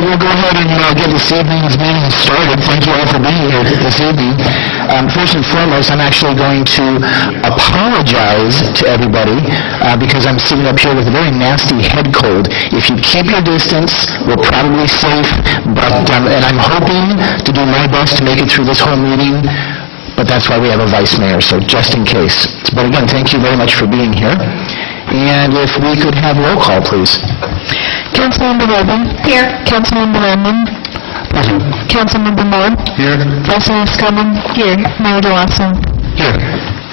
right, we'll go ahead and get this evening's meeting started. Thank you all for being here this evening. First and foremost, I'm actually going to apologize to everybody because I'm sitting up here with a very nasty head cold. If you keep your distance, we're probably safe, but and I'm hoping to do my best to make it through this whole meeting, but that's why we have a vice mayor, so just in case. But again, thank you very much for being here. And if we could have roll call, please. Councilmember Rubin. Here. Councilmember Lemon. Present. Councilmember Moore. Here. Vice Mayor Scummon. Here. Mayor DeLasso. Here.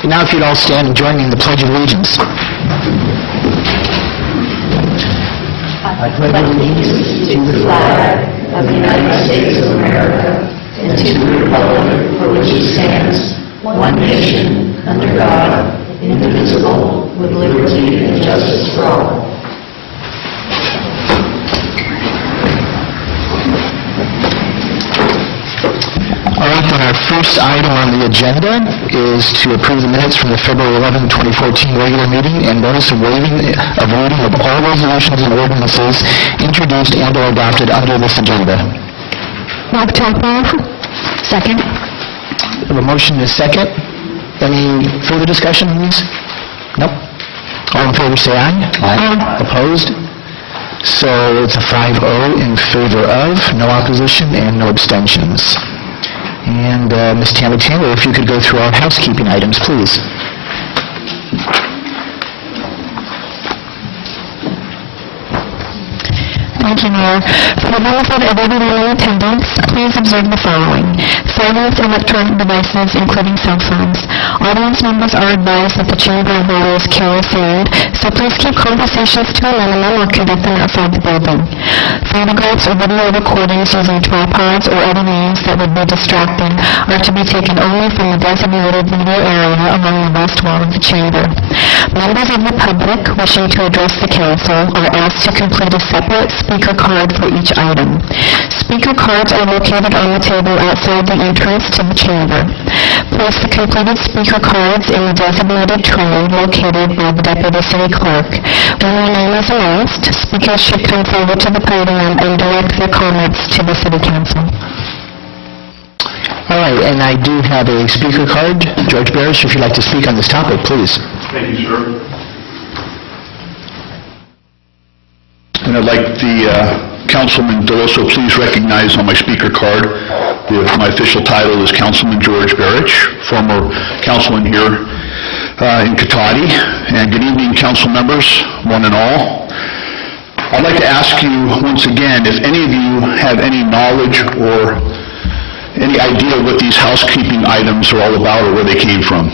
And now if you'd all stand and join me in the Pledge of Allegiance. I pledge allegiance to the flag of the United States of America and to the republic for which it stands, one nation, under God, indivisible, with liberty and justice for all. All right, then our first item on the agenda is to approve the minutes from the February 11, 2014 regular meeting and notice of reading of all resolutions and ordinances introduced and or adopted under this agenda. Move to approve. Second. We have a motion and a second. Any further discussion on these? Nope. All in favor say aye. Aye. Opposed? So it's a 5-0 in favor of, no opposition and no abstentions. And Ms. Tammy Taylor, if you could go through our housekeeping items, please. Thank you, Mayor. For the benefit of everyone in attendance, please observe the following. Silence electronic devices, including cell phones. Audience members are advised that the chamber of audience carry sound, so please keep conversations to a minimum or conduct them outside the building. Photographs or video recordings using tripods or other means that would be distracting are to be taken only from the designated video area along the west wall of the chamber. Members of the public wishing to address the council are asked to complete a separate speaker card for each item. Speaker cards are located on the table outside the entrance to the chamber. Place the completed speaker cards in the designated tray located by the Deputy City Clerk. When your name is announced, speakers should come forward to the podium and direct their comments to the City Council. All right, and I do have a speaker card. George Barish, if you'd like to speak on this topic, please. Thank you, sir. And I'd like the Councilman DeLoso please recognize on my speaker card my official title is Councilman George Barich, former councilman here in Cotati. And good evening, council members, one and all. I'd like to ask you once again if any of you have any knowledge or any idea what these housekeeping items are all about or where they came from.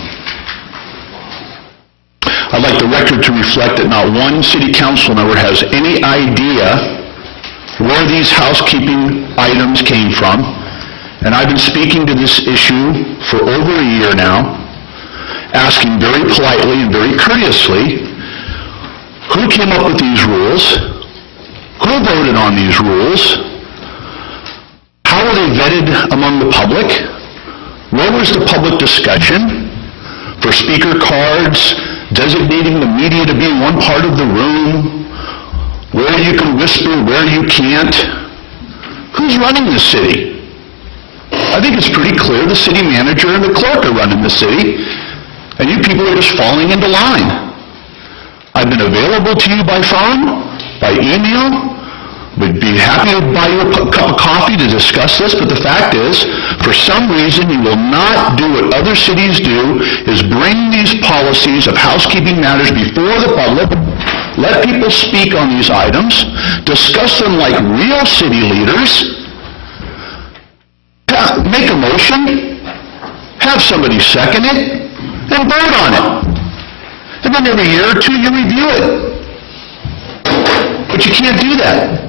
I'd like the record to reflect that not one city council member has any idea where these housekeeping items came from. And I've been speaking to this issue for over a year now, asking very politely and very courteously, who came up with these rules? Who voted on these rules? How were they vetted among the public? Where was the public discussion for speaker cards, designating the media to be in one part of the room, where you can whisper, where you can't? Who's running the city? I think it's pretty clear the city manager and the clerk are running the city, and you people are just falling into line. I've been available to you by phone, by email. We'd be happy to buy you a cup of coffee to discuss this, but the fact is, for some reason, you will not do what other cities do, is bring these policies of housekeeping matters before the public, let people speak on these items, discuss them like real city leaders, make a motion, have somebody second it, and vote on it. And then every year or two, you review it. But you can't do that.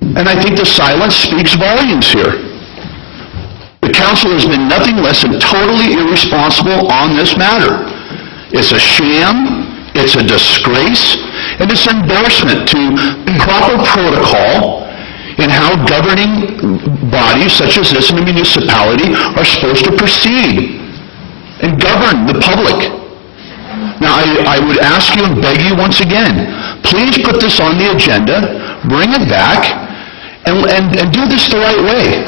And I think the silence speaks volumes here. The council has been nothing less than totally irresponsible on this matter. It's a sham, it's a disgrace, and it's an embarrassment to proper protocol in how governing bodies such as this in a municipality are supposed to proceed and govern the public. Now, I would ask you and beg you once again, please put this on the agenda, bring it back, and do this the right way.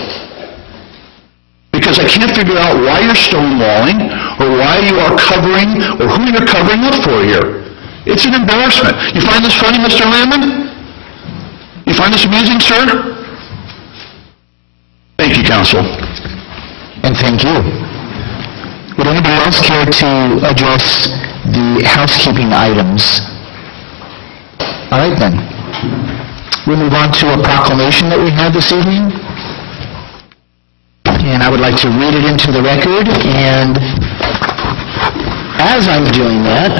Because I can't figure out why you're stonewalling, or why you are covering, or who you're covering up for here. It's an embarrassment. You find this funny, Mr. Landman? You find this amusing, sir? Thank you, counsel. And thank you. Would anybody else care to address the housekeeping items? All right, then. We'll move on to a proclamation that we have this evening. And I would like to read it into the record. And as I'm doing that,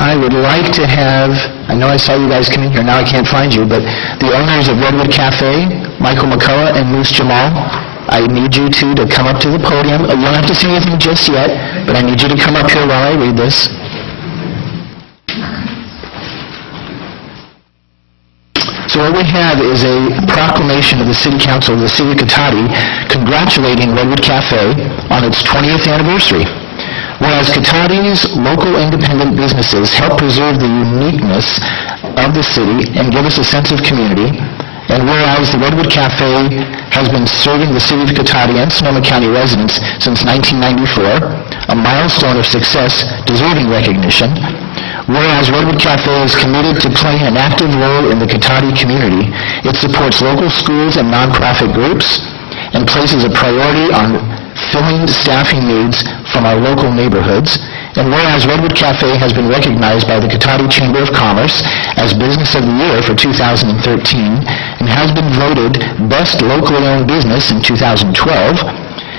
I would like to have, I know I saw you guys come in here, now I can't find you, but the owners of Redwood Cafe, Michael McCullough and Moose Jamal, I need you two to come up to the podium. You don't have to say anything just yet, but I need you to come up here while I read this. So what we have is a proclamation of the City Council of the City of Cotati congratulating Redwood Cafe on its 20th anniversary. Whereas Cotati's local independent businesses help preserve the uniqueness of the city and give us a sense of community, and whereas the Redwood Cafe has been serving the City of Cotati and Sonoma County residents since 1994, a milestone of success deserving recognition, whereas Redwood Cafe is committed to playing an active role in the Cotati community, it supports local schools and nonprofit groups and places a priority on filling staffing needs from our local neighborhoods. And whereas Redwood Cafe has been recognized by the Cotati Chamber of Commerce as Business of the Year for 2013 and has been voted Best Locally Owned Business in 2012,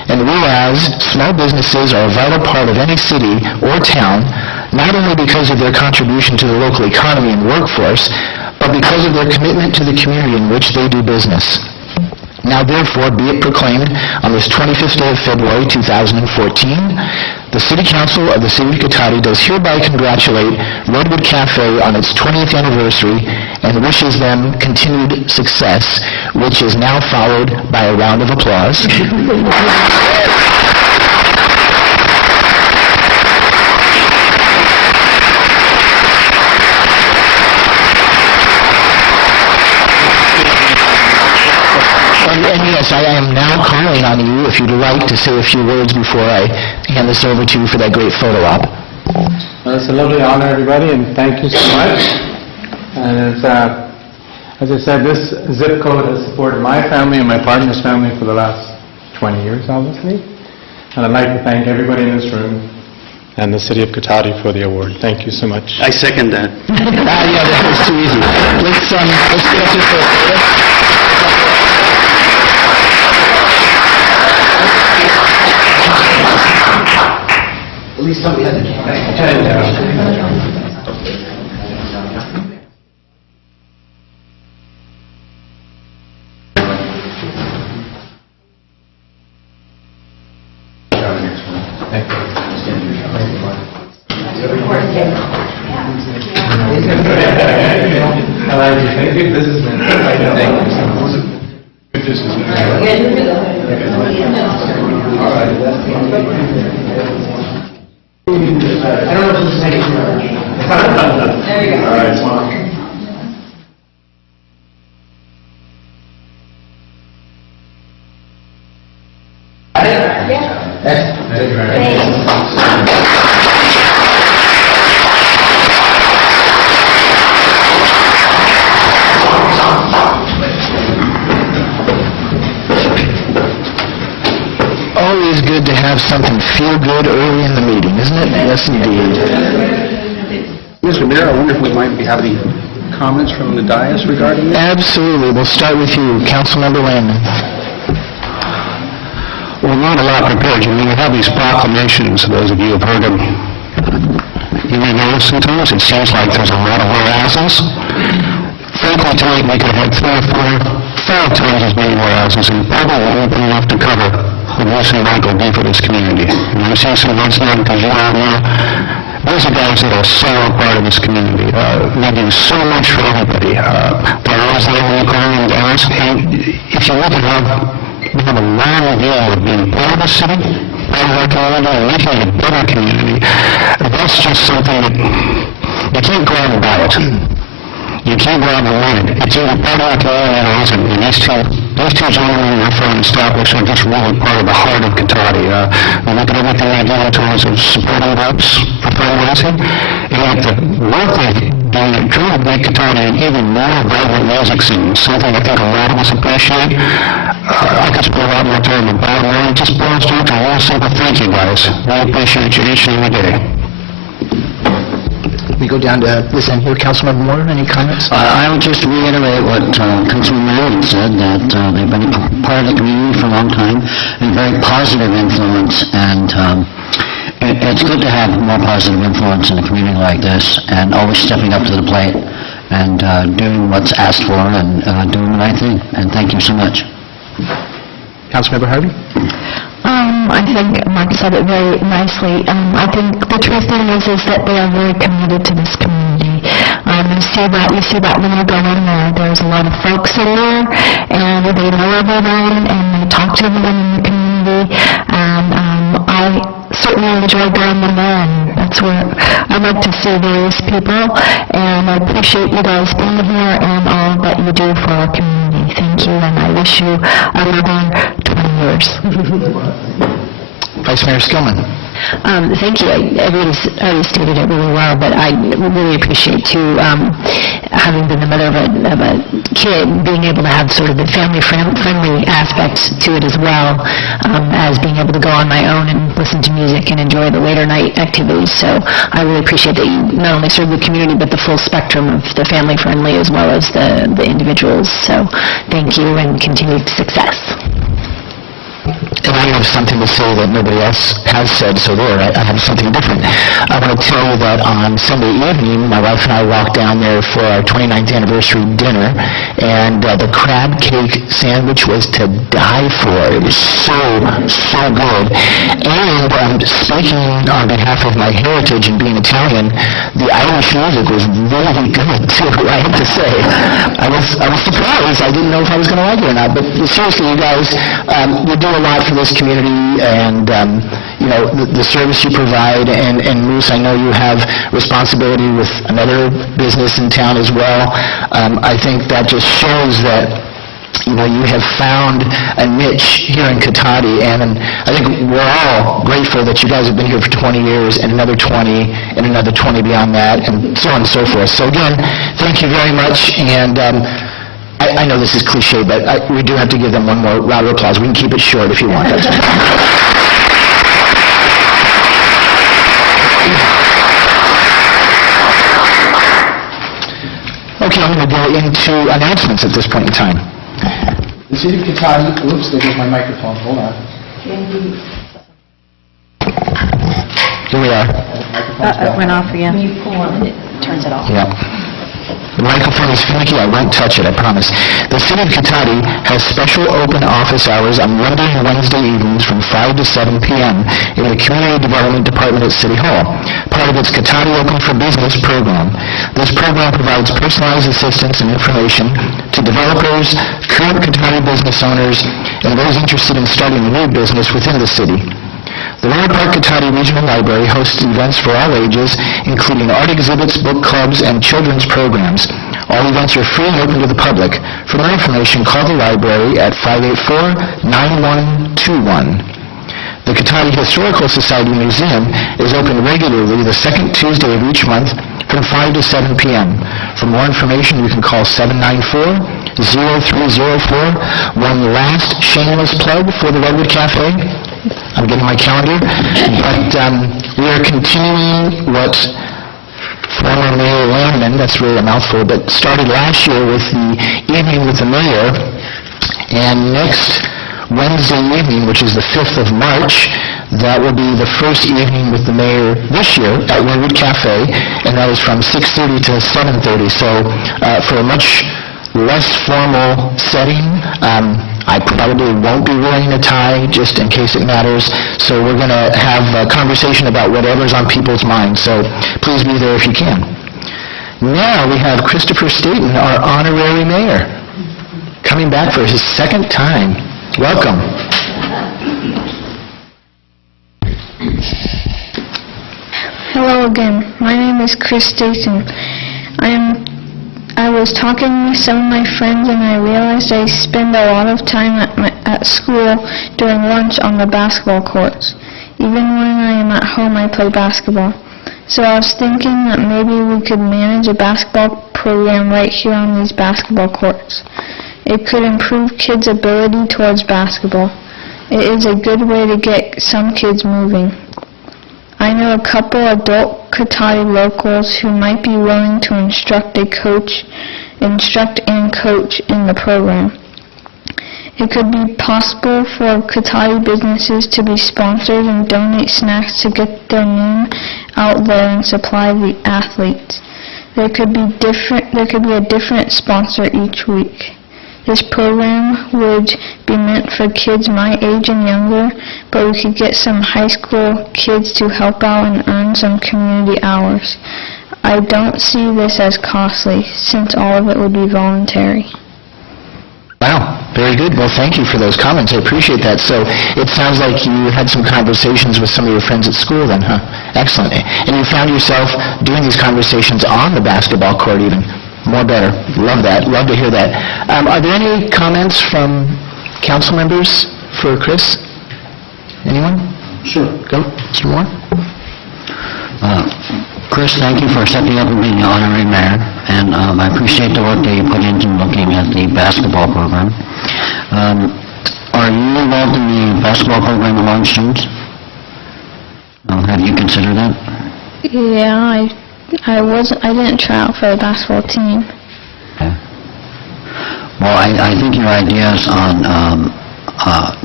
and whereas small businesses are a vital part of any city or town, not only because of their contribution to the local economy and workforce, but because of their commitment to the community in which they do business. Now therefore be it proclaimed on this 25th day of February 2014, the City Council of the City of Cotati does hereby congratulate Redwood Cafe on its 20th anniversary and wishes them continued success, which is now followed by a round of applause. And yes, I am now calling on you, if you'd like, to say a few words before I hand this over to you for that great photo op. Well, it's a lovely honor, everybody, and thank you so much. And it's, as I said, this zip code has supported my family and my partner's family for the last 20 years, obviously. And I'd like to thank everybody in this room and the City of Cotati for the award. Thank you so much. I second that. Yeah, that was too easy. Let's get up here for a photo. At least somebody had the camera. Always good to have something feel good early in the meeting, isn't it? Yes, indeed. Mr. Mayor, I wonder if we might have any comments from the dais regarding this? Absolutely. We'll start with you, Councilmember Landman. Well, not a lot prepared. You mean, we have these proclamations, those of you who have heard them. You may be listening to us. It seems like there's a lot of whereases. Frankly, tonight we could have had 3 or 4 times as many whereases, and probably won't be enough to cover what Moose and Michael do for this community. And I'm seeing some votes now because you all know those are guys that are so a part of this community. They do so much for everybody. They're always there when you call and ask. And if you look at how we have a long view of being part of the city, part of our community, and making it a better community, that's just something that you can't go out and buy it. You King Robert wanted. It's either part of the areas, and these two gentlemen in front established are just really part of the heart of Cotati. We look at everything they do in terms of supporting groups for fundraising, and the work they do truly make Cotati an even more vibrant music scene, something I think a lot of us appreciate. I could spend a lot more time, but bottom line, it just boils down to a real simple thank you, guys. I appreciate you each and every day. We go down to this end here. Councilmember Moore, any comments? I would just reiterate what Councilman Marion said, that they've been a part of the community for a long time, and a very positive influence, and it's good to have more positive influence in a community like this, and always stepping up to the plate, and doing what's asked for, and doing the right thing. And thank you so much. Councilmember Harvey? I think Mark said it very nicely. I think the truth is that they are very committed to this community. You see that when you go in there. There's a lot of folks in there, and they know everyone, and they talk to everyone in the community, and I certainly enjoy going in there, and that's where I like to see various people, and I appreciate you guys being here and all that you do for our community. Thank you, and I wish you another 20 years. Vice Mayor Skillman. Thank you. Everybody's already stated it really well, but I really appreciate, too, having been the mother of a kid, being able to have sort of the family-friendly aspect to it as well, as being able to go on my own and listen to music and enjoy the later night activities. So I really appreciate that you not only serve the community, but the full spectrum of the family-friendly as well as the individuals. So thank you and continued success. And I have something to say that nobody else has said, so there, I have something different. I want to tell you that on Sunday evening, my wife and I walked down there for our 29th anniversary dinner, and the crab cake sandwich was to die for. It was so good. And speaking on behalf of my heritage and being Italian, the Irish music was really good, too, I have to say. I was surprised. I didn't know if I was going to like it or not, but seriously, you guys, you do a lot for this community, and the service you provide, and Moose, I know you have responsibility with another business in town as well. I think that just shows that you have found a niche here in Cotati, and I think we're all grateful that you guys have been here for 20 years, and another 20, and another 20 beyond that, and so on and so forth. So again, thank you very much, and I know this is cliche, but we do have to give them one more round of applause. We can keep it short if you want. That's fine. Okay, I'm going to go into announcements at this point in time. The City of Cotati, oops, there goes my microphone, hold on. Here we are. It went off again. When you pull on it, it turns it off. Yep. The microphone is finicky. I won't touch it, I promise. The City of Cotati has special open office hours on Monday and Wednesday evenings from 5 to 7 p.m. in the Community Development Department at City Hall, part of its Cotati Open for Business program. This program provides personalized assistance and information to developers, current Cotati business owners, and those interested in starting a new business within the city. The Rohnert Park Cotati Regional Library hosts events for all ages, including art exhibits, book clubs, and children's programs. All events are free and open to the public. For more information, call the library at 584-9121. The Cotati Historical Society Museum is open regularly the second Tuesday of each month from 5 to 7 p.m. For more information, you can call 794-0304. One last shameless plug for the Redwood Cafe. I'm getting my calendar, but we are continuing what former Mayor Landman, that's really a mouthful, but started last year with the Evening with the Mayor, and next Wednesday evening, which is the 5th of March, that will be the first evening with the mayor this year at Redwood Cafe, and that is from 6:30 to 7:30. So for a much less formal setting, I probably won't be wearing a tie, just in case it matters. So we're going to have a conversation about whatever's on people's minds. So please be there if you can. Now we have Christopher Staton, our honorary mayor, coming back for his second time. Welcome. Hello again. My name is Chris Staton. I am I was talking with some of my friends and I realized I spend a lot of time at school during lunch on the basketball courts. Even when I am at home, I play basketball. So I was thinking that maybe we could manage a basketball program right here on these basketball courts. It could improve kids' ability towards basketball. It is a good way to get some kids moving. I know a couple adult Cotati locals who might be willing to instruct and coach in the program. It could be possible for Cotati businesses to be sponsors and donate snacks to get their name out there and supply the athletes. There could be a different sponsor each week. This program would be meant for kids my age and younger, but we could get some high school kids to help out and earn some community hours. I don't see this as costly, since all of it would be voluntary. Wow, very good. Well, thank you for those comments. I appreciate that. So it sounds like you had some conversations with some of your friends at school then, huh? Excellent. And you found yourself doing these conversations on the basketball court even. More better. Love that. Love to hear that. Are there any comments from council members for Chris? Anyone? Sure. Go. Mr. Moore? Chris, thank you for stepping up and being the honorary mayor, and I appreciate the work that you put into looking at the basketball program. Are you involved in the basketball program among students? Have you considered that? Yeah, I didn't try out for the basketball team. Okay. Well, I think your ideas on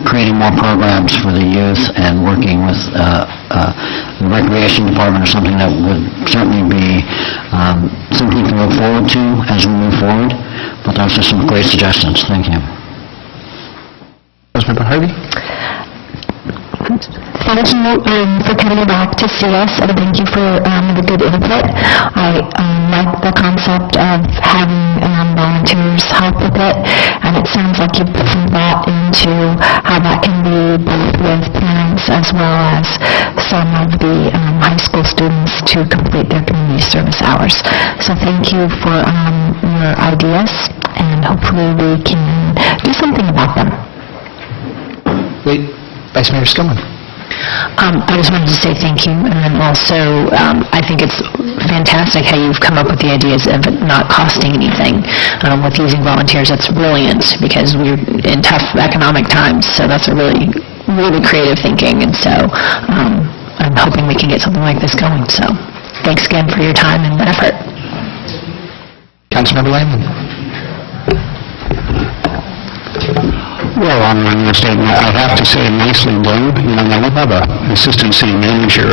creating more programs for the youth and working with the recreation department are something that would certainly be something to look forward to as we move forward. But those are some great suggestions. Thank you. Councilmember Harvey? Thank you for coming back to see us, and thank you for the good input. I like the concept of having volunteers help with it, and it sounds like you put some thought into how that can be both with parents as well as some of the high school students to complete their community service hours. So thank you for your ideas, and hopefully we can do something about them. Wait, Vice Mayor Skillman. I just wanted to say thank you, and also I think it's fantastic how you've come up with the ideas of it not costing anything with using volunteers. That's brilliant because we're in tough economic times, so that's a really, really creative thinking, and so I'm hoping we can get something like this going. So thanks again for your time and effort. Councilmember Lehman. Well, on your statement, I have to say nicely done. Now we have an assistant city manager,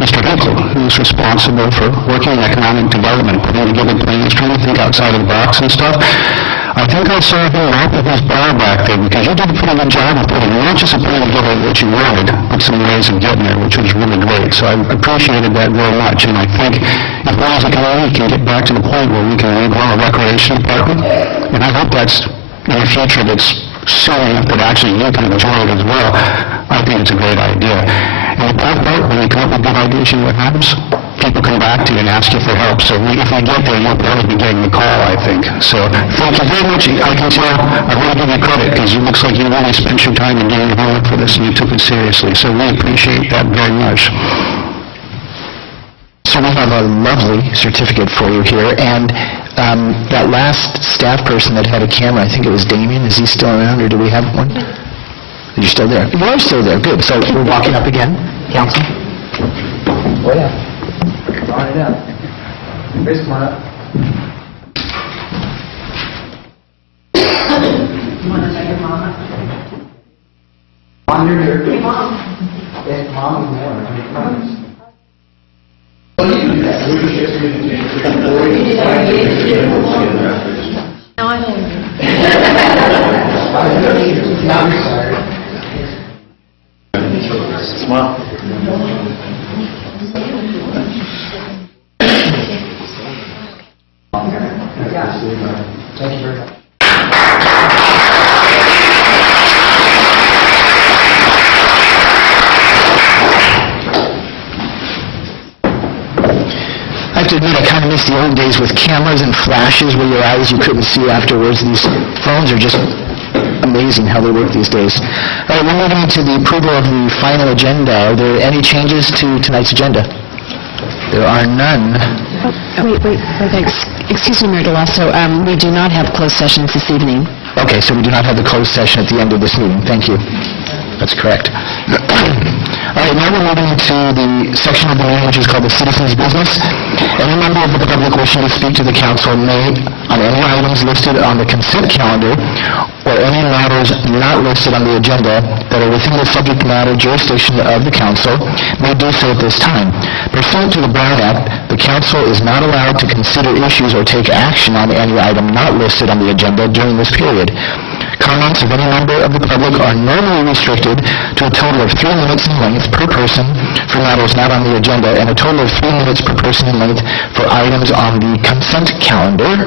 Mr. Hickel, who's responsible for working in economic development, putting together plans, trying to think outside of the box and stuff. I think I saw him right with his bar back there, because you did a pretty good job of putting not just a putting together what you wanted, but some ways of getting there, which was really great. So I appreciated that very much, and I think if we as a community can get back to the point where we can regrow a recreation department, and I hope that's in the future that's soon enough that actually you can enjoy it as well, I think it's a great idea. And the bad part, when you come up with good ideas, you know what happens? People come back to you and ask you for help. So if we get there, you'll probably be getting the call, I think. So thank you very much. I can tell, I want to give you credit, because it looks like you really spent your time in getting homework for this, and you took it seriously. So we appreciate that very much. So we have a lovely certificate for you here, and that last staff person that had a camera, I think it was Damien, is he still around, or do we have one? You're still there? You are still there, good. So we're walking up again, council. Oh, yeah. Come on up. Please come on up. You want to tell your mama? Mom, you're here. Hey, Mom. Yes, Mom is more. No, I don't. Smile. Thank you very much. have to admit, I kind of miss the old days with cameras and flashes where your eyes you couldn't see afterwards. These phones are just amazing how they work these days. All right, we're moving into the approval of the final agenda. Are there any changes to tonight's agenda? There are none. Wait. Excuse me, Mayor DeLasso. We do not have closed sessions this evening. Okay, so we do not have the closed session at the end of this meeting. Thank you. That's correct. All right, now we're moving into the section of the meeting which is called the citizens' business. Any member of the public wishing to speak to the council may, on any items listed on the consent calendar or any matters not listed on the agenda that are within the subject matter jurisdiction of the council, may do so at this time. Pursuant to the Brown Act, the council is not allowed to consider issues or take action on any item not listed on the agenda during this period. Comments of any member of the public are normally restricted to a total of 3 minutes in length per person for matters not on the agenda, and a total of 3 minutes per person in length for items on the consent calendar.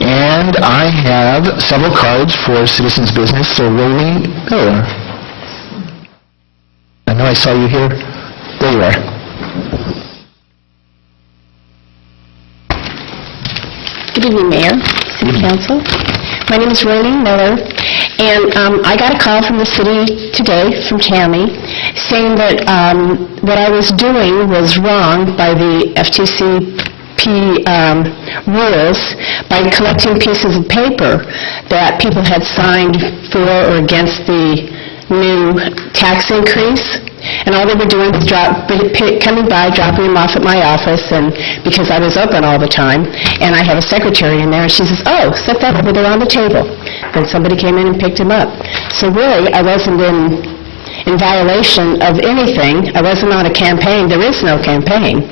And I have several cards for citizens' business, so Rolling Miller. I know I saw you here. There you are. Good evening, Mayor, City Council. My name is Rolene Miller, and I got a call from the city today, from Tammy, saying that what I was doing was wrong by the FTCP rules by collecting pieces of paper that people had signed for or against the new tax increase. And all they were doing was coming by, dropping them off at my office, and because I was open all the time, and I have a secretary in there, and she says, "Oh, set that over there on the table." Then somebody came in and picked him up. So really, I wasn't in violation of anything. I wasn't on a campaign. There is no campaign.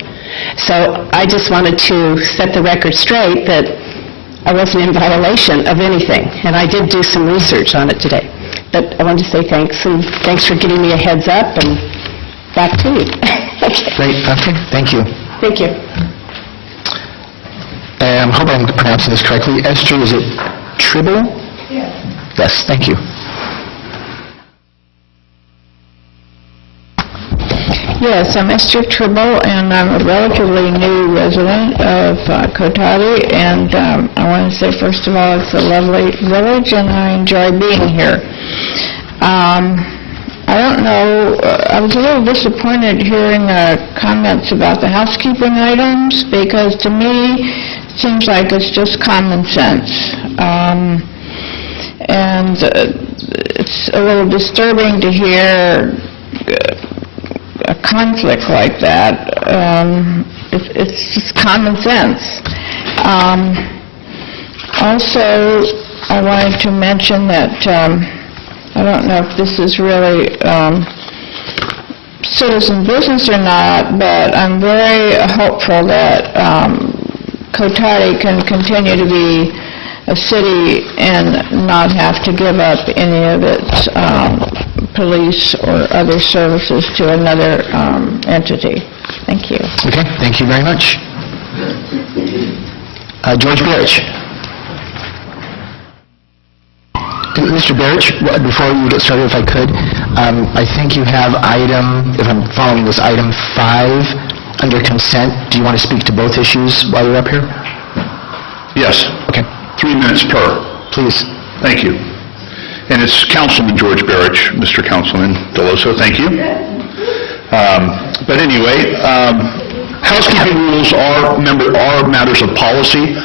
So I just wanted to set the record straight that I wasn't in violation of anything, and I did do some research on it today. But I wanted to say thanks, and thanks for giving me a heads up, and back to you. Okay. Great. Okay. Thank you. Thank you. I hope I'm pronouncing this correctly. Esther, is it Tribble? Yes, thank you. Yes, I'm Esther Tribble, and I'm a relatively new resident of Cotati, and I want to say, first of all, it's a lovely village, and I enjoy being here. I don't know, I was a little disappointed hearing comments about the housekeeping items, because to me, it seems like it's just common sense. And it's a little disturbing to hear a conflict like that. It's just common sense. Also, I wanted to mention that I don't know if this is really citizen business or not, but I'm very hopeful that Cotati can continue to be a city and not have to give up any of its police or other services to another entity. Thank you. Okay, thank you very much. George Barrich. Mr. Barrich, before you get started, if I could, I think you have item, if I'm following this, item 5 under consent. Do you want to speak to both issues while you're up here? Yes. Okay. 3 minutes per. Please. Thank you. And it's Councilman George Barrich, Mr. Councilman Deloso, thank you. But anyway, housekeeping rules are matters of policy.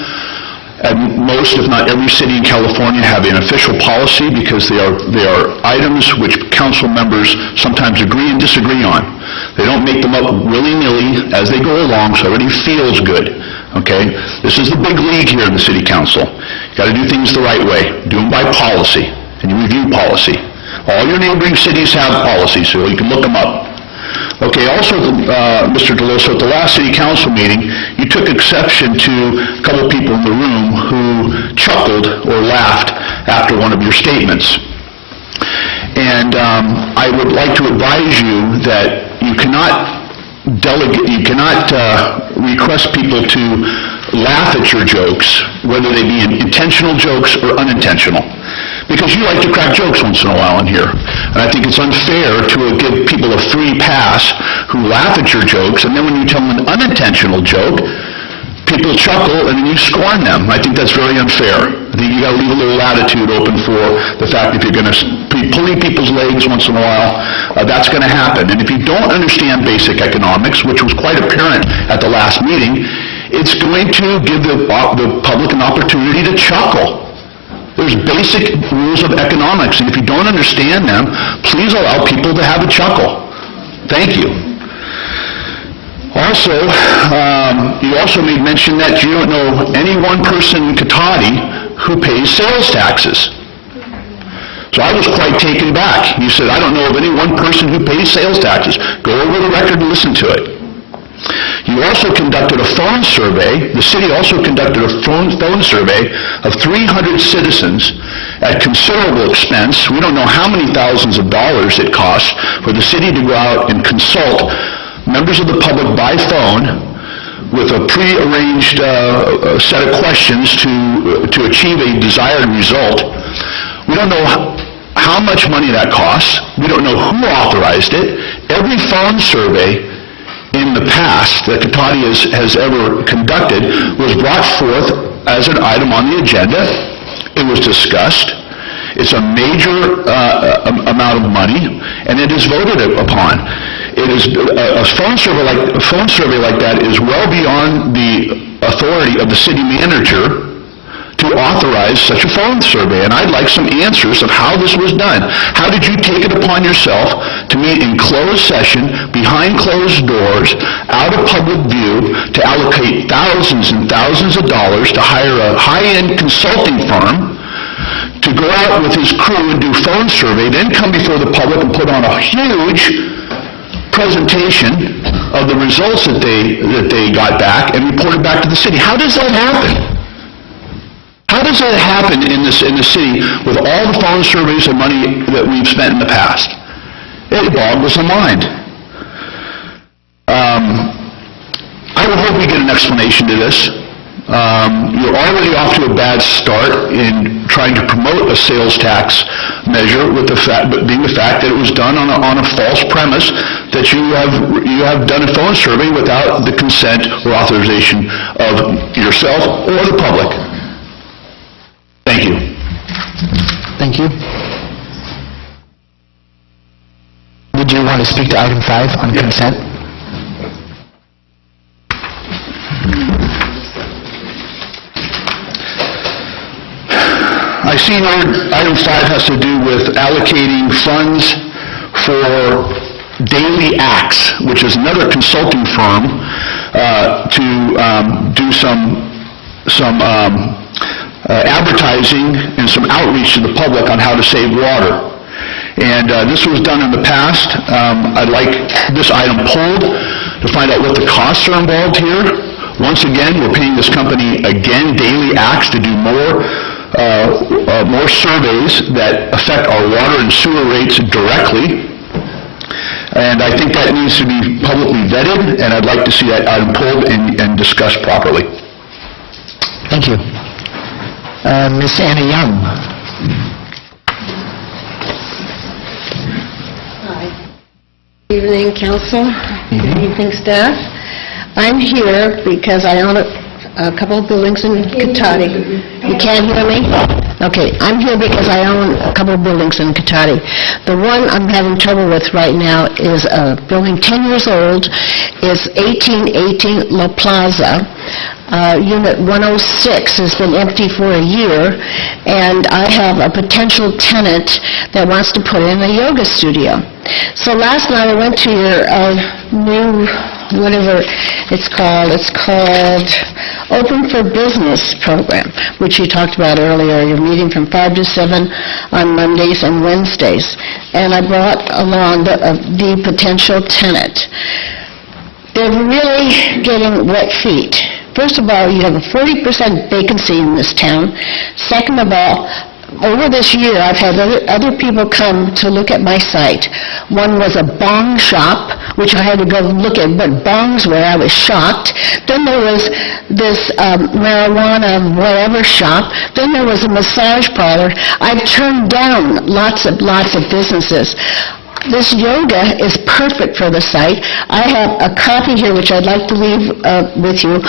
And most, if not every city in California, have an official policy because they are items which council members sometimes agree and disagree on. They don't make them up willy-nilly as they go along, so everybody feels good. Okay? This is the big league here in the city council. You got to do things the right way. Do them by policy, and you review policy. All your neighboring cities have policies, so you can look them up. Okay, also, Mr. Deloso, at the last city council meeting, you took exception to a couple of people in the room who chuckled or laughed after one of your statements. And I would like to advise you that you cannot request people to laugh at your jokes, whether they be intentional jokes or unintentional. Because you like to crack jokes once in a while in here. And I think it's unfair to give people a free pass who laugh at your jokes, and then when you tell them an unintentional joke, people chuckle and then you scorn them. I think that's very unfair. I think you gotta leave a little latitude open for the fact that if you're gonna be pulling people's legs once in a while, that's gonna happen. And if you don't understand basic economics, which was quite apparent at the last meeting, it's going to give the public an opportunity to chuckle. There's basic rules of economics, and if you don't understand them, please allow people to have a chuckle. Thank you. Also, you also made mention that you don't know any one person in Cotati who pays sales taxes. So I was quite taken back. You said, I don't know of any one person who pays sales taxes. Go over the record and listen to it. You also conducted a phone survey, the city also conducted a phone survey of 300 citizens at considerable expense. We don't know how many thousands of dollars it costs for the city to go out and consult members of the public by phone with a pre-arranged set of questions to achieve a desired result. We don't know how much money that costs. We don't know who authorized it. Every phone survey in the past that Cotati has ever conducted was brought forth as an item on the agenda. It was discussed. It's a major amount of money, and it is voted upon. It is a phone survey like that is well beyond the authority of the city manager to authorize such a phone survey, and I'd like some answers of how this was done. How did you take it upon yourself to meet in closed session, behind closed doors, out of public view, to allocate thousands and thousands of dollars to hire a high-end consulting firm to go out with his crew and do phone survey, then come before the public and put on a huge presentation of the results that they got back and reported back to the city? How does that happen? How does that happen in the city with all the phone surveys and money that we've spent in the past? It boggles the mind. I would hope we get an explanation to this. You're already off to a bad start in trying to promote a sales tax measure with the fact that it was done on a false premise that you have done a phone survey without the consent or authorization of yourself or the public. Thank you. Thank you. Did you want to speak to item 5 on consent? I see item 5 has to do with allocating funds for Daily Acts, which is another consulting firm to do some advertising and some outreach to the public on how to save water. And this was done in the past. I'd like this item pulled to find out what the costs are involved here. Once again, we're paying this company, again, Daily Acts, to do more surveys that affect our water and sewer rates directly. And I think that needs to be publicly vetted, and I'd like to see that item pulled and discussed properly. Thank you. Ms. Anna Young. Hi. Good evening, Council. Good evening, staff. I'm here because I own a couple of buildings in Cotati. You can't hear me? Okay, I'm here because I own a couple of buildings in Cotati. The one I'm having trouble with right now is a building 10 years old. It's 1818 La Plaza. Unit 106 has been empty for a year, and I have a potential tenant that wants to put in a yoga studio. So last night I went to your new, whatever it's called Open for Business program, which you talked about earlier. You're meeting from 5 to 7 on Mondays and Wednesdays. And I brought along the potential tenant. They're really getting wet feet. First of all, you have a 40% vacancy in this town. Second of all, over this year, I've had other people come to look at my site. One was a bong shop, which I had to go look at what bongs were. I was shocked. Then there was this marijuana whatever shop. Then there was a massage parlor. I've turned down lots of businesses. This yoga is perfect for the site. I have a copy here which I'd like to leave with you.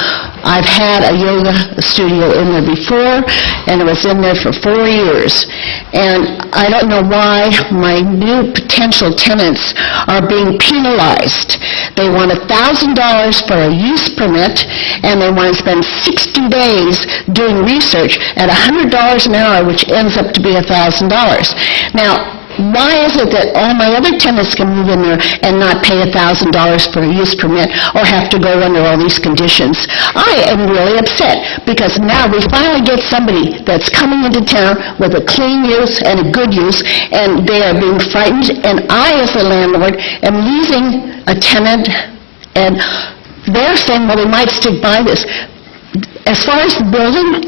I've had a yoga studio in there before, and it was in there for 4 years. And I don't know why my new potential tenants are being penalized. They want $1,000 for a use permit, and they want to spend 60 days doing research at $100 an hour, which ends up to be $1,000. Now, why is it that all my other tenants can move in there and not pay $1,000 for a use permit or have to go under all these conditions? I am really upset because now we finally get somebody that's coming into town with a clean use and a good use, and they are being frightened, and I, as a landlord, am losing a tenant, and they're saying, well, we might stick by this. As far as the building,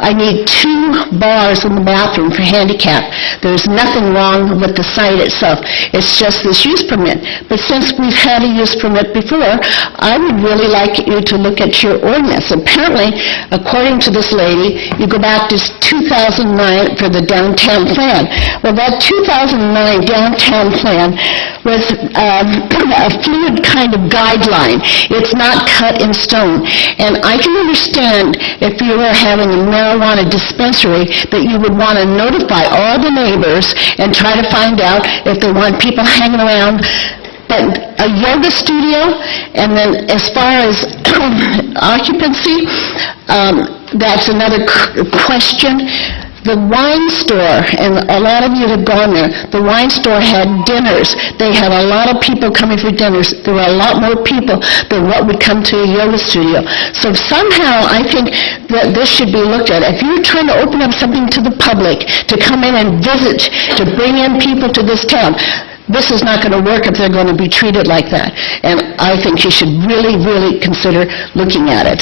I need 2 bars in the bathroom for handicap. There's nothing wrong with the site itself. It's just this use permit. But since we've had a use permit before, I would really like you to look at your ordinance. Apparently, according to this lady, you go back to 2009 for the downtown plan. Well, that 2009 downtown plan was a fluid kind of guideline. It's not cut in stone. And I can understand if you were having a marijuana dispensary that you would want to notify all the neighbors and try to find out if they want people hanging around. But a yoga studio, and then as far as occupancy, that's another question. The wine store, and a lot of you have gone there, the wine store had dinners. They had a lot of people coming for dinners. There were a lot more people than what would come to a yoga studio. So somehow I think that this should be looked at. If you're trying to open up something to the public, to come in and visit, to bring in people to this town, this is not going to work if they're going to be treated like that. And I think you should really, really consider looking at it.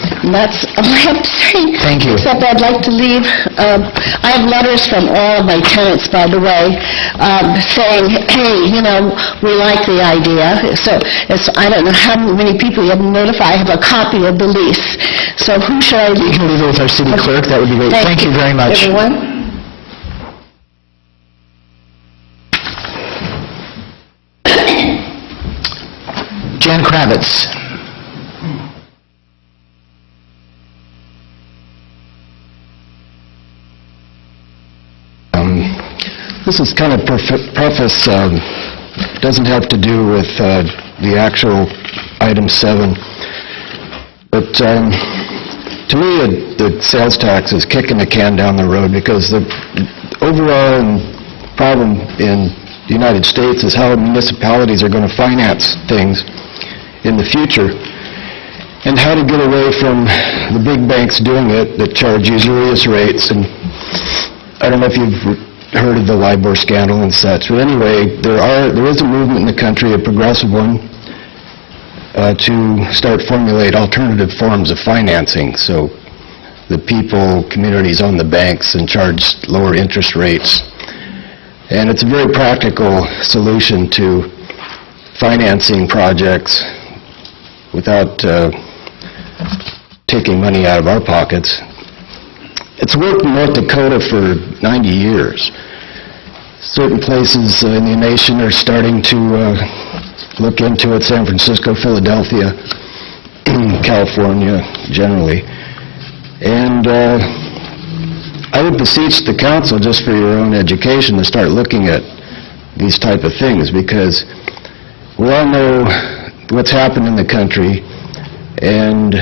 And that's all I have to say. Thank you. Except I'd like to leave, I have letters from all of my tenants, by the way, saying, hey, you know, we like the idea. So I don't know how many people you have notified. I have a copy of the lease. So who should I leave? You can leave it with our city clerk. That would be great. Thank you very much. Everyone? Jan Kravitz. This is kind of preface, doesn't have to do with the actual item 7. But to me, the sales tax is kicking the can down the road because the overall problem in the United States is how municipalities are going to finance things in the future and how to get away from the big banks doing it that charge usurious rates. And I don't know if you've heard of the LIBOR scandal and such, but anyway, there is a movement in the country, a progressive one, to start formulate alternative forms of financing. So the people, communities own the banks and charge lower interest rates. And it's a very practical solution to financing projects without taking money out of our pockets. It's worked in North Dakota for 90 years. Certain places in the nation are starting to look into it, San Francisco, Philadelphia, California generally. And I would beseech the council, just for your own education, to start looking at these type of things, because we all know what's happened in the country, and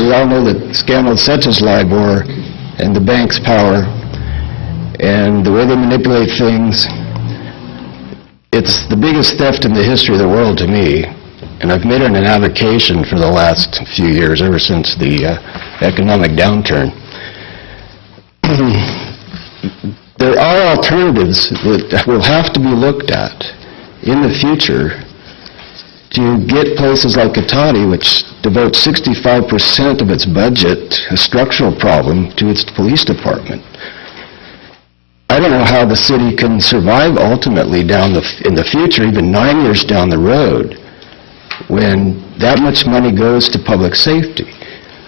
we all know that scandals such as LIBOR and the bank's power and the way they manipulate things, it's the biggest theft in the history of the world to me. And I've made it an avocation for the last few years, ever since the economic downturn. There are alternatives that will have to be looked at in the future to get places like Cotati, which devotes 65% of its budget, a structural problem, to its police department. I I don't know how the city can survive ultimately in the future, even 9 years down the road, when that much money goes to public safety.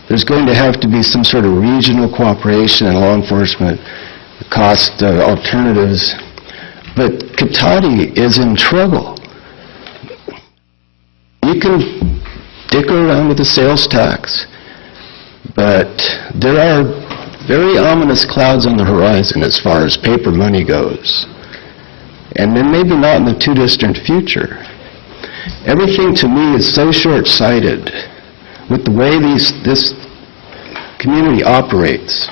There's going to have to be some sort of regional cooperation and law enforcement, cost alternatives. But Cotati is in trouble. You can dick around with the sales tax, but there are very ominous clouds on the horizon as far as paper money goes. And then maybe not in the too distant future. Everything to me is so short-sighted with the way this community operates.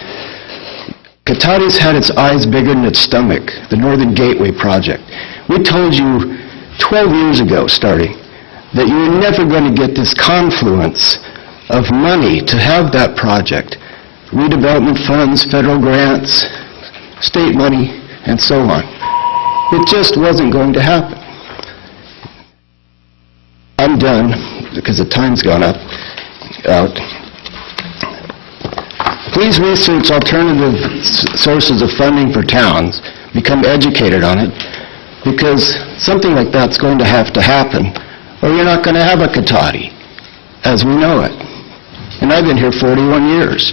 Cotati's had its eyes bigger than its stomach, the Northern Gateway project. We told you 12 years ago, starting, that you were never going to get this confluence of money to have that project. Redevelopment funds, federal grants, state money, and so on. It just wasn't going to happen. I'm done, because the time's gone out. Please research alternative sources of funding for towns. Become educated on it, because something like that's going to happen, or you're not going to have a Cotati, as we know it. And I've been here 41 years.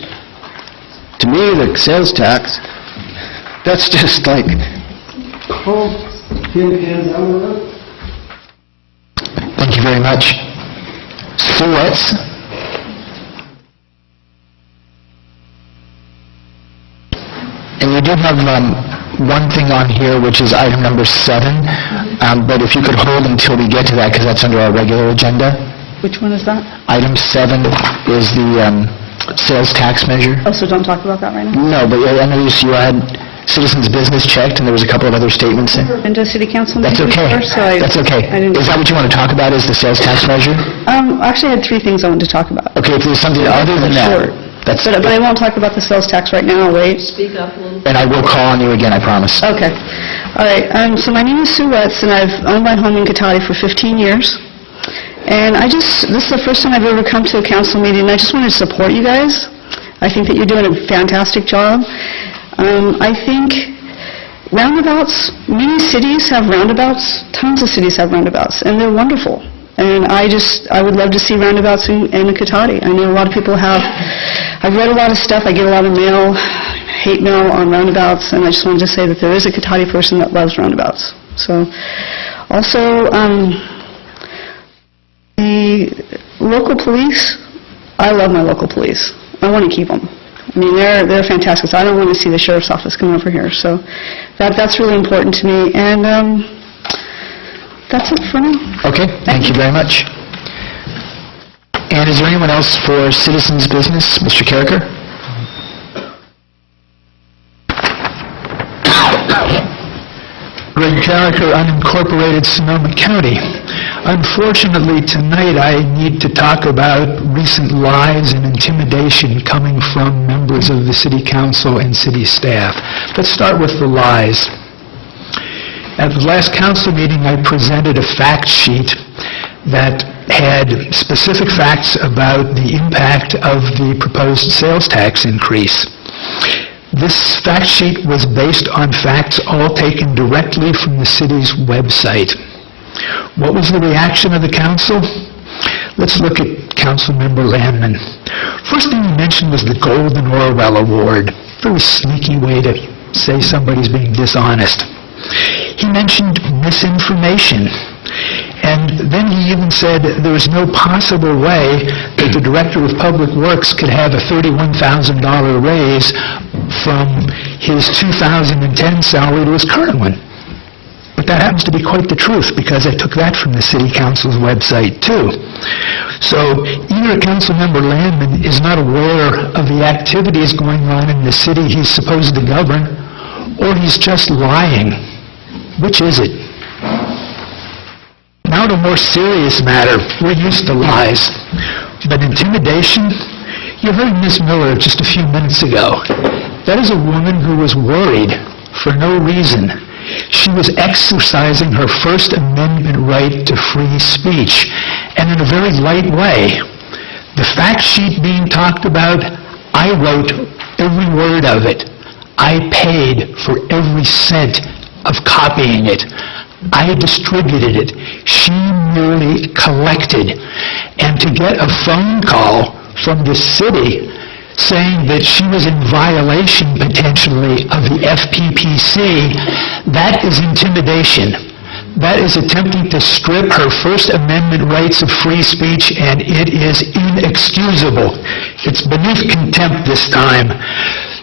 To me, the sales tax, that's just like, Thank you very much. Sue Wetz. And you do have one thing on here, which is item number 7, but if you could hold until we get to that, because that's under our regular agenda. Which one is that? Item 7 is the sales tax measure. Oh, so don't talk about that right now? No, but I noticed you had citizens' business checked, and there was a couple of other statements in. Been to a city council That's meeting okay. before, so That's okay. I didn't... Is that what you want to talk about, is the sales tax measure? Actually, I had 3 things I wanted to talk about. Okay, if there's something other than that. Sure. But I won't talk about the sales tax right now, I'll wait. Speak up a little. And I will call on you again, I promise. Okay. All right, so my name is Sue Wetz, and I've owned my home in Cotati for 15 years. And this is the first time I've ever come to a council meeting, and I just wanted to support you guys. I think that you're doing a fantastic job. I think roundabouts, many cities have roundabouts, tons of cities have roundabouts, and they're wonderful. And I would love to see roundabouts in Cotati. I know a lot of people have. I've read a lot of stuff, I get a lot of mail, hate mail on roundabouts, and I just wanted to say that there is a Cotati person that loves roundabouts. So, also, the local police, I love my local police. I want to keep them. I mean, they're fantastic. So I don't want to see the sheriff's office come over here. So that's really important to me. And that's it for now. Okay, thank you very much. And is there anyone else for citizens' business? Mr. Carricker? Greg Carricker, unincorporated Sonoma County. Unfortunately, tonight I need to talk about recent lies and intimidation coming from members of the City Council and City staff. Let's start with the lies. At the last council meeting, I presented a fact sheet that had specific facts about the impact of the proposed sales tax increase. This fact sheet was based on facts all taken directly from the city's website. What was the reaction of the council? Let's look at Councilmember Landman. First thing he mentioned was the Golden Orwell Award. Very sneaky way to say somebody's being dishonest. He mentioned misinformation. And then he even said there was no possible way that the Director of Public Works could have a $31,000 raise from his 2010 salary to his current one. But that happens to be quite the truth, because I took that from the City Council's website, too. So either Councilmember Landman is not aware of the activities going on in the city he's supposed to govern, or he's just lying. Which is it? Now to a more serious matter. We're used to lies. But intimidation? You heard Ms. Miller just a few minutes ago. That is a woman who was worried for no reason. She was exercising her First Amendment right to free speech, and in a very light way. The fact sheet being talked about, I wrote every word of it. I paid for every cent of copying it. I distributed it. She merely collected. And to get a phone call from the city saying that she was in violation potentially of the FPPC, that is intimidation. That is attempting to strip her First Amendment rights of free speech, and it is inexcusable. It's beneath contempt this time.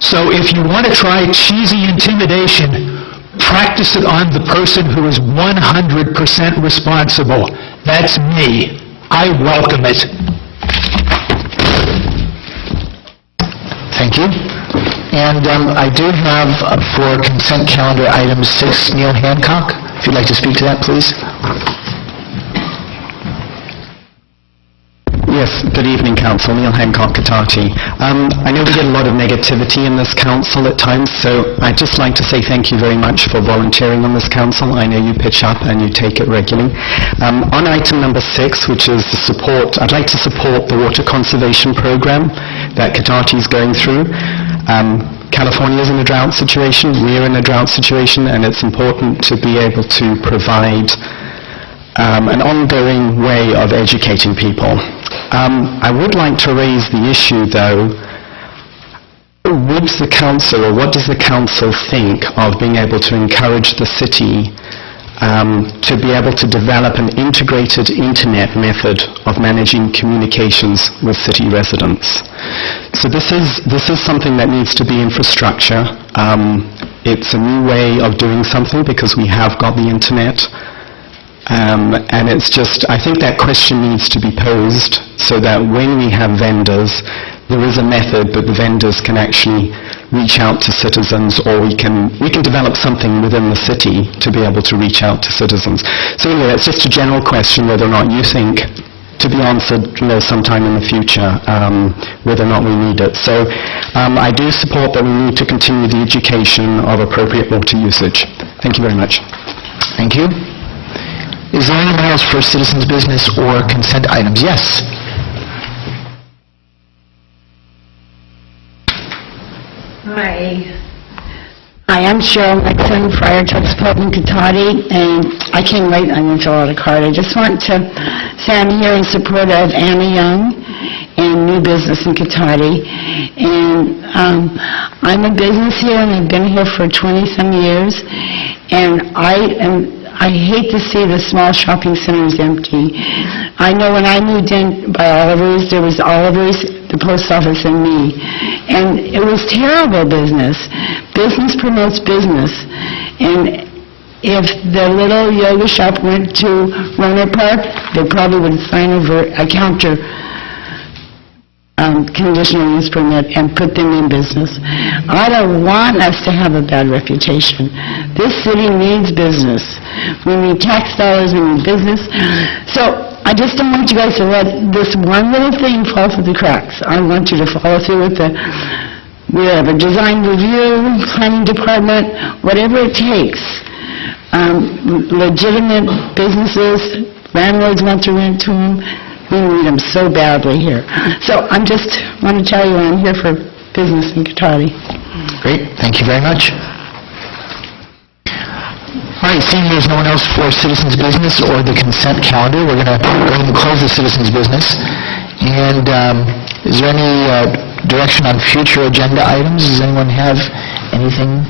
So if you want to try cheesy intimidation, practice it on the person who is 100% responsible. That's me. I welcome it. Thank you. And I do have for consent calendar item 6, Neil Hancock. If you'd like to speak to that, please. Yes, good evening, Council. Neil Hancock, Katati. I know we get a lot of negativity in this Council at times, so I'd just like to say thank you very much for volunteering on this Council. I know you pitch up and you take it regularly. On item number 6, which is the support, I'd like to support the water conservation program that Katati is going through. California is in a drought situation, we're in a drought situation, and it's important to be able to provide an ongoing way of educating people. I would like to raise the issue, though, would the Council, or what does the Council think of being able to encourage the city to be able to develop an integrated internet method of managing communications with city residents? So this is something that needs to be infrastructure. It's a new way of doing something because we have got the internet. And it's just, I think that question needs to be posed so that when we have vendors, there is a method that the vendors can actually reach out to citizens, or we can develop something within the city to be able to reach out to citizens. So anyway, it's just a general question whether or not you think to be answered, sometime in the future, whether or not we need it. So I do support that we need to continue the education of appropriate water usage. Thank you very much. Thank you. Is there anyone else for citizens' business or consent items? Yes. Hi. I'm Cheryl Nixon, Friar Tuck's Pub in Katati, and I came late, I didn't fill out a card. I just want to say I'm here in support of Anna Young and New Business in Katati. And I'm a business here, and I've been here for 20-some years, and I hate to see the small shopping centers empty. I know when I moved in by Oliver's, there was Oliver's, the post office, and me. And it was terrible business. Business promotes business. And if the little yoga shop went to Roner Park, they probably would sign over a counter conditional use permit and put them in business. I don't want us to have a bad reputation. This city needs business. We need tax dollars, we need business. So I just don't want you guys to let this one little thing fall through the cracks. I want you to follow through with we have a design review, planning department, whatever it takes. Legitimate businesses, landlords want to rent to them. We need them so badly here. So I just want to tell you I'm here for business in Katati. Great. Thank you very much. All right, seeing there's no one else for citizens' business or the consent calendar, we're going to go ahead and close the citizens' business. And is there any direction on future agenda items? Does anyone have anything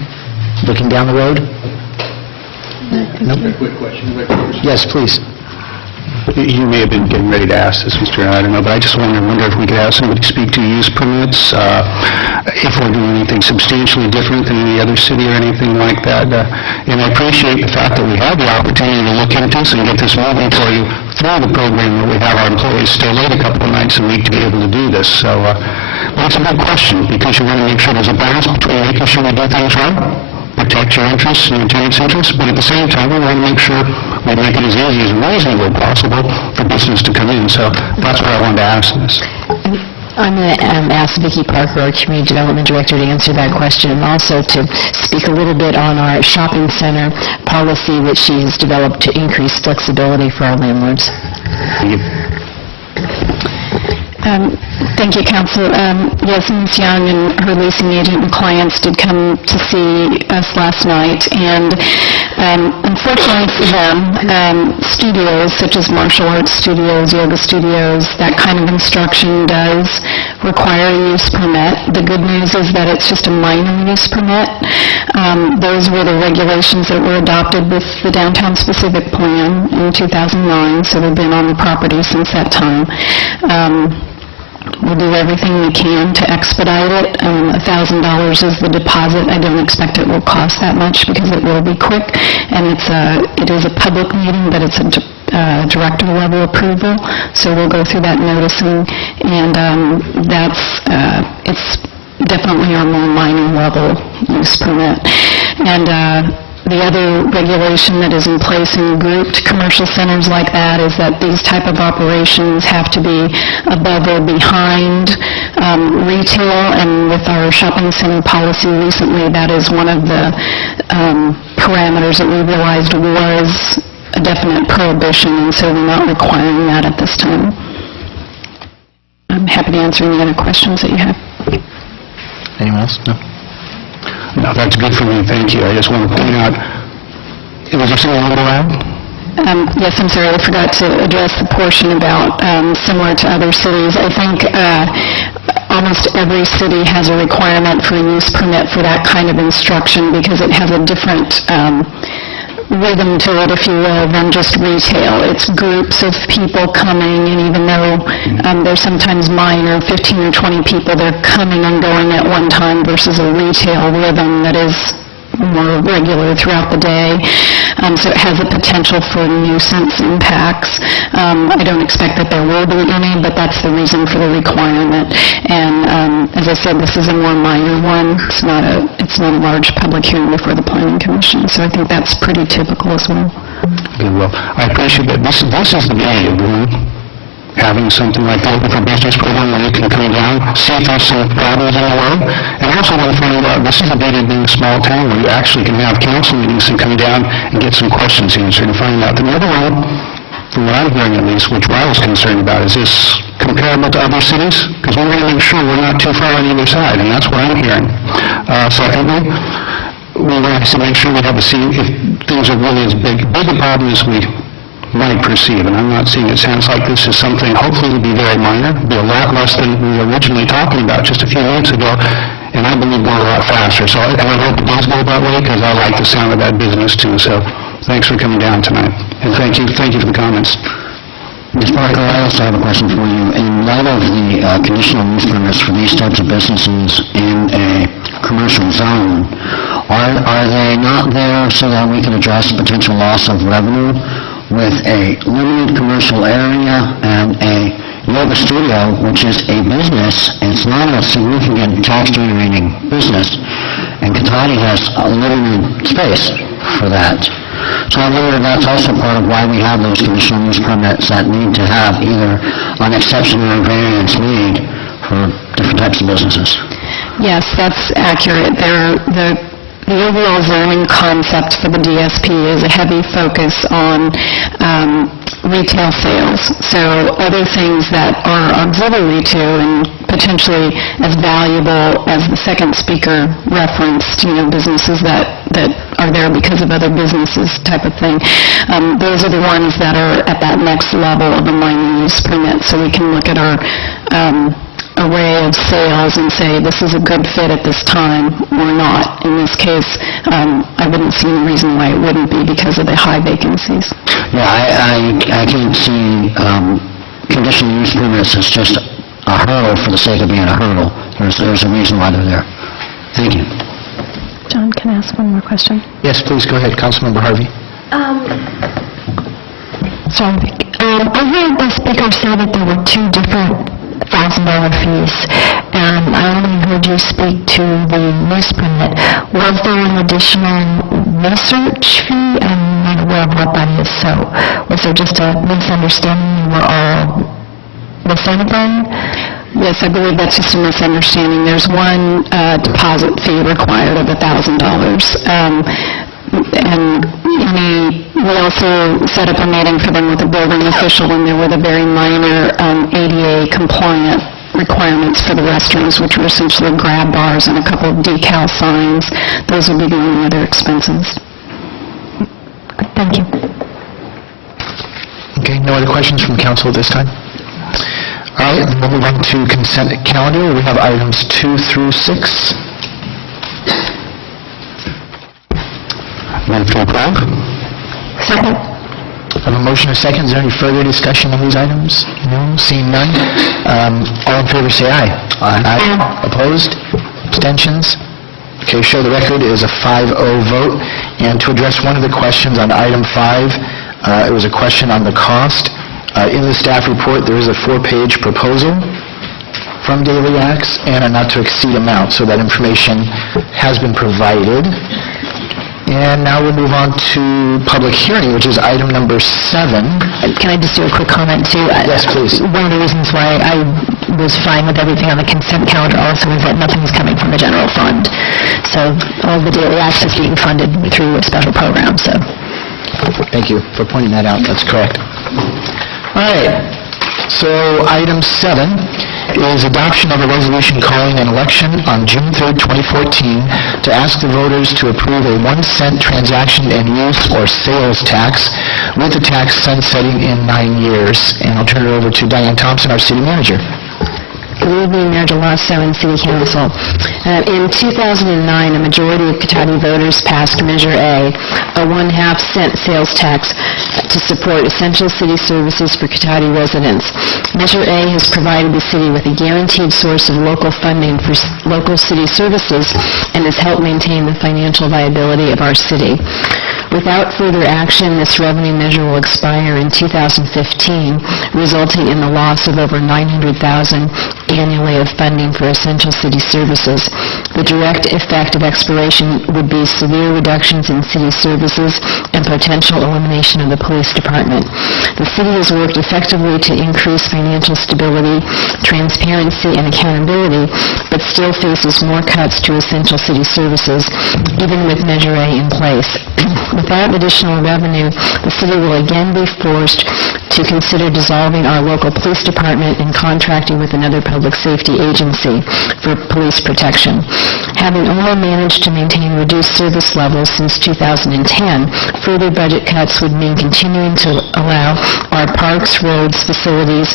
looking down the road? No? A quick question. Yes, please. You may have been getting ready to ask this, Mr. I don't know, but I just wonder if we could have somebody speak to use permits, if we're doing anything substantially different than any other city or anything like that. And I appreciate the fact that we have the opportunity to look into this and get this moving for you through the program that we have our employees stay late a couple of nights a week to be able to do this. So, but it's a big question, because you want to make sure there's a balance between making sure we do things right, protect your interests and your tenants' interests, but at the same time, we want to make sure we make it as easy as reasonably possible for business to come in. So that's why I wanted to ask this. I'm going to ask Vicki Parker, our Community Development Director, to answer that question, and also to speak a little bit on our shopping center policy, which she has developed to increase flexibility for our landlords. Thank you, Council. Yes, Ms. Young and her leasing agent and clients did come to see us last night, and unfortunately for them, studios such as martial arts studios, yoga studios, that kind of instruction does require a use permit. The good news is that it's just a minor use permit. Those were the regulations that were adopted with the Downtown Specific Plan in 2009, so they've been on the property since that time. We'll do everything we can to expedite it. $1,000 is the deposit. I don't expect it will cost that much because it will be quick, and it is a public meeting, but it's a director level approval, so we'll go through that noticing, and it's definitely our more minor level use permit. And the other regulation that is in place in grouped commercial centers like that is that these type of operations have to be above or behind retail, and with our shopping center policy recently, that is one of the parameters that we realized was a definite prohibition, and so we're not requiring that at this time. I'm happy to answer any other questions that you have. Anyone else? No? No, that's good for me, thank you. I just want to point out, was there something you want to add? Yes, I'm sorry, I forgot to address the portion about similar to other cities. I think almost every city has a requirement for a use permit for that kind of instruction because it has a different rhythm to it, if you will, than just retail. It's groups of people coming, and even though they're sometimes minor, 15 or 20 people, they're coming and going at one time versus a retail rhythm that is more regular throughout the day. So it has a potential for nuisance impacts. I don't expect that there will be any, but that's the reason for the requirement. And as I said, this is a more minor one. It's not a large public hearing before the Planning Commission, so I think that's pretty typical as well. Good, well, I appreciate that. This is the beauty of having something like the Open for Business program where you can come down, see if there's some problems in the way, and also want to find out, this is the beauty of being a small town where you actually can have council meetings and come down and get some questions answered and find out. The other one, from what I'm hearing at least, which I was concerned about, is this comparable to other cities? Because we want to make sure we're not too far on either side, and that's what I'm hearing. Secondly, we want to make sure we have a see if things are really as big a problem as we might perceive, and I'm not seeing it. Sounds like this is something hopefully will be very minor, be a lot less than we were originally talking about just a few minutes ago, and I believe we're a lot faster. So I hope it does go that way, because I like the sound of that business too. So thanks for coming down tonight, and thank you for the comments. Ms. Parker, I also have a question for you. In light of the conditional use permits for these types of businesses in a commercial zone, are they not there so that we can address potential loss of revenue with a limited commercial area and a yoga studio, which is a business? It's not a significant tax-generating business, and Cotati has a limited space for that. So I wonder if that's also part of why we have those conditional use permits that need to have either an exception or a variance made for different types of businesses. Yes, that's accurate. The overall zoning concept for the DSP is a heavy focus on retail sales. So other things that are auxiliary to and potentially as valuable as the second speaker referenced, businesses that are there because of other businesses type of thing. Those are the ones that are at that next level of a minor use permit. So we can look at our array of sales and say this is a good fit at this time or not. In this case, I wouldn't see any reason why it wouldn't be because of the high vacancies. Yeah, I can't see conditional use permits as just a hurdle for the sake of being a hurdle. There's a reason why they're there. Thank you. John, can I ask one more question? Yes, please, go ahead, Councilmember Harvey. Sorry. I heard the speaker say that there were two different $1,000 fees, and I only heard you speak to the use permit. Was there an additional research fee? I'm not aware of what that is, so was there just a misunderstanding? We're all the same thing? Yes, I believe that's just a misunderstanding. There's one deposit fee required of $1,000. And we also set up a meeting for them with the building official, and there were the very minor ADA compliant requirements for the restrooms, which were essentially grab bars and a couple of decal signs. Those will be the only other expenses. Thank you. Okay, no other questions from council at this time? All right, we'll move on to consent calendar. We have items 2 through 6. Move to approve. Second. I have a motion and a second. Is there any further discussion on these items? No? Seeing none? All in favor say aye. Aye. Opposed? Abstentions? Okay, show the record is a 5-0 vote. And to address one of the questions on item 5, it was a question on the cost. In the staff report, there is a 4-page proposal from Daily Acts and a not-to-exceed amount, so that information has been provided. And now we'll move on to public hearing, which is item number 7. Can I just do a quick comment, too? Yes, please. One of the reasons why I was fine with everything on the consent calendar also is that nothing's coming from the general fund. So all the daily acts is being funded through a special program, so. Thank you for pointing that out. That's correct. All right. So item 7 is adoption of a resolution calling an election on June 3rd, 2014, to ask the voters to approve a 1-cent transaction and use or sales tax with the tax sunsetting in 9 years. And I'll turn it over to Diane Thompson, our city manager. Good evening, Mayor DeLasso and City Council. In 2009, a majority of Cotati voters passed Measure A, a 1/2-cent sales tax to support essential city services for Cotati residents. Measure A has provided the city with a guaranteed source of local funding for local city services and has helped maintain the financial viability of our city. Without further action, this revenue measure will expire in 2015, resulting in the loss of over $900,000 annually of funding for essential city services. The direct effect of expiration would be severe reductions in city services and potential elimination of the police department. The city has worked effectively to increase financial stability, transparency, and accountability, but still faces more cuts to essential city services, even with Measure A in place. Without additional revenue, the city will again be forced to consider dissolving our local police department and contracting with another public safety agency for police protection. Having only managed to maintain reduced service levels since 2010, further budget cuts would mean continuing to allow our parks, roads, facilities,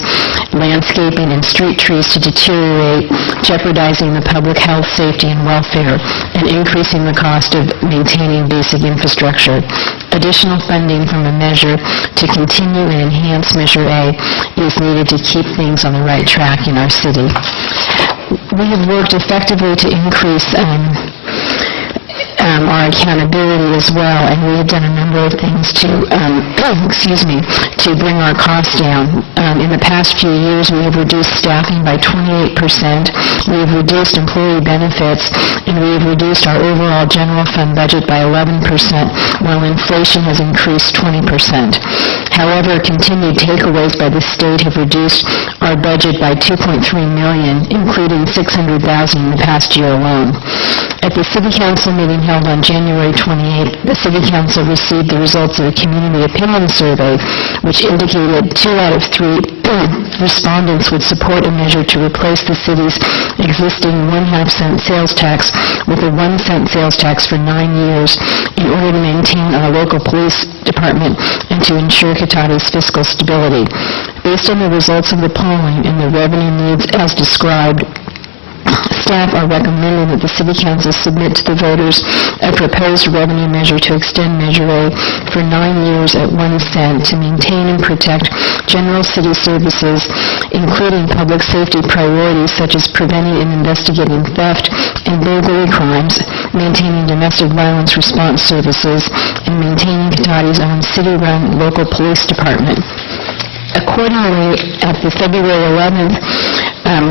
landscaping, and street trees to deteriorate, jeopardizing the public health, safety, and welfare, and increasing the cost of maintaining basic infrastructure. Additional funding from a measure to continue and enhance Measure A is needed to keep things on the right track in our city. We have worked effectively to increase our accountability as well, and we have done a number of things to, to bring our costs down. In the past few years, we have reduced staffing by 28%, we have reduced employee benefits, and we have reduced our overall general fund budget by 11%, while inflation has increased 20%. However, continued takeaways by the state have reduced our budget by $2.3 million, including $600,000 in the past year alone. At the City Council meeting held on January 28th, the City Council received the results of a community opinion survey, which indicated 2 out of 3 respondents would support a measure to replace the city's existing 1/2-cent sales tax with a 1-cent sales tax for 9 years in order to maintain our local police department and to ensure Cotati's fiscal stability. Based on the results of the polling and the revenue needs as described, staff are recommending that the City Council submit to the voters a proposed revenue measure to extend Measure A for 9 years at 1 cent to maintain and protect general city services, including public safety priorities such as preventing and investigating theft and burglary crimes, maintaining domestic violence response services, and maintaining Cotati's own city-run local police department. Accordingly, at the February 11th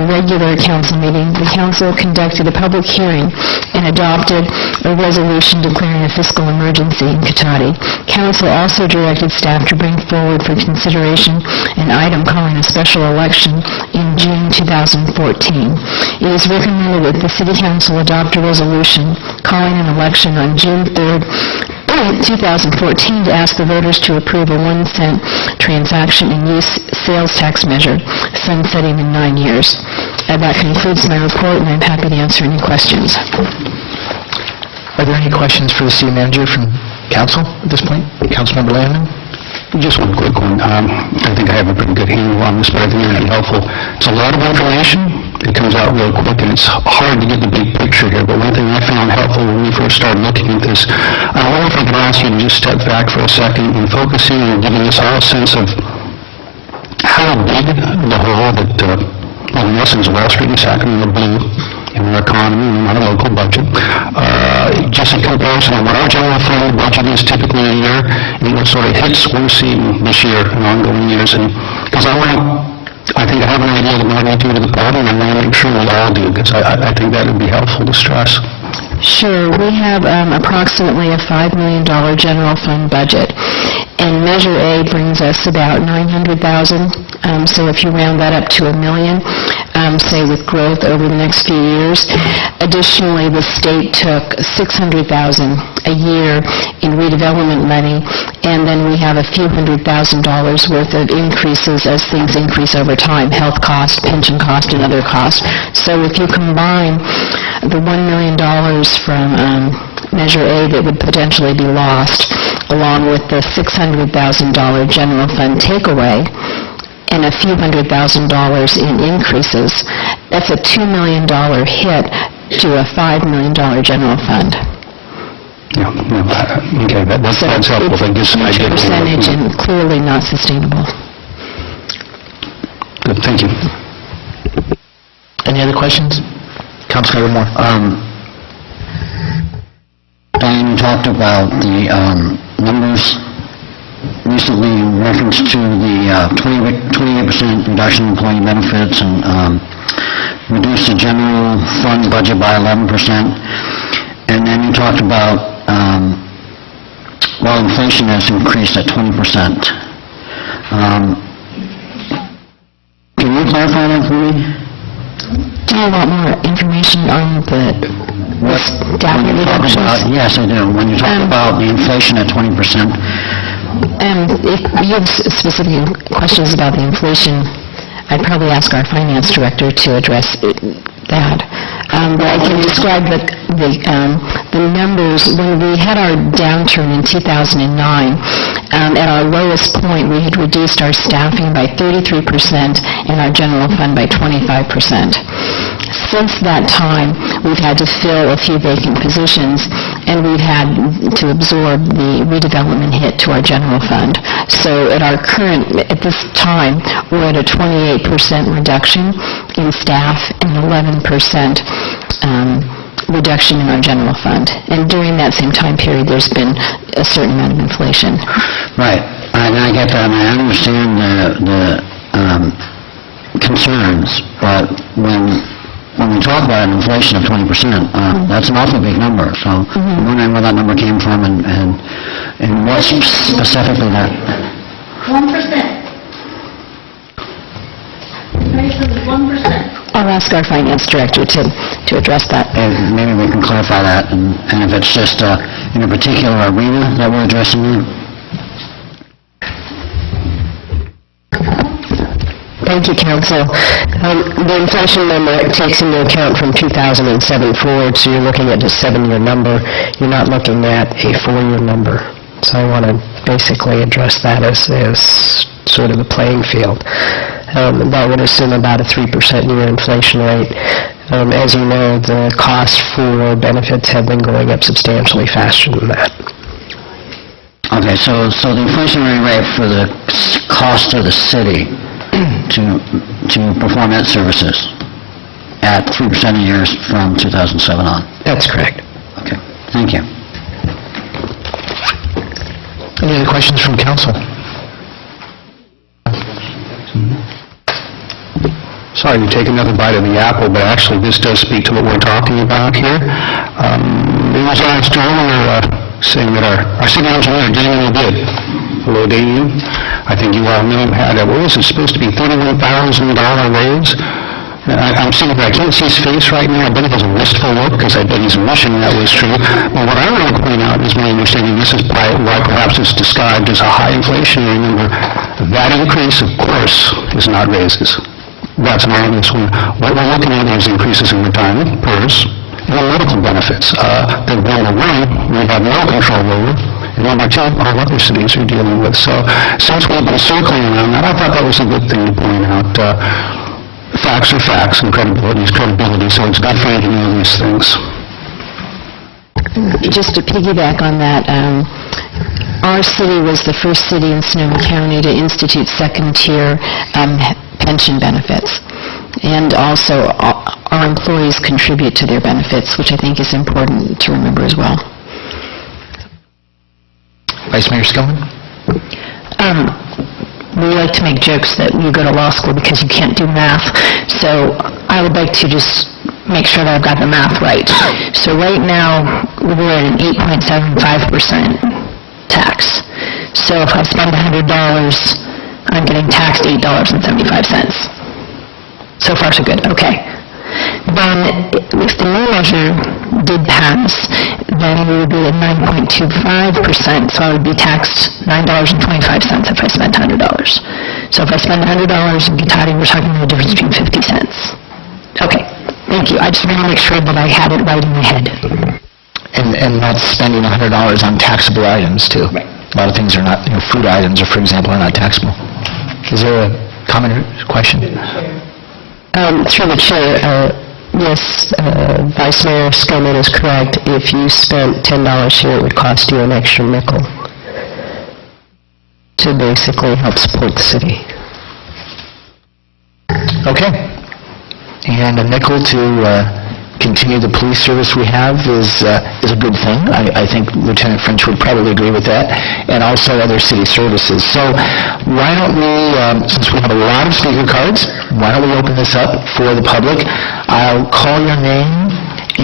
regular council meeting, the council conducted a public hearing and adopted a resolution declaring a fiscal emergency in Cotati. Council also directed staff to bring forward for consideration an item calling a special election in June 2014. It is recommended that the City Council adopt a resolution calling an election on June 3rd, 2014 to ask the voters to approve a 1-cent transaction and use sales tax measure, sunsetting in 9 years. That concludes my report, and I'm happy to answer any questions. Are there any questions for the city manager from council at this point? Councilmember Landon? Just one quick one. I think I have a pretty good handle on this, but I think it would be helpful. It's a lot of information. It comes out real quick, and it's hard to get the big picture here. But one thing I found helpful when we first started looking at this, I wonder if I could ask you to just step back for a second and focus in on giving us all a sense of how big the hole that, well, in essence, Wall Street and Sacramento blew in our economy and our local budget. Just in comparison on what our general fund budget is typically a year, and what sort of hits we're seeing this year and ongoing years. And because I think I have an idea of the magnitude of the problem, and I want to make sure we all do, because I think that would be helpful to stress. Sure. We have approximately a $5 million general fund budget, and Measure A brings us about $900,000. So if you round that up to $1 million, say with growth over the next few years. Additionally, the state took $600,000 a year in redevelopment money, and then we have a few $100,000 worth of increases as things increase over time, health cost, pension cost, and other costs. So if you combine the $1 million from Measure A that would potentially be lost, along with the $600,000 general fund takeaway, and a few $100,000 in increases, that's a $2 million hit to a $5 million general fund. Yeah, okay, that's helpful. That gives some idea. Percentage and clearly not sustainable. Good, thank you. Any other questions? Councilmember Moore. Diane, you talked about the numbers recently in reference to the 28% reduction in employee benefits and reduced the general fund budget by 11%. And then you talked about while inflation has increased at 20%. Can you clarify that for me? Do you want more information on the staff reductions? Yes, I do. When you talk about the inflation at 20%, if you have specific questions about the inflation, I'd probably ask our finance director to address that. But I can describe the numbers. When we had our downturn in 2009, at our lowest point, we had reduced our staffing by 33% and our general fund by 25%. Since that time, we've had to fill a few vacant positions, and we've had to absorb the redevelopment hit to our general fund. So at this time, we're at a 28% reduction in staff and 11% reduction in our general fund. And during that same time period, there's been a certain amount of inflation. right, and I get that, and I understand the concerns, but when we talk about an inflation of 20%, that's an awfully big number. So I'm wondering where that number came from and what specifically that... 1%. 1%. I'll ask our finance director to address that. And maybe we can clarify that, and if it's just in a particular arena that we're addressing it. Thank you, Council. The inflation number takes into account from 2007 forward, so you're looking at a 7-year number. You're not looking at a 4-year number. So I want to basically address that as sort of the playing field. That would assume about a 3% year inflation rate. As you know, the cost for benefits have been going up substantially faster than that. Okay, so the inflationary rate for the cost of the city to perform ed services at 3% a year from 2007 on? That's correct. Okay, thank you. Any other questions from council? Sorry to take another bite of the apple, but actually this does speak to what we're talking about here. It was asked earlier saying that our city engineer, Damien O'Bid, hello Damien, I think you all know him, had what was it supposed to be $31,000 raise I'm sitting here, I can't see his face right now, I bet he has a wistful look, because I bet he's wishing that was true. But what I want to point out is my understanding, this is why perhaps it's described as a high inflationary number. That increase, of course, is not raises. That's an obvious one. What we're looking at is increases in retirement, PERS, and medical benefits. That number one, we have no control over. And number two, all other cities are dealing with. So since we've been circling around that, I thought that was a good thing to point out. Facts are facts, and credibility is credibility, so it's good for you to know these things. Just to piggyback on that, our city was the first city in Sonoma County to institute second-tier pension benefits. And also, our employees contribute to their benefits, which I think is important to remember as well. Vice Mayor Skillman? We like to make jokes that you go to law school because you can't do math. So I would like to just make sure that I've got the math right. So right now, we're at an 8.75% tax. So if I spend $100, I'm getting taxed $8.75. So far, so good. Okay. Then, if the new measure did pass, then we would be at 9.25%, so I would be taxed $9.25 if I spent $100. So if I spend $100 in Cotati, we're talking about the difference between 50 cents. Okay, thank you. I just want to make sure that I had it right in my head. And not spending $100 on taxable items, too. Right. A lot of things are not, food items, for example, are not taxable. Is there a comment or question? Through the chair, yes, Vice Mayor Skillman is correct. If you spent $10 here, it would cost you an extra nickel to basically help support the city. Okay. And a nickel to continue the police service we have is a good thing. I think Lieutenant French would probably agree with that, and also other city services. So why don't we, since we have a lot of speaker cards, why don't we open this up for the public? I'll call your name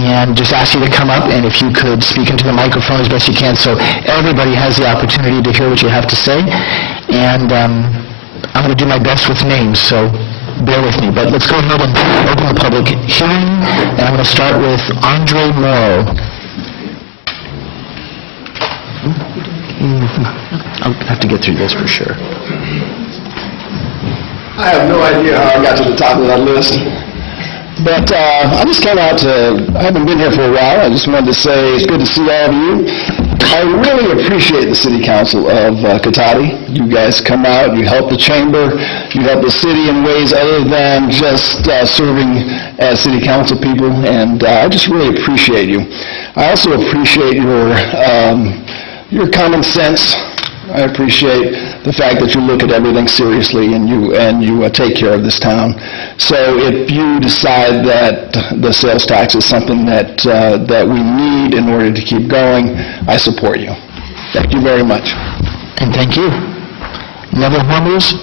and just ask you to come up, and if you could speak into the microphone as best you can so everybody has the opportunity to hear what you have to say. And I'm going to do my best with names, so bear with me. But let's go ahead and open the public hearing, and I'm going to start with Andre Morrow. I'll have to get through this for sure. I have no idea how I got to the top of that list. But I just came out I haven't been here for a while. I just wanted to say it's good to see all of you. I really appreciate the City Council of Cotati. You guys come out, you help the chamber, you help the city in ways other than just serving as City Council people, and I just really appreciate you. I also appreciate your common sense. I appreciate the fact that you look at everything seriously and you take care of this town. So if you decide that the sales tax is something that we need in order to keep going, I support you. Thank you very much. And thank you. Neville Hormels?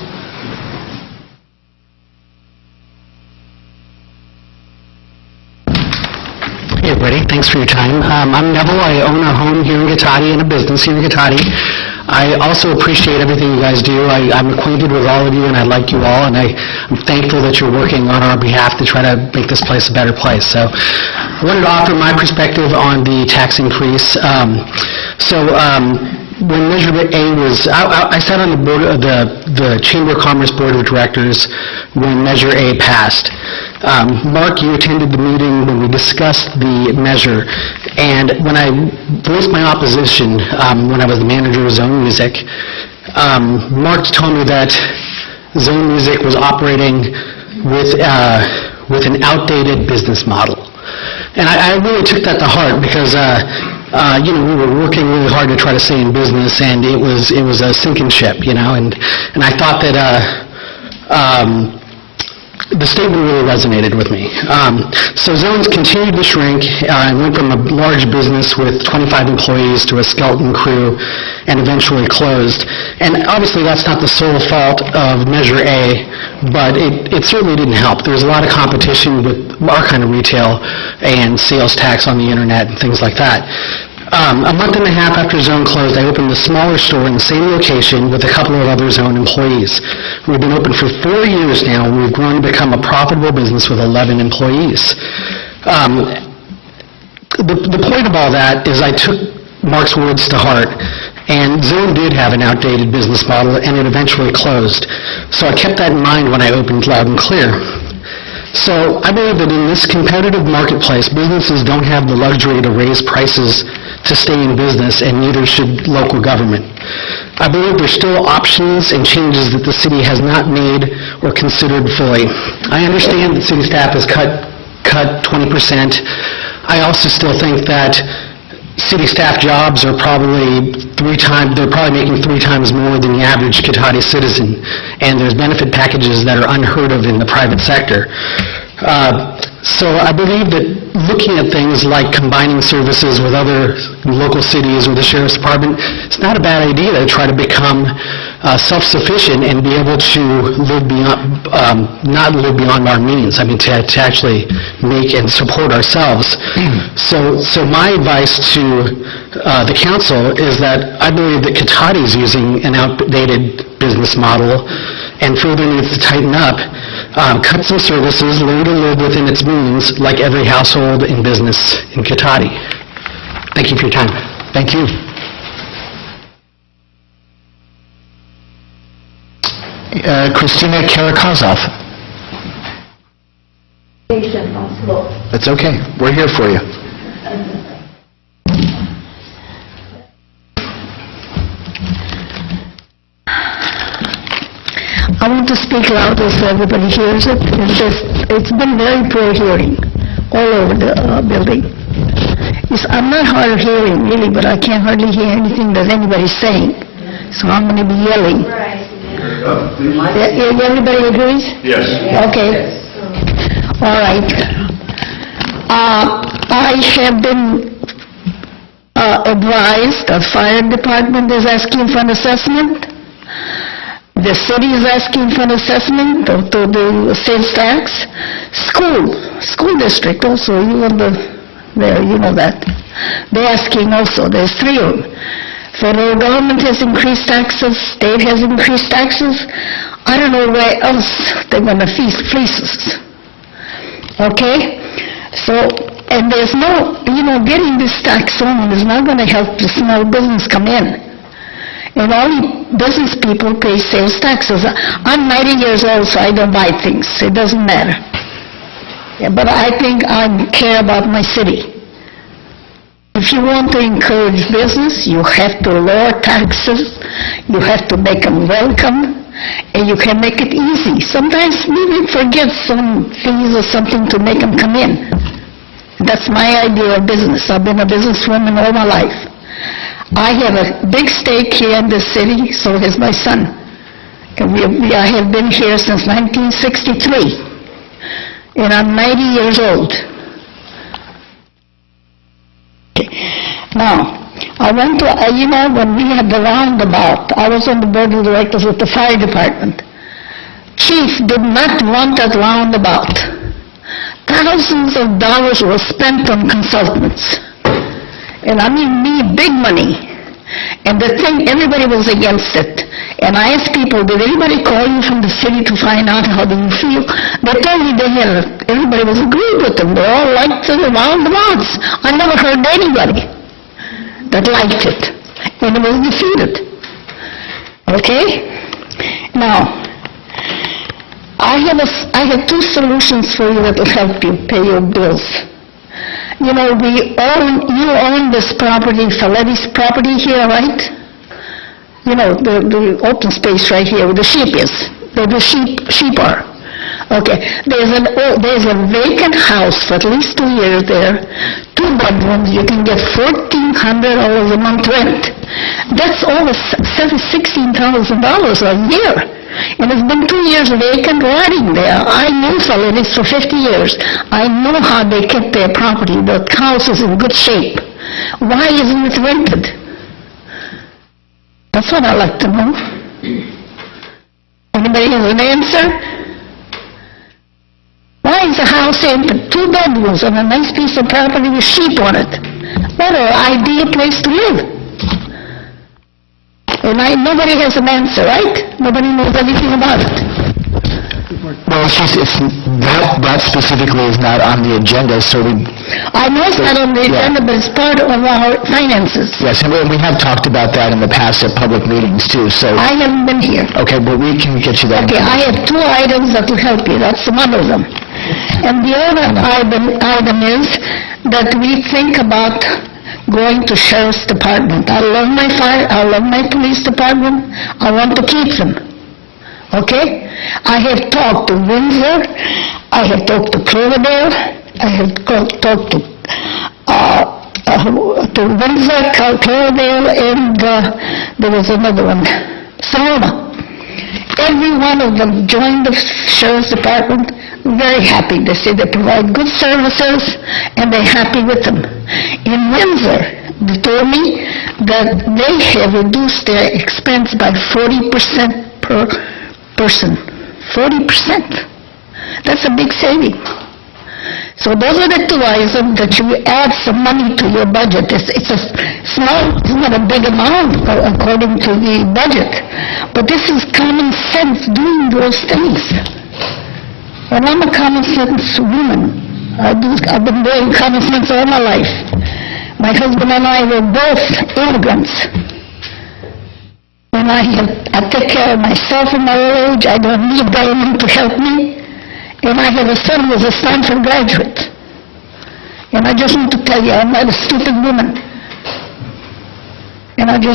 Hey everybody, thanks for your time. I'm Neville. I own a home here in Cotati and a business here in Cotati. I also appreciate everything you guys do. I'm acquainted with all of you, and I like you all, and I'm thankful that you're working on our behalf to try to make this place a better place. So I wanted to offer my perspective on the tax increase. When Measure A was, I sat on the board of the Chamber of Commerce Board of Directors when Measure A passed. Mark, you attended the meeting when we discussed the measure, and when I voiced my opposition when I was the manager of Zone Music, Mark told me that Zone Music was operating with an outdated business model. And I really took that to heart because we were working really hard to try to stay in business, and it was a sinking ship, and I thought that the statement really resonated with me. So Zones continued to shrink and went from a large business with 25 employees to a skeleton crew and eventually closed. And obviously that's not the sole fault of Measure A, but it certainly didn't help. There was a lot of competition with our kind of retail and sales tax on the internet and things like that. A month and a half after Zone closed, I opened a smaller store in the same location with a couple of other Zone employees. We've been open for 4 years now, and we've grown to become a profitable business with 11 employees. The point of all that is I took Mark's words to heart, and Zone did have an outdated business model, and it eventually closed. So I kept that in mind when I opened Loud and Clear. So I believe that in this competitive marketplace, businesses don't have the luxury to raise prices to stay in business, and neither should local government. I believe there's still options and changes that the city has not made or considered fully. I understand that city staff has cut 20%. I also still think that city staff jobs are probably making 3 times more than the average Cotati citizen, and there's benefit packages that are unheard of in the private sector. So I believe that looking at things like combining services with other local cities or the sheriff's department, it's not a bad idea to try to become self-sufficient and be able to live beyond, not live beyond our means. I mean, to actually make and support ourselves. So my advice to the council is that I believe that Cotati is using an outdated business model and further needs to tighten up, cut some services, learn to live within its means, like every household and business in Cotati. Thank you for your time. Thank you. Christina Karakazov. That's okay. We're here for you. I want to speak louder so everybody hears it. It's been very poor hearing all over the building. I'm not hard of hearing, really, but I can't hardly hear anything that anybody's saying. So I'm going to be yelling. Everybody agrees? Yes. Okay. All right. I have been advised the fire department is asking for an assessment. The city is asking for an assessment to the sales tax. School district also, you know that. They're asking also, there's 3 of them. Federal government has increased taxes, state has increased taxes. I don't know where else they're going to fleece us. Okay? So, and there's no, getting this tax on is not going to help the small business come in. And only business people pay sales taxes. I'm 90 years old, so I don't buy things. It doesn't matter. Yeah, but I think I care about my city. If you want to encourage business, you have to lower taxes, you have to make them welcome, and you can make it easy. Sometimes we forget some fees or something to make them come in. That's my idea of business. I've been a businesswoman all my life. I have a big stake here in this city, so has my son. And I have been here since 1963, and I'm 90 years old. Now, I went to, when we had the roundabout, I was on the board of directors with the fire department. Chief did not want that roundabout. Thousands of dollars were spent on consultants. And I mean big money. And the thing, everybody was against it. And I asked people, did anybody call you from the city to find out how do you feel? They told me everybody was agreeing with them. They all liked the roundabouts. I never heard anybody that liked it. And it was defeated. Okay? Now, I have 2 solutions for you that will help you pay your bills. You own this property, Faletta's property here, right? The open space right here where the sheep is, where the sheep are. Okay, there's a vacant house for at least 2 years there, 2 bedrooms, you can get $1,400 a month rent. That's over $16,000 a year. And it's been 2 years vacant rotting there. I knew Faletta's for 50 years. I know how they kept their property. The house is in good shape. Why isn't it rented? That's what I'd like to know. Anybody has an answer? Why is the house empty? 2 bedrooms on a nice piece of property with sheep on it. What an ideal place to live. And nobody has an answer, right? Nobody knows anything about it. Well, that specifically is not on the agenda, so we... I know it's not on the agenda, but it's part of our finances. Yes, and we have talked about that in the past at public meetings, too, so... I haven't been here. Okay, but we can get you that Okay, I information. have 2 items that will help you. That's one of them. And the other item is that we think about going to Sheriff's Department. I love my fire, I love my police department. I want to keep them. Okay? I have talked to Windsor, I have talked to Cloverdale, I have talked to Windsor, Cloverdale, and there was another one, Sonoma. Every one of them joined the Sheriff's Department, very happy. They say they provide good services, and they're happy with them. In Windsor, they told me that they have reduced their expense by 40% per person. 40%. That's a big saving. So those are the 2 items that you add some money to your budget. It's not a big amount according to the budget. But this is common sense doing those things. And I'm a common sense woman. I've been doing common sense all my life. My husband and I were both immigrants. And I take care of myself in my old age. I don't need government to help me. And I have a son who is a Stanford graduate. And I just want to tell you, I'm not a stupid woman. And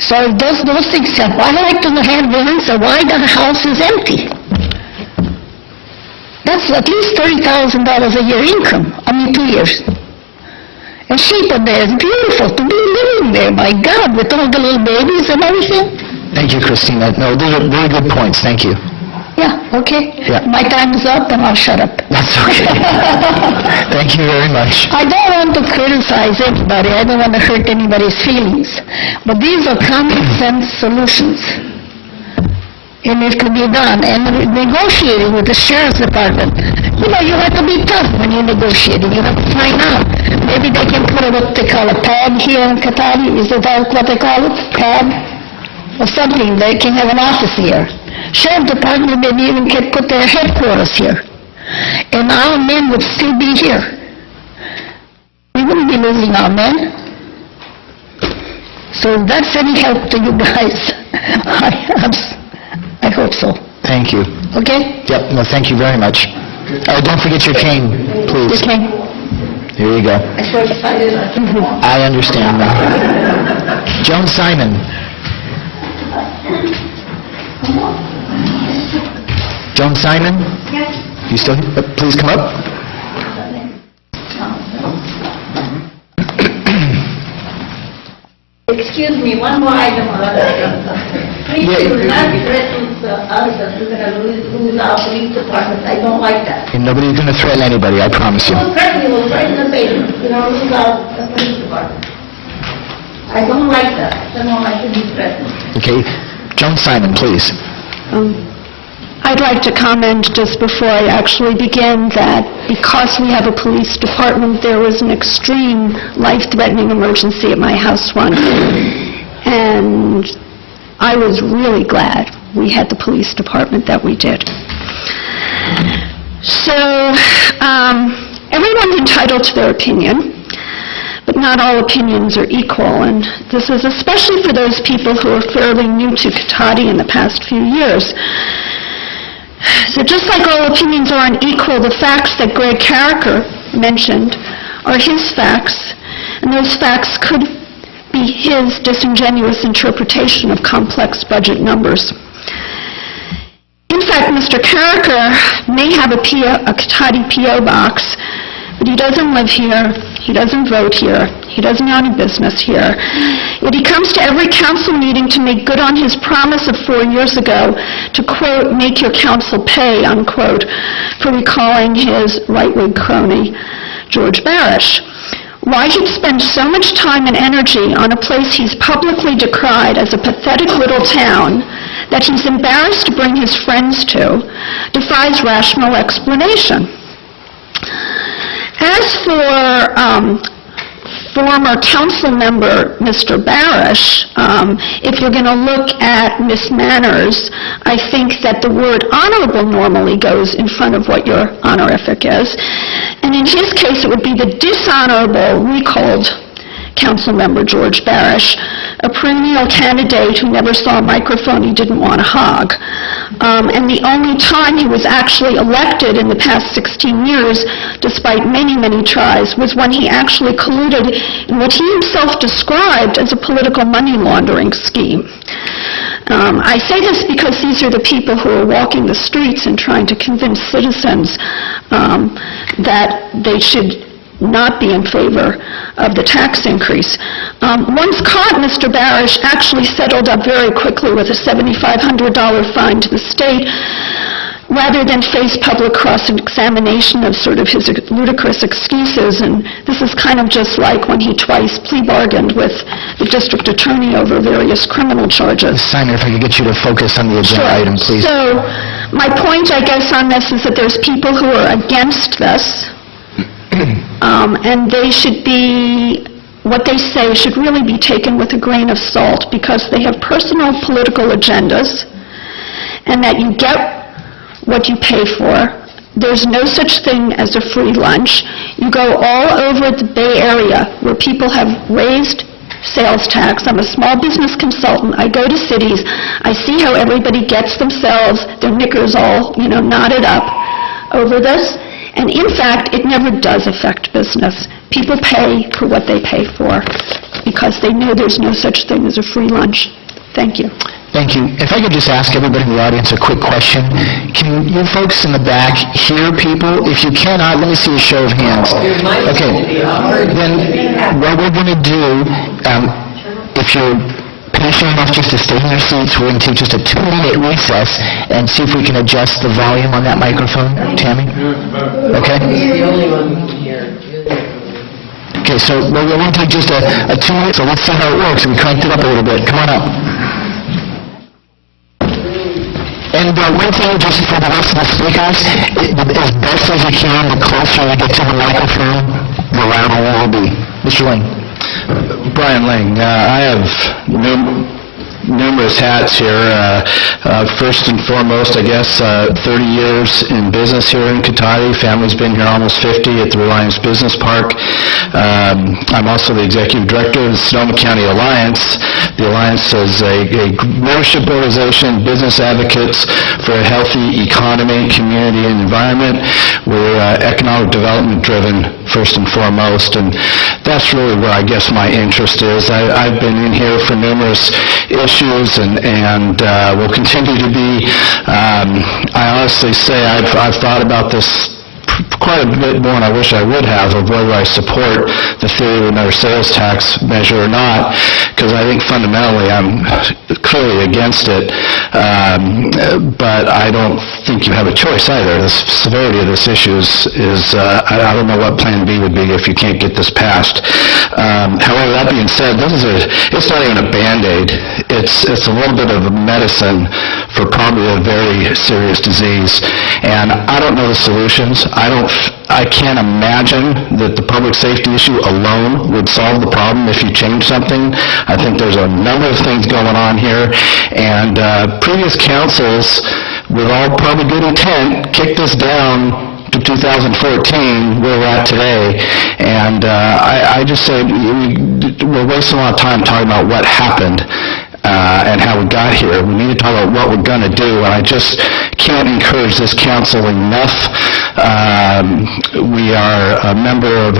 so those things happen. I like to have the answer why the house is empty. That's at least $30,000 a year income, 2 years. And Sheba there is beautiful to be living there, my God, with all the little babies and everything. Thank you, Christina. No, those are very good points. Thank you. Yeah, okay. Yeah. My time is up, and I'll shut up. That's okay. Thank you very much. I don't want to criticize anybody. I don't want to hurt anybody's feelings. But these are common sense solutions. And it can be done. And negotiating with the Sheriff's Department, you have to be tough when you're negotiating. You have to find out. Maybe they can put what they call a pad here in Katari. Is that what they call it? Pad? Or something. They can have an office here. Sheriff's Department maybe even can put their headquarters here. And our men would still be here. We wouldn't be losing our men. So if that's any help to you guys, I hope so. Thank you. Okay? Yep, no, thank you very much. Oh, don't forget your cane, please. Your cane. Here you go. I'm so excited. I understand that. Joan Simon. Joan Simon? Yes. You still here? Please come up. Excuse me, one more item. Please do not threaten us that we're going to lose our police department. I don't like that. And nobody's going to threaten anybody, I promise you. We'll threaten the pavement. We're going to lose our police department. I don't like that. I don't like to be threatened. Okay. Joan Simon, please. I'd like to comment just before I actually begin that because we have a police department, there was an extreme life-threatening emergency at my house once. And I was really glad we had the police department that we did. So, everyone's entitled to their opinion, but not all opinions are equal, and this is especially for those people who are fairly new to Katati in the past few years. So just like all opinions aren't equal, the facts that Greg Carricker mentioned are his facts, and those facts could be his disingenuous interpretation of complex budget numbers. In fact, Mr. Carricker may have a Katati P.O. box, but he doesn't live here, he doesn't vote here, he doesn't own a business here. Yet he comes to every council meeting to make good on his promise of 4 years ago to, quote, make your council pay, unquote, for recalling his right-wing crony, George Barish. Why he'd spend so much time and energy on a place he's publicly decried as a pathetic little town that he's embarrassed to bring his friends to defies rational explanation. As for former council member, Mr. Barish, if you're going to look at Miss Manners, I think that the word honorable normally goes in front of what your honorific is. And in his case, it would be the dishonorable, recalled council member George Barish, a perennial candidate who never saw a microphone he didn't want to hog. And the only time he was actually elected in the past 16 years, despite many, many tries, was when he actually colluded in what he himself described as a political money laundering scheme. I say this because these are the people who are walking the streets and trying to convince citizens that they should not be in favor of the tax increase. Once caught, Mr. Barish actually settled up very quickly with a $7,500 fine to the state, rather than face public cross-examination of sort of his ludicrous excuses. And this is kind of just like when he twice plea bargained with the district attorney over various criminal charges. Simon, if I could get you to focus on the agenda item, please. So my point, I guess, on this is that there's people who are against this, and they should be, what they say should really be taken with a grain of salt, because they have personal political agendas, and that you get what you pay for. There's no such thing as a free lunch. You go all over the Bay Area where people have raised sales tax. I'm a small business consultant. I go to cities. I see how everybody gets themselves, their knickers all, knotted up over this. And in fact, it never does affect business. People pay for what they pay for because they know there's no such thing as a free lunch. Thank you. Thank you. If I could just ask everybody in the audience a quick question. Can you folks in the back hear people? If you cannot, let me see a show of hands. Okay. Then what we're going to do, if you're patient enough just to stay in your seats, we're going to take just a 2-minute recess and see if we can adjust the volume on that microphone. Tammy? Okay? Okay, so we're going to take just a 2 minutes, so let's see how it works. We cranked it up a little bit. Come on up. And one thing, just for the rest of the speakers, as best as you can, the closer you get to the microphone, the louder it will be. Mr. Lang. Brian Lang. I have numerous hats here. First and foremost, I guess, 30 years in business here in Cotati. Family's been here almost 50 at the Reliance Business Park. I'm also the executive director of the Sonoma County Alliance. The Alliance is a membership organization, business advocates for a healthy economy, community, and environment. We're economic development driven, first and foremost, and that's really where I guess my interest is. I've been in here for numerous issues and will continue to be. I honestly say I've thought about this quite a bit more, and I wish I would have, of whether I support the theory of another sales tax measure or not, because I think fundamentally I'm clearly against it, but I don't think you have a choice either. The severity of this issue is I don't know what Plan B would be if you can't get this passed. However, that being said, it's not even a Band-Aid. It's a little bit of a medicine for probably a very serious disease, and I don't know the solutions. I can't imagine that the public safety issue alone would solve the problem if you change something. I think there's a number of things going on here, and previous councils, with all probably good intent, kicked this down to 2014, where we're at today, and I just say we're wasting a lot of time talking about what happened and how we got here. We need to talk about what we're going to do, and I just can't encourage this council enough. We are a member of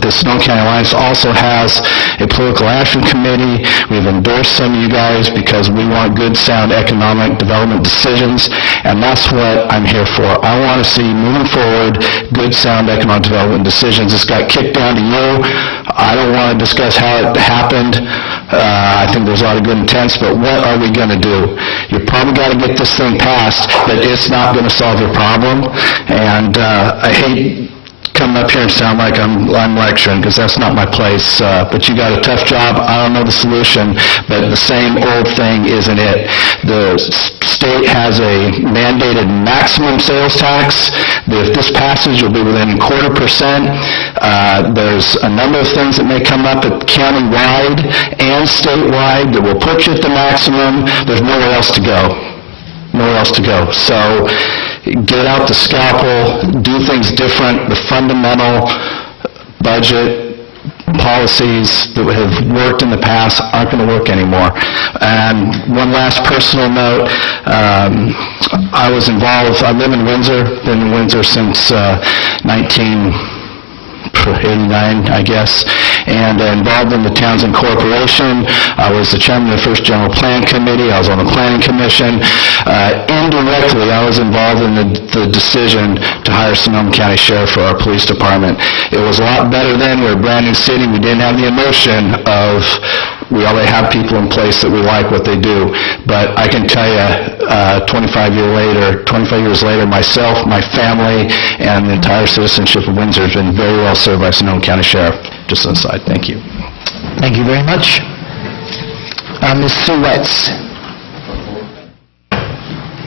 the Sonoma County Alliance also has a political action committee. We've endorsed some of you guys because we want good, sound economic development decisions, and that's what I'm here for. I want to see, moving forward, good, sound economic development decisions. This got kicked down to you. I don't want to discuss how it happened. I think there's a lot of good intents, but what are we going to do? You probably got to get this thing passed, but it's not going to solve your problem. And I hate coming up here and sound like I'm lecturing, because that's not my place. But you got a tough job. I don't know the solution, but the same old thing isn't it. The state has a mandated maximum sales tax. If this passes, you'll be within 0.25%. There's a number of things that may come up at county-wide and statewide that will put you at the maximum. There's nowhere else to go. Nowhere else to go. So get out the scalpel, do things different. The fundamental budget policies that have worked in the past aren't going to work anymore. And one last personal note, I live in Windsor, been in Windsor since 1989, I guess, and involved in the Townsend Corporation. I was the chairman of the first General Plan Committee. I was on the Planning Commission. Indirectly, I was involved in the decision to hire Sonoma County Sheriff for our police department. It was a lot better then. We were a brand new city. We didn't have the emotion of we already have people in place that we like what they do. But I can tell you, 25 years later, myself, my family, and the entire citizenship of Windsor has been very well served by Sonoma County Sheriff. Just an aside. Thank you. Thank you very much. Ms. Sue Wetz.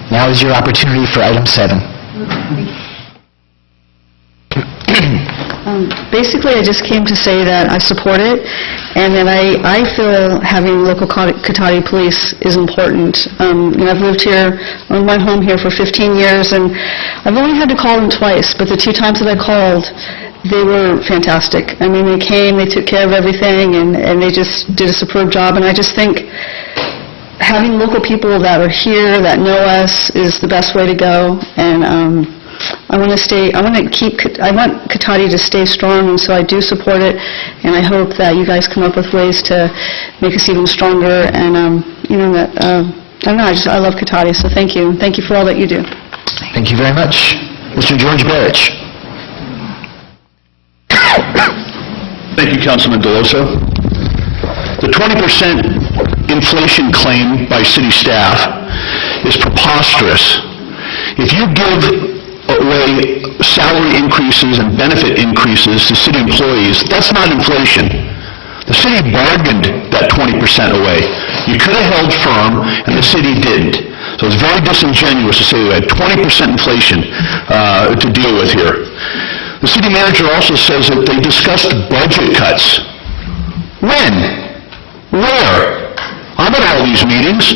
Now is your opportunity for item 7. Basically, I just came to say that I support it, and that I feel having local Cotati police is important. I've lived here, I went home here for 15 years, and I've only had to call them twice, but the 2 times that I called, they were fantastic. I mean, they came, they took care of everything, and they just did a superb job, and I just think having local people that are here, that know us, is the best way to go, and I want Cotati to stay strong, and so I do support it, and I hope that you guys come up with ways to make us even stronger, and I love Cotati, so thank you. Thank you for all that you do. Thank you very much. Mr. George Barrich. Thank you, Councilman Deloso. The 20% inflation claim by city staff is preposterous. If you give away salary increases and benefit increases to city employees, that's not inflation. The city bargained that 20% away. You could have held firm, and the city didn't. So it's very disingenuous to say we had 20% inflation to deal with here. The city manager also says that they discussed budget cuts. When? Where? I'm at all these meetings.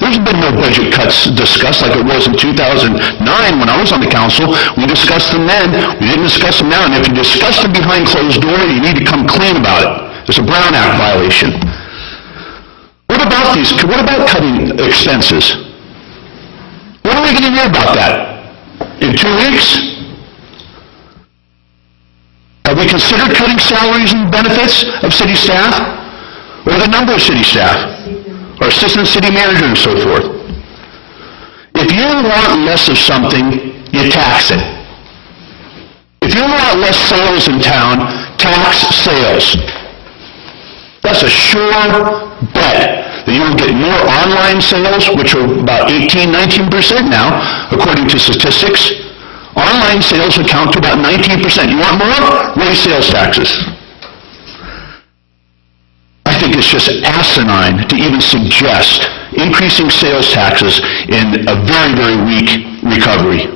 There's been no budget cuts discussed like it was in 2009 when I was on the council. We discussed them then. We didn't discuss them now. And if you discuss them behind closed doors, you need to come clean about it. It's a Brown Act violation. What about cutting expenses? When are we going to hear about that? In 2 weeks? Have we considered cutting salaries and benefits of city staff? Or the number of city staff? Or assistant city manager and so forth? If you want less of something, you tax it. If you want less sales in town, tax sales. That's a sure bet that you will get more online sales, which are about 18-19% now, according to statistics. Online sales account to about 19%. You want more? Raise sales taxes. I think it's just asinine to even suggest increasing sales taxes in a very, very weak recovery.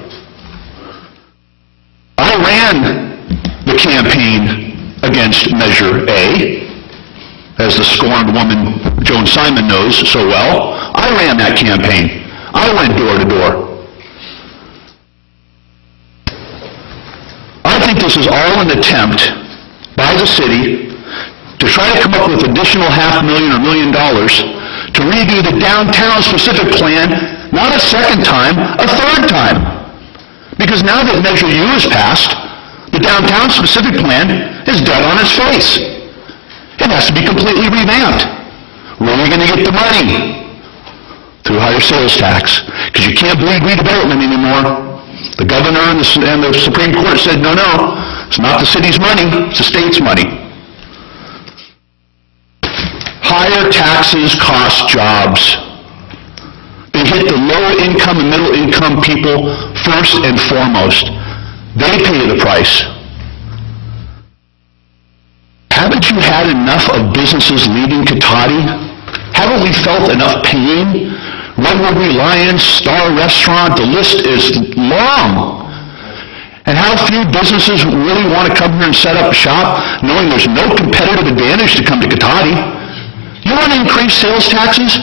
I ran the campaign against Measure A, as the scorned woman Joan Simon knows so well. I ran that campaign. I went door to door. I think this is all an attempt by the city to try to come up with additional $500,000 or $1 million to redo the downtown specific plan, not a second time, a third time. Because now that Measure U is passed, the downtown specific plan is dead on its face. It has to be completely revamped. Where are we going to get the money? Through higher sales tax. Because you can't bleed redevelopment anymore. The governor and the Supreme Court said, no, it's not the city's money, it's the state's money. Higher taxes cost jobs. They hit the lower income and middle income people first and foremost. They pay the price. Haven't you had enough of businesses leaving Cotati? Haven't we felt enough pain Redwood Lions, Star Restaurant, the list is long. And how few businesses really want to come here and set up shop, knowing there's no competitive advantage to come to Cotati. You want to increase sales taxes?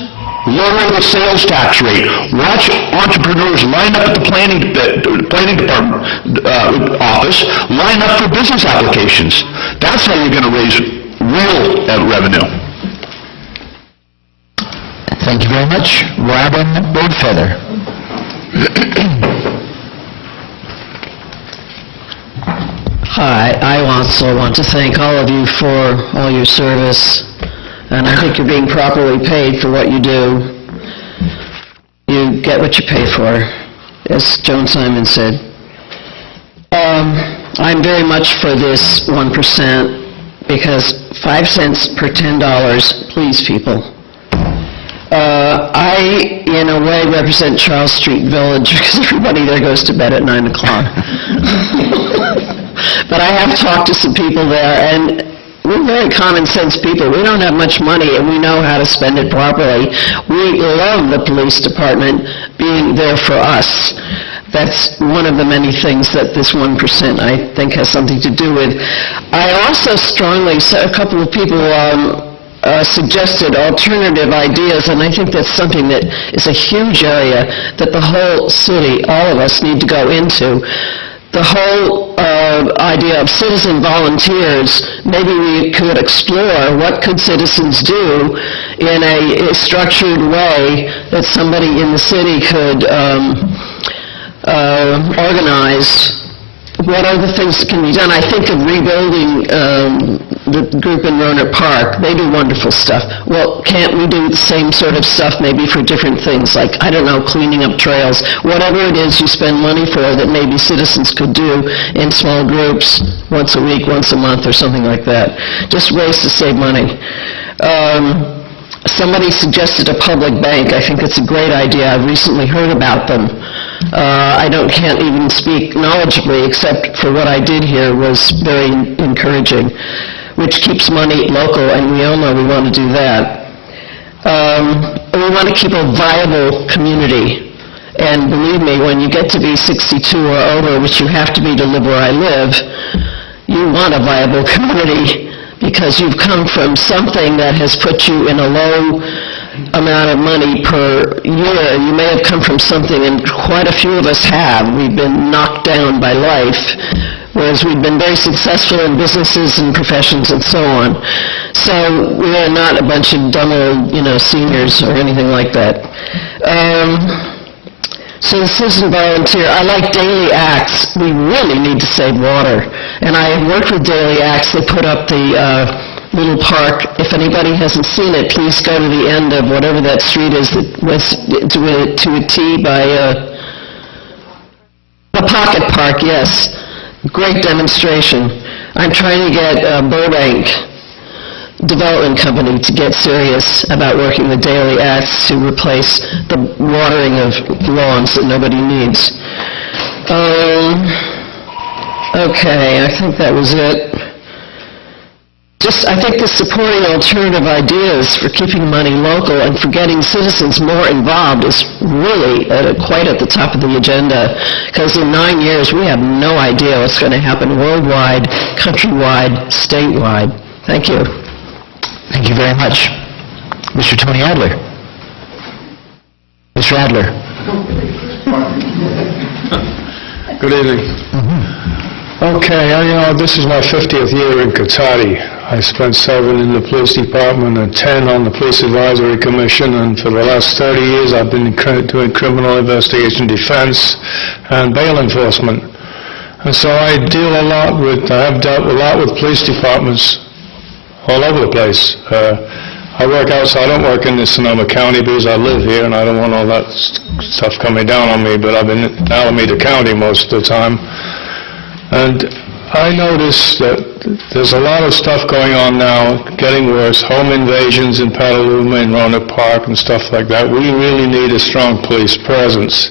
Lower the sales tax rate. Watch entrepreneurs line up at the planning department office, line up for business applications. That's how you're going to raise real revenue. Thank you very much. Robin Birdfeather. Hi, I also want to thank all of you for all your service, and I think you're being properly paid for what you do. You get what you pay for, as Joan Simon said. I'm very much for this 1%, because 5 cents per $10, please, people. I, in a way, represent Charles Street Village, because everybody there goes to bed at 9 o'clock. But I have talked to some people there, and we're very common sense people. We don't have much money, and we know how to spend it properly. We love the police department being there for us. That's one of the many things that this 1% I think has something to do with. I also strongly, a couple of people suggested alternative ideas, and I think that's something that is a huge area that the whole city, all of us, need to go into. The whole idea of citizen volunteers, maybe we could explore what could citizens do in a structured way that somebody in the city could organize. What are the things that can be done? I think of rebuilding the group in Rohnert Park. They do wonderful stuff. Well, can't we do the same sort of stuff maybe for different things, like, I don't know, cleaning up trails, whatever it is you spend money for that maybe citizens could do in small groups, once a week, once a month, or something like that. Just ways to save money. Somebody suggested a public bank. I think it's a great idea. I've recently heard about them. I can't even speak knowledgeably, except for what I did here was very encouraging, which keeps money local, and we all know we want to do that. We want to keep a viable community. And believe me, when you get to be 62 or over, which you have to be to live where I live, you want a viable community, because you've come from something that has put you in a low amount of money per year. You may have come from something, and quite a few of us have. We've been knocked down by life, whereas we've been very successful in businesses and professions and so on. So we are not a bunch of dumb old, seniors or anything like that. So the citizen volunteer, I like Daily Acts. We really need to save water. And I worked with Daily Acts. They put up the little park. If anybody hasn't seen it, please go to the end of whatever that street is that was to a T by the Pocket Park, yes. Great demonstration. I'm trying to get Burbank Development Company to get serious about working with Daily Acts to replace the watering of lawns that nobody needs. Okay, I think that was it. I think the supporting alternative ideas for keeping money local and for getting citizens more involved is really quite at the top of the agenda, because in 9 years we have no idea what's going to happen worldwide, countrywide, statewide. Thank you. Thank you very much. Mr. Tony Adler. Mr. Adler. Good evening. Okay, this is my 50th year in Cotati. I spent 7 in the police department and 10 on the police advisory commission, and for the last 30 years I've been doing criminal investigation defense and bail enforcement. And so I have dealt a lot with police departments all over the place. I work outside. I don't work in Sonoma County because I live here and I don't want all that stuff coming down on me, but I've been in Alameda County most of the time. And I notice that there's a lot of stuff going on now, getting worse, home invasions in Petaluma and Rohnert Park and stuff like that. We really need a strong police presence.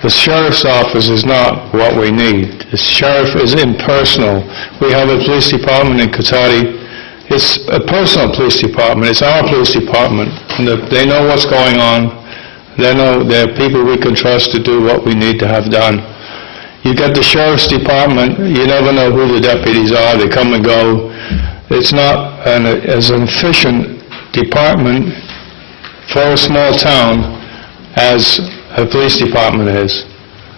The sheriff's office is not what we need. The sheriff is impersonal. We have a police department in Cotati. It's a personal police department. It's our police department. And they know what's going on. They're people we can trust to do what we need to have done. You got the sheriff's department, you never know who the deputies are, they come and go. It's not as an efficient department for a small town as a police department is.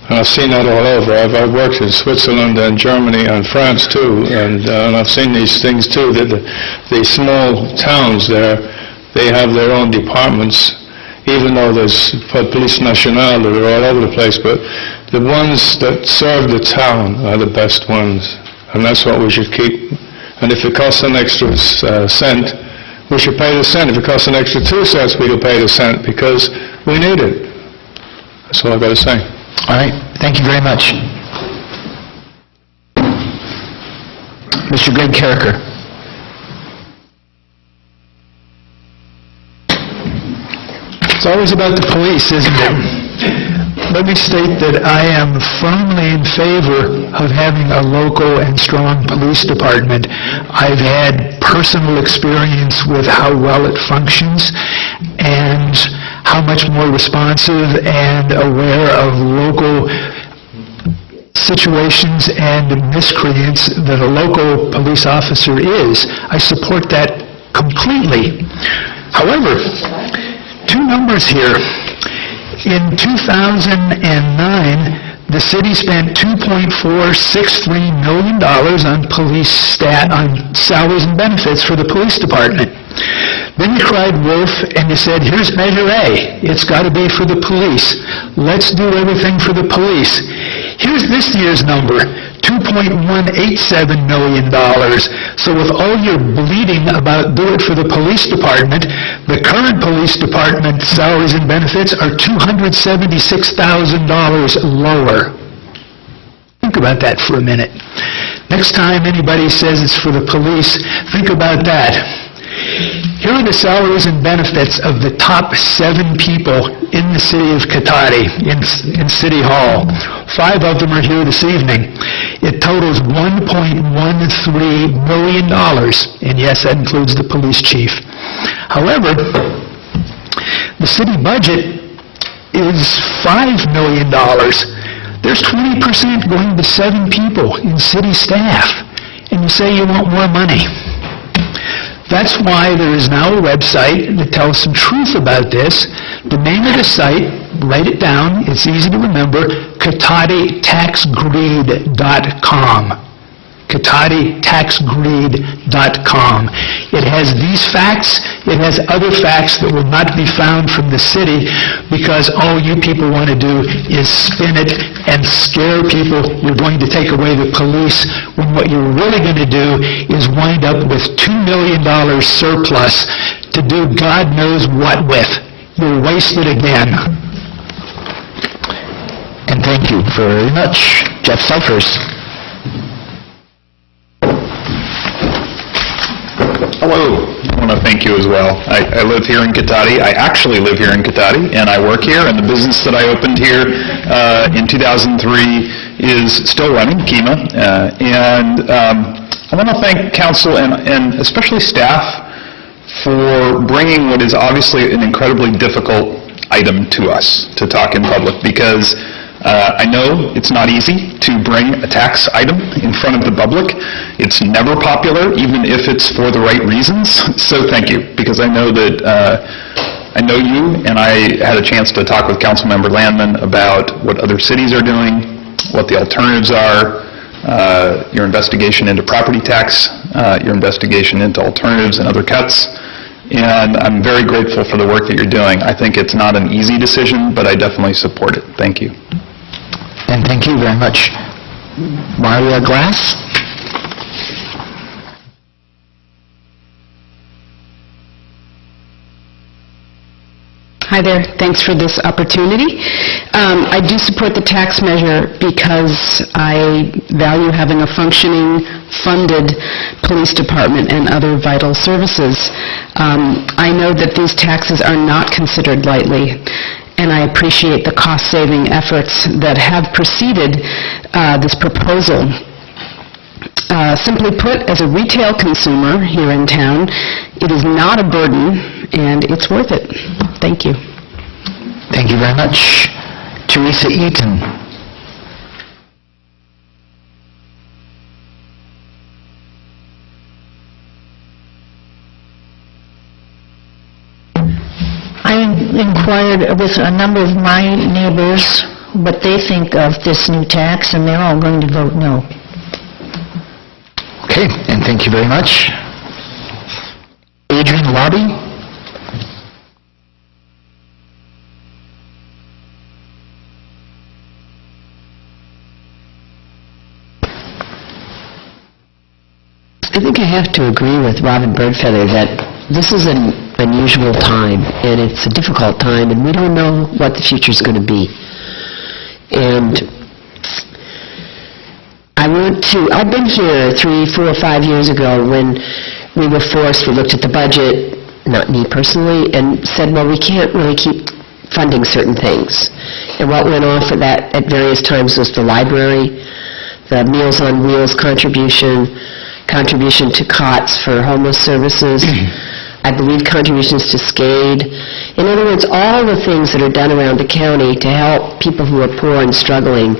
And I've seen that all over. I've worked in Switzerland and Germany and France too, and I've seen these things too, that the small towns there, they have their own departments, even though there's police nationale that are all over the place, but the ones that serve the town are the best ones, and that's what we should keep. And if it costs an extra cent, we should pay the cent. If it costs an extra 2 cents, we will pay the cent, because we need it. That's all I've got to say. All right, thank you very much. Mr. Greg Carricker. It's always about the police, isn't it? Let me state that I am firmly in favor of having a local and strong police department. I've had personal experience with how well it functions and how much more responsive and aware of local situations and miscreants that a local police officer is. I support that completely. However, 2 numbers here. In 2009, the city spent $2.463 million on on salaries and benefits for the police department. Then you cried wolf and you said, here's Measure A. It's got to be for the police. Let's do everything for the police. Here's this year's number, $2.187 million. So with all your bleating about do it for the police department, the current police department salaries and benefits are $276,000 lower. Think about that for a minute. Next time anybody says it's for the police, think about that. Here are the salaries and benefits of the top 7 people in the city of Cotati, in City Hall. 5 of them are here this evening. It totals $1.13 million, and yes, that includes the police chief. However, the city budget is $5 million. There's 20% going to 7 people in city staff, and you say you want more money. That's why there is now a website that tells some truth about this. The name of the site, write it down, it's easy to remember, CotatiTaxGreed.com. CotatiTaxGreed.com. It has these facts, it has other facts that will not be found from the city, because all you people want to do is spin it and scare people. You're going to take away the police, when what you're really going to do is wind up with $2 million surplus to do God knows what with. You're wasted again. And thank you very much. Jeff Cyphers. Hello. I want to thank you as well. I live here in Cotati. I actually live here in Cotati, and I work here, and the business that I opened here in 2003 is still running, Kima. I want to thank council and especially staff for bringing what is obviously an incredibly difficult item to us to talk in public, because I know it's not easy to bring a tax item in front of the public. It's never popular, even if it's for the right reasons. So thank you, because I know that I know you, and I had a chance to talk with Councilmember Landman about what other cities are doing, what the alternatives are, your investigation into property tax, your investigation into alternatives and other cuts. And I'm very grateful for the work that you're doing. I think it's not an easy decision, but I definitely support it. Thank you. And thank you very much. Maria Glass? Hi there. Thanks for this opportunity. I do support the tax measure because I value having a functioning, funded police department and other vital services. I know that these taxes are not considered lightly, and I appreciate the cost-saving efforts that have preceded this proposal. Simply put, as a retail consumer here in town, it is not a burden, and it's worth it. Thank you. Thank you very much. Teresa Eaton. I inquired with a number of my neighbors what they think of this new tax, and they're all going to vote no. Okay, and thank you very much. Adrian Lobby. I think I have to agree with Robin Birdfeather that this is an unusual time, and it's a difficult time, and we don't know what the future's going to be. And I've been here 3, 4, 5 years ago when we were forced, we looked at the budget, not me personally, and said, well, we can't really keep funding certain things. And what went on for that at various times was the library, the Meals on Wheels contribution to COTS for homeless services, I believe contributions to SCADE. In other words, all the things that are done around the county to help people who are poor and struggling,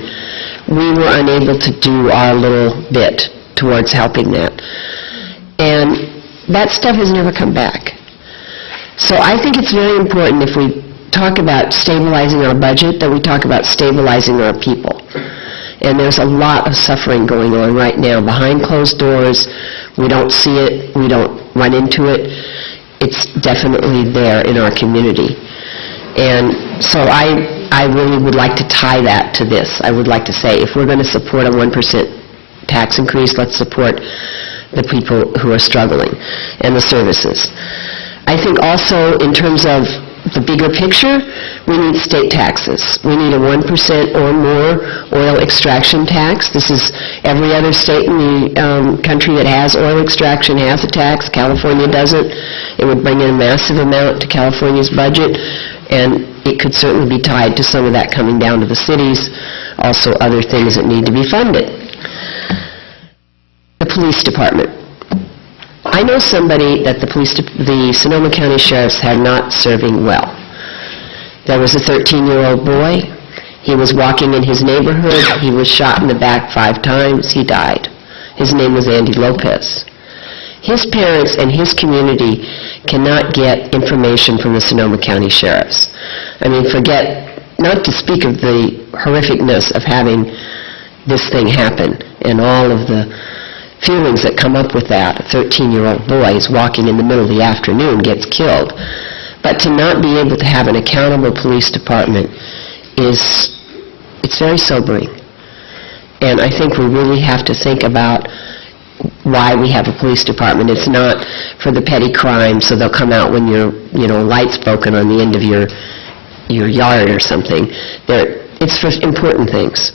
we were unable to do our little bit towards helping that. And that stuff has never come back. So I think it's very important if we talk about stabilizing our budget, that we talk about stabilizing our people. And there's a lot of suffering going on right now behind closed doors. We don't see it. We don't run into it. It's definitely there in our community. And so I really would like to tie that to this. I would like to say, if we're going to support a 1% tax increase, let's support the people who are struggling and the services. I think also in terms of the bigger picture, we need state taxes. We need a 1% or more oil extraction tax. This is every other state in the country that has oil extraction has a tax. California doesn't. It would bring in a massive amount to California's budget, and it could certainly be tied to some of that coming down to the cities, also other things that need to be funded. The police department. I know somebody that the Sonoma County Sheriffs are not serving well. There was a 13-year-old boy. He was walking in his neighborhood. He was shot in the back 5 times. He died. His name was Andy Lopez. His parents and his community cannot get information from the Sonoma County Sheriffs. I mean, not to speak of the horrificness of having this thing happen and all of the feelings that come up with that. A 13-year-old boy is walking in the middle of the afternoon, gets killed. But to not be able to have an accountable police department it's very sobering. And I think we really have to think about why we have a police department. It's not for the petty crime, so they'll come out when your light's broken on the end of your yard or something. It's for important things.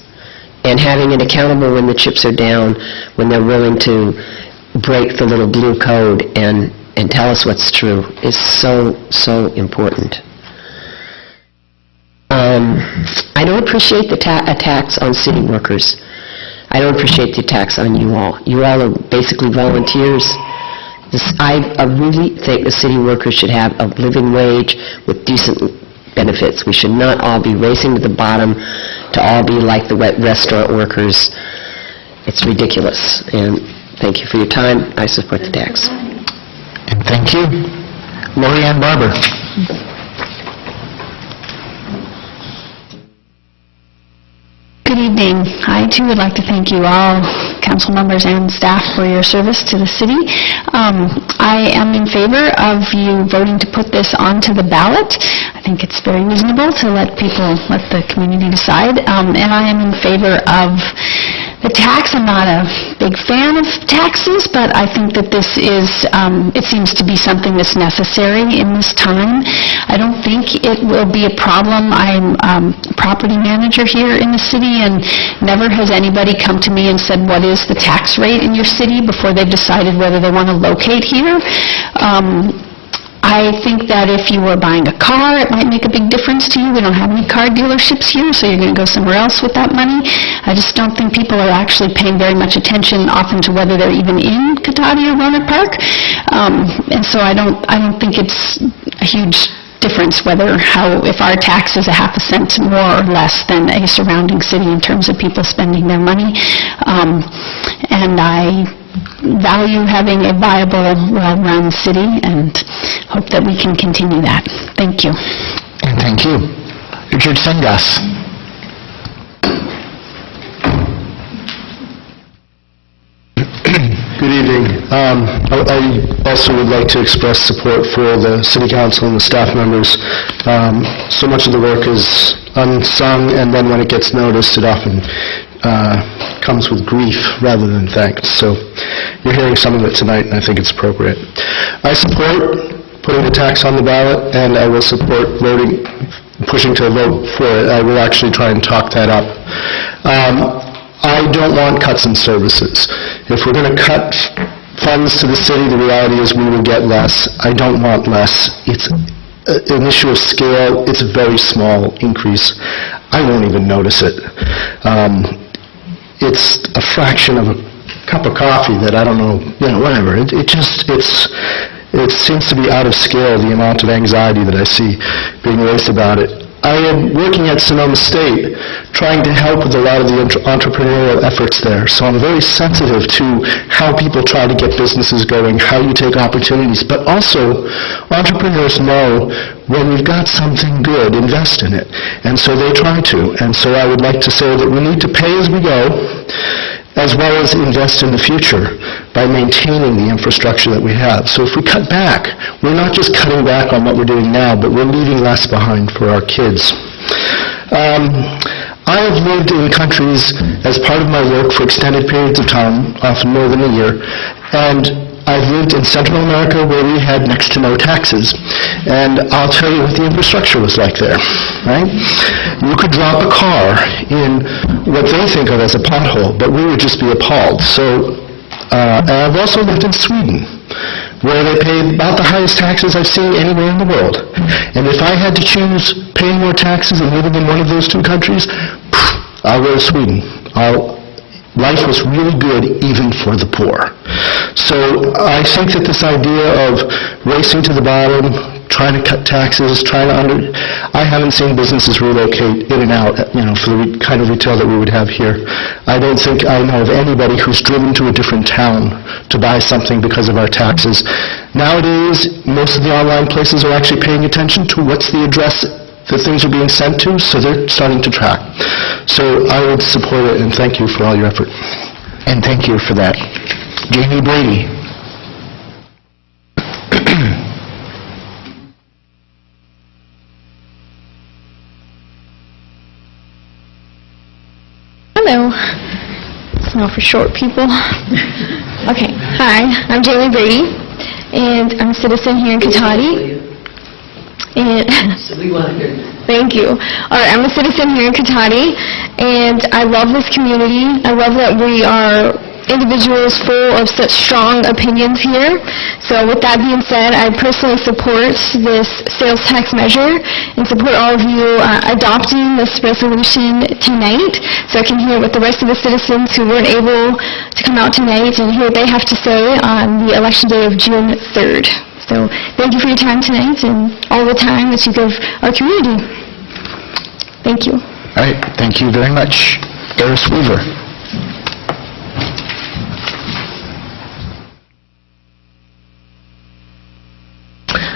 And having it accountable when the chips are down, when they're willing to break the little blue code and tell us what's true is so, so important. I don't appreciate the attacks on city workers. I don't appreciate the attacks on you all. You all are basically volunteers. I really think the city workers should have a living wage with decent benefits. We should not all be racing to the bottom to all be like the restaurant workers. It's ridiculous. And thank you for your time. I support the tax. And thank you. Lori Ann Barber. Good evening. I, too, would like to thank you all, council members and staff, for your service to the city. I am in favor of you voting to put this onto the ballot. I think it's very reasonable to let the community decide. And I am in favor of the tax. I'm not a big fan of taxes, but I think that this is, it seems to be something that's necessary in this time. I don't think it will be a problem. I'm a property manager here in the city, and never has anybody come to me and said, what is the tax rate in your city, before they've decided whether they want to locate here. I think that if you were buying a car, it might make a big difference to you. We don't have any car dealerships here, so you're going to go somewhere else with that money. I just don't think people are actually paying very much attention often to whether they're even in Cotati or Rohnert Park. And so I don't think it's a huge difference if our tax is a half a cent more or less than a surrounding city in terms of people spending their money. And I value having a viable, well-run city and hope that we can continue that. Thank you. And thank you. Richard Sengas. Good evening. I also would like to express support for the City Council and the staff members. So much of the work is unsung, and then when it gets noticed, it often comes with grief rather than thanks. So you're hearing some of it tonight, and I think it's appropriate. I support putting the tax on the ballot, and I will support pushing to a vote for it. I will actually try and talk that up. I don't want cuts in services. If we're going to cut funds to the city, the reality is we will get less. I don't want less. It's an issue of scale. It's a very small increase. I won't even notice it. It's a fraction of a cup of coffee that I don't know, whatever. It seems to be out of scale, the amount of anxiety that I see being raised about it. I am working at Sonoma State, trying to help with a lot of the entrepreneurial efforts there. So I'm very sensitive to how people try to get businesses going, how you take opportunities. But also, entrepreneurs know when you've got something good, invest in it. And so they try to. And so I would like to say that we need to pay as we go, as well as invest in the future by maintaining the infrastructure that we have. So if we cut back, we're not just cutting back on what we're doing now, but we're leaving less behind for our kids. I have lived in countries as part of my work for extended periods of time, often more than a year, and I've lived in Central America where we had next to no taxes. And I'll tell you what the infrastructure was like there, right? You could drop a car in what they think of as a pothole, but we would just be appalled. So, and I've also lived in Sweden, where they pay about the highest taxes I've seen anywhere in the world. And if I had to choose paying more taxes and living in one of those two countries, I'll go to Sweden. Life was really good even for the poor. So I think that this idea of racing to the bottom, trying to cut taxes, I haven't seen businesses relocate in and out, for the kind of retail that we would have here. I don't think I know of anybody who's driven to a different town to buy something because of our taxes. Nowadays, most of the online places are actually paying attention to what's the address that things are being sent to, so they're starting to track. So I would support it, and thank you for all your effort. And thank you for that. Jamie Brady. Hello. It's not for short people. Okay. Hi, I'm Jamie Brady, and I'm a citizen here in Cotati. And thank you. All right, I'm a citizen here in Cotati, and I love this community. I love that we are individuals full of such strong opinions here. So with that being said, I personally support this sales tax measure and support all of you adopting this resolution tonight, so I can hear what the rest of the citizens who weren't able to come out tonight and hear what they have to say on the election day of June 3rd. So thank you for your time tonight and all the time that you give our community. Thank you. All right, thank you very much. Eris Weaver.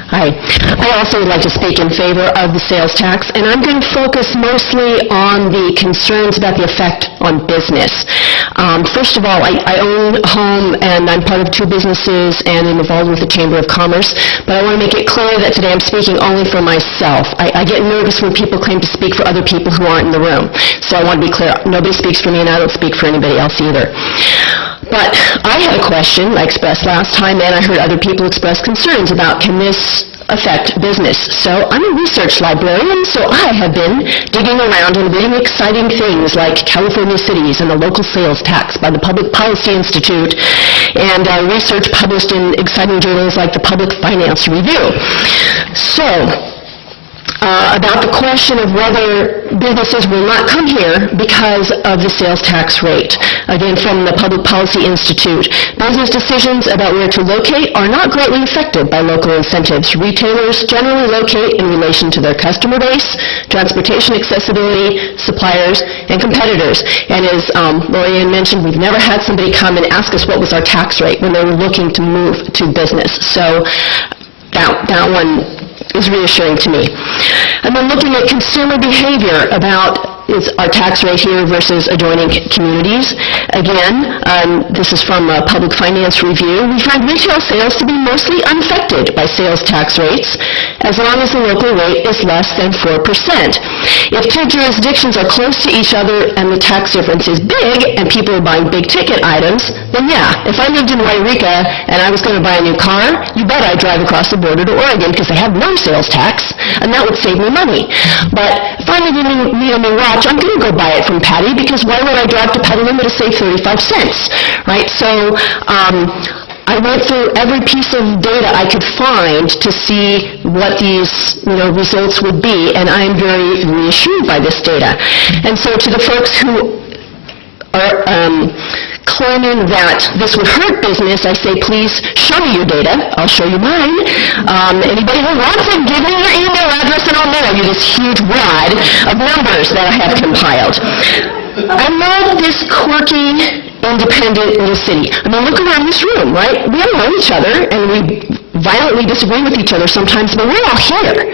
Hi. I also would like to speak in favor of the sales tax, and I'm going to focus mostly on the concerns about the effect on business. First of all, I own a home, and I'm part of two businesses, and I'm involved with the Chamber of Commerce, but I want to make it clear that today I'm speaking only for myself. I get nervous when people claim to speak for other people who aren't in the room. So I want to be clear, nobody speaks for me, and I don't speak for anybody else either. But I had a question I expressed last time, and I heard other people express concerns about, can this affect business? So I'm a research librarian, so I have been digging around and reading exciting things like California Cities and the Local Sales Tax by the Public Policy Institute, and research published in exciting journals like the Public Finance Review. So about the question of whether businesses will not come here because of the sales tax rate. Again, from the Public Policy Institute, business decisions about where to locate are not greatly affected by local incentives. Retailers generally locate in relation to their customer base, transportation accessibility, suppliers, and competitors. And as Lori Ann mentioned, we've never had somebody come and ask us what was our tax rate when they were looking to move to business. So that one is reassuring to me. And then looking at consumer behavior about is our tax rate here versus adjoining communities. Again, this is from a Public Finance Review. We find retail sales to be mostly unaffected by sales tax rates as long as the local rate is less than 4%. If two jurisdictions are close to each other and the tax difference is big and people are buying big ticket items, then yeah, if I lived in Wairika and I was going to buy a new car, you bet I'd drive across the border to Oregon because they have no sales tax, and that would save me money. But if I need a new watch, I'm going to go buy it from Patty because why would I drive to Petaluma to save 35 cents, right? So I went through every piece of data I could find to see what these results would be, and I'm very reassured by this data. And so to the folks who are claiming that this would hurt business, I say, please show me your data. I'll show you mine. Anybody who wants it, give me your email address and I'll mail you this huge wad of numbers that I have compiled. I love this quirky, independent little city. I mean, look around this room, right? We all know each other and we violently disagree with each other sometimes, but we're all here.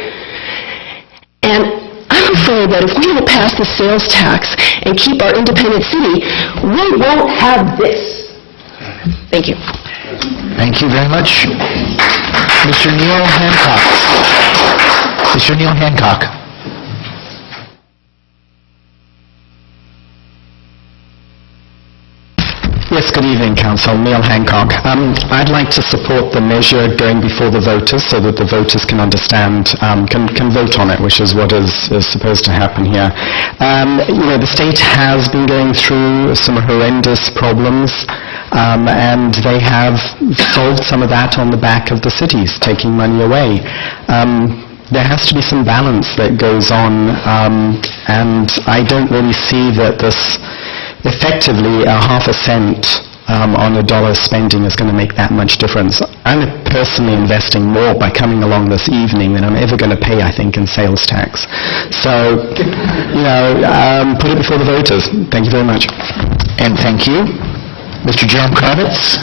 And I'm afraid that if we don't pass the sales tax and keep our independent city, we won't have this. Thank you. Thank you very much. Mr. Neil Hancock. Mr. Neil Hancock. Yes, good evening, Council. Neil Hancock. I'd like to support the measure going before the voters so that the voters can understand, can vote on it, which is what is supposed to happen here. The state has been going through some horrendous problems, and they have solved some of that on the back of the cities, taking money away. There has to be some balance that goes on, and I don't really see that this effectively a half a cent on a dollar spending is going to make that much difference. I'm personally investing more by coming along this evening than I'm ever going to pay, I think, in sales tax. So, put it before the voters. Thank you very much. And thank you. Mr. Jerome Kravitz.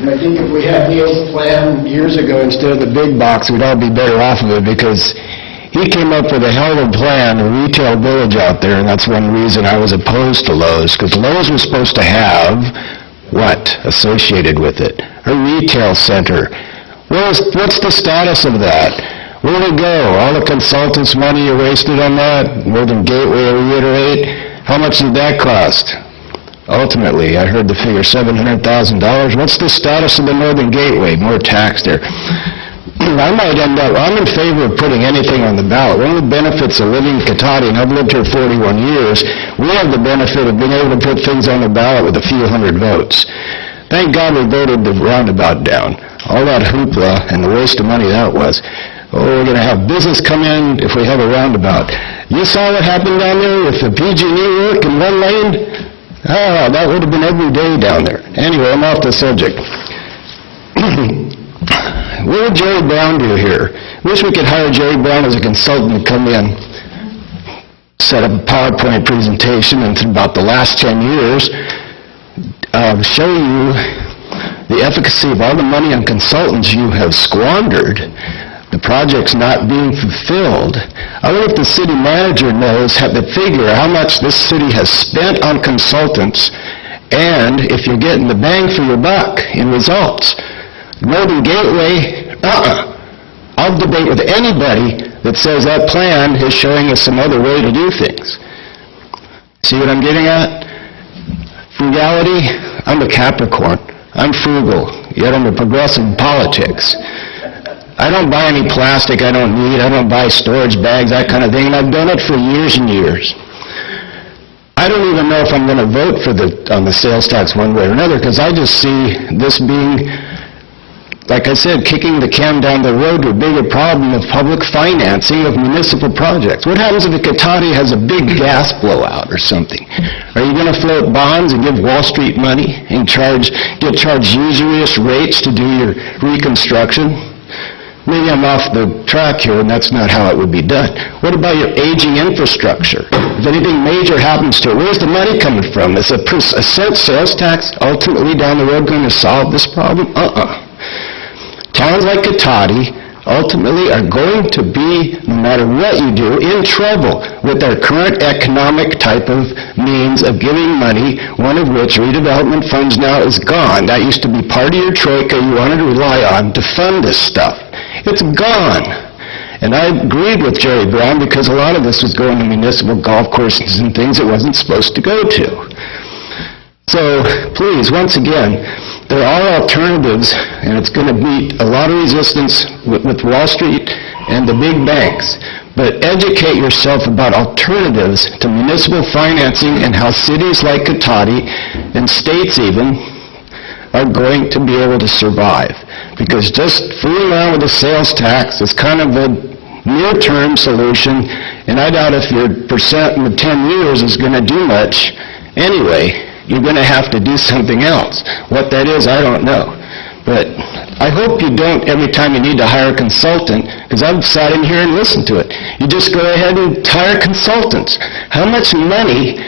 I think if we had Neil's plan years ago instead of the big box, we'd all be better off of it because he came up with a hell of a plan, a retail village out there, and that's one reason I was opposed to Lowe's, because Lowe's was supposed to have what associated with it? A retail center. What's the status of that? Where did it go? All the consultants' money you wasted on that? Northern Gateway, I reiterate. How much did that cost? Ultimately, I heard the figure $700,000. What's the status of the Northern Gateway? More tax there. I might end up, I'm in favor of putting anything on the ballot. One of the benefits of living in Cotati, and I've lived here 41 years, we have the benefit of being able to put things on the ballot with a few hundred votes. Thank God we voted the roundabout down. All that hoopla and the waste of money that was. Oh, we're going to have business come in if we have a roundabout. You saw what happened down there with the PG&E work in one lane? Oh, that would have been every day down there. Anyway, I'm off the subject. What would Jerry Brown do here? Wish we could hire Jerry Brown as a consultant to come in, set up a PowerPoint presentation, and through about the last 10 years, show you the efficacy of all the money on consultants you have squandered, the project's not being fulfilled. I wonder if the city manager knows the figure how much this city has spent on consultants, and if you're getting the bang for your buck in results. Northern Gateway, I'll debate with anybody that says that plan is showing us some other way to do things. See what I'm getting at? Frugality, I'm a Capricorn. I'm frugal, yet I'm a progressive in politics. I don't buy any plastic I don't need. I don't buy storage bags, that kind of thing, and I've done it for years and years. I don't even know if I'm going to vote for on the sales tax one way or another, because I just see this being like I said, kicking the can down the road to a bigger problem of public financing of municipal projects. What happens if Cotati has a big gas blowout or something? Are you going to float bonds and give Wall Street money and get charged usurious rates to do your reconstruction? Maybe I'm off the track here, and that's not how it would be done. What about your aging infrastructure? If anything major happens to it, where's the money coming from? Is a sales tax ultimately down the road going to solve this problem? Towns like Cotati ultimately are going to be, no matter what you do, in trouble with their current economic type of means of giving money, one of which, redevelopment funds, now is gone. That used to be part of your troika you wanted to rely on to fund this stuff. It's gone. And I agreed with Jerry Brown because a lot of this was going to municipal golf courses and things it wasn't supposed to go to. So, please, once again, there are alternatives, and it's going to meet a lot of resistance with Wall Street and the big banks. But educate yourself about alternatives to municipal financing and how cities like Cotati, and states even, are going to be able to survive. Because just fooling around with a sales tax is kind of a near-term solution, and I doubt if your percent in the 10 years is going to do much anyway. You're going to have to do something else. What that is, I don't know. But I hope you don't every time you need to hire a consultant, because I've sat in here and listened to it. You just go ahead and hire consultants. How much money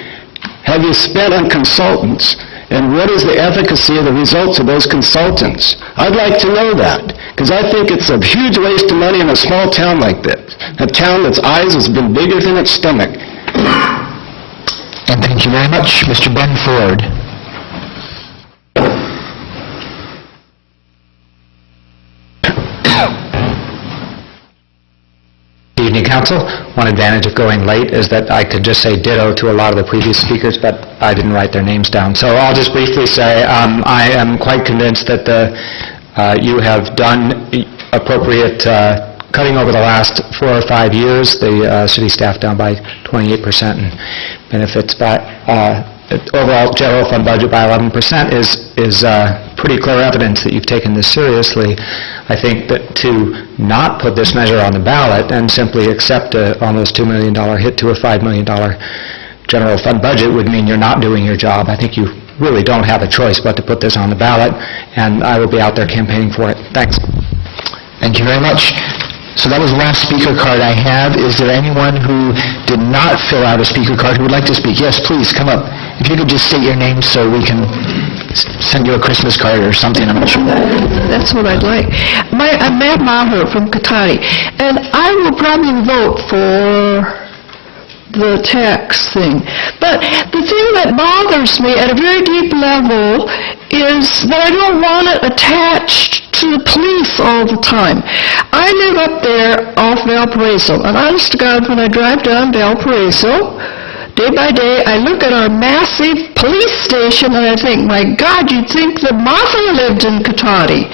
have you spent on consultants? And what is the efficacy of the results of those consultants? I'd like to know that, because I think it's a huge waste of money in a small town like this, a town that's eyes has been bigger than its stomach. And thank you very much, Mr. Ben Ford. Good evening, Council. One advantage of going late is that I could just say ditto to a lot of the previous speakers, but I didn't write their names down. So I'll just briefly say I am quite convinced that you have done appropriate cutting over the last 4 or 5 years, the city staff down by 28% and benefits by overall general fund budget by 11% is pretty clear evidence that you've taken this seriously. I think that to not put this measure on the ballot and simply accept a almost $2 million hit to a $5 million general fund budget would mean you're not doing your job. I think you really don't have a choice but to put this on the ballot, and I will be out there campaigning for it. Thanks. Thank you very much. So that was the last speaker card I have. Is there anyone who did not fill out a speaker card who would like to speak? Yes, please, come up. If you could just state your name so we can send you a Christmas card or something, I'm not sure. That's what I'd like. I'm Matt Maher from Cotati, and I will probably vote for the tax thing. But the thing that bothers me at a very deep level is that I don't want it attached to the police all the time. I live up there off Valparaiso, and honest to God, when I drive down Valparaiso, day by day, I look at our massive police station and I think, my God, you'd think that Martha lived in Cotati.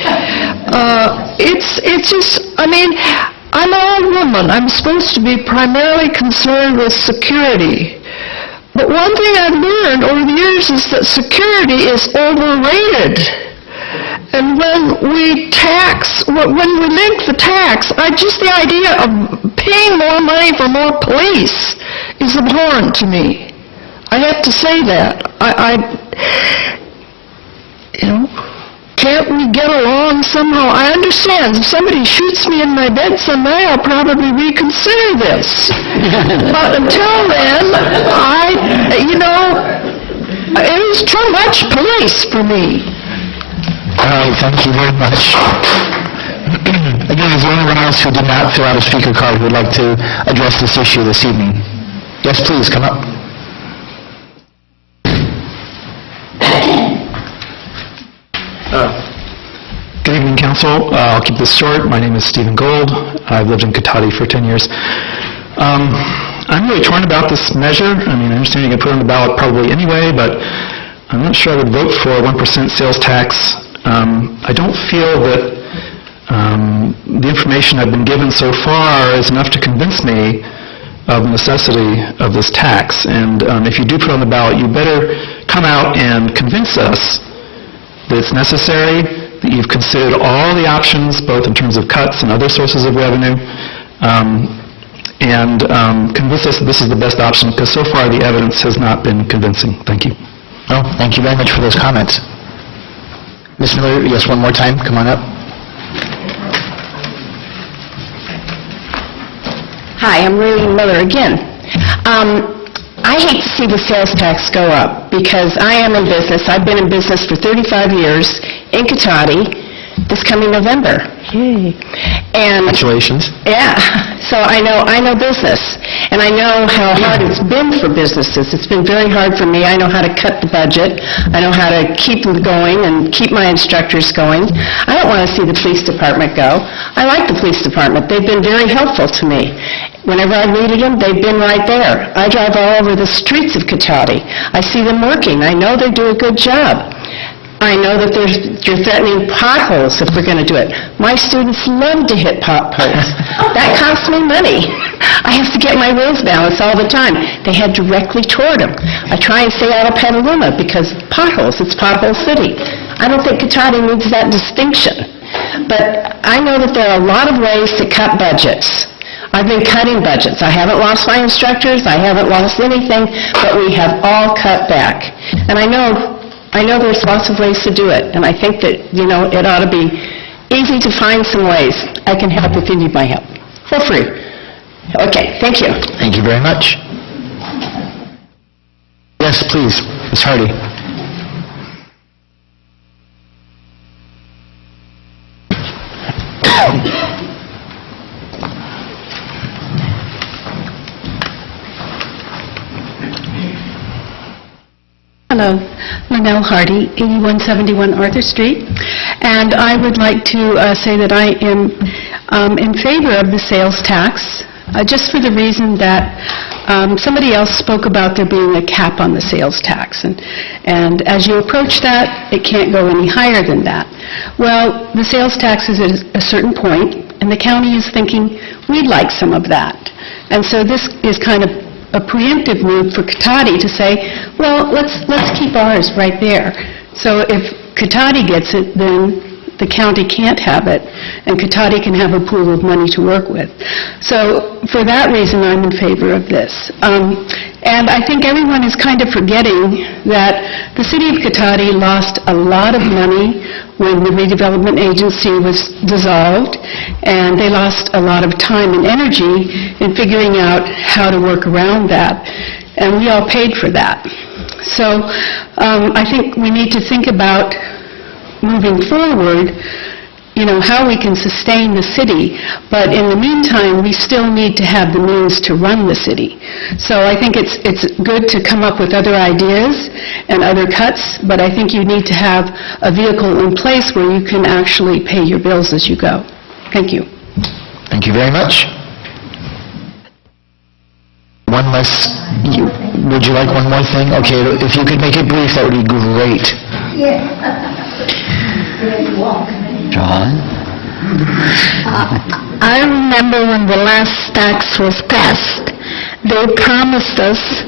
It's just, I mean, I'm an old woman. I'm supposed to be primarily concerned with security. But one thing I've learned over the years is that security is overrated. And when we link the tax, just the idea of paying more money for more police is abhorrent to me. I have to say that. Can't we get along somehow? I understand. If somebody shoots me in my bed some night, I'll probably reconsider this. But until then, it is too much police for me. All right, thank you very much. Again, is there anyone else who did not fill out a speaker card who would like to address this issue this evening? Yes, please, come up. Good evening, Council. I'll keep this short. My name is Stephen Gold. I've lived in Cotati for 10 years. I'm really torn about this measure. I mean, I understand you can put it on the ballot probably anyway, but I'm not sure I would vote for a 1% sales tax. I don't feel that the information I've been given so far is enough to convince me of the necessity of this tax. And if you do put it on the ballot, you better come out and convince us that it's necessary, that you've considered all the options, both in terms of cuts and other sources of revenue, and convince us that this is the best option, because so far the evidence has not been convincing. Thank you. Oh, thank you very much for those comments. Ms. Miller, yes, one more time, come on up. Hi, I'm Raylene Miller again. I hate to see the sales tax go up because I am in business. I've been in business for 35 years in Cotati this coming November. Yay. And congratulations. Yeah, so I know business, and I know how hard it's been for businesses. It's been very hard for me. I know how to cut the budget. I know how to keep them going and keep my instructors going. I don't want to see the police department go. I like the police department. They've been very helpful to me. Whenever I've needed them, they've been right there. I drive all over the streets of Cotati. I see them working. I know they do a good job. I know that you're threatening potholes if we're going to do it. My students love to hit potholes. That costs me money. I have to get my wheels balanced all the time. They head directly toward them. I try and stay out of Petaluma because potholes, it's Pothole City. I don't think Cotati needs that distinction. But I know that there are a lot of ways to cut budgets. I've been cutting budgets. I haven't lost my instructors. I haven't lost anything, but we have all cut back. And I know there's lots of ways to do it, and I think that, it ought to be easy to find some ways. I can help if you need my help, for free. Okay, thank you. Thank you very much. Yes, please, Ms. Hardy. Hello, Linnell Hardy, 8171 Arthur Street, and I would like to say that I am in favor of the sales tax, just for the reason that somebody else spoke about there being a cap on the sales tax, and as you approach that, it can't go any higher than that. Well, the sales tax is at a certain point, and the county is thinking, we'd like some of that. And so this is kind of a preemptive move for Cotati to say, well, let's keep ours right there. So if Cotati gets it, then the county can't have it, and Cotati can have a pool of money to work with. So for that reason, I'm in favor of this. And I think everyone is kind of forgetting that the city of Cotati lost a lot of money when the redevelopment agency was dissolved, and they lost a lot of time and energy in figuring out how to work around that, and we all paid for that. So I think we need to think about moving forward, how we can sustain the city, but in the meantime, we still need to have the means to run the city. So I think it's good to come up with other ideas and other cuts, but I think you need to have a vehicle in place where you can actually pay your bills as you go. Thank you. Thank you very much. One less, would you like one more thing? Okay, if you could make it brief, that would be great. John? I remember when the last tax was passed, they promised us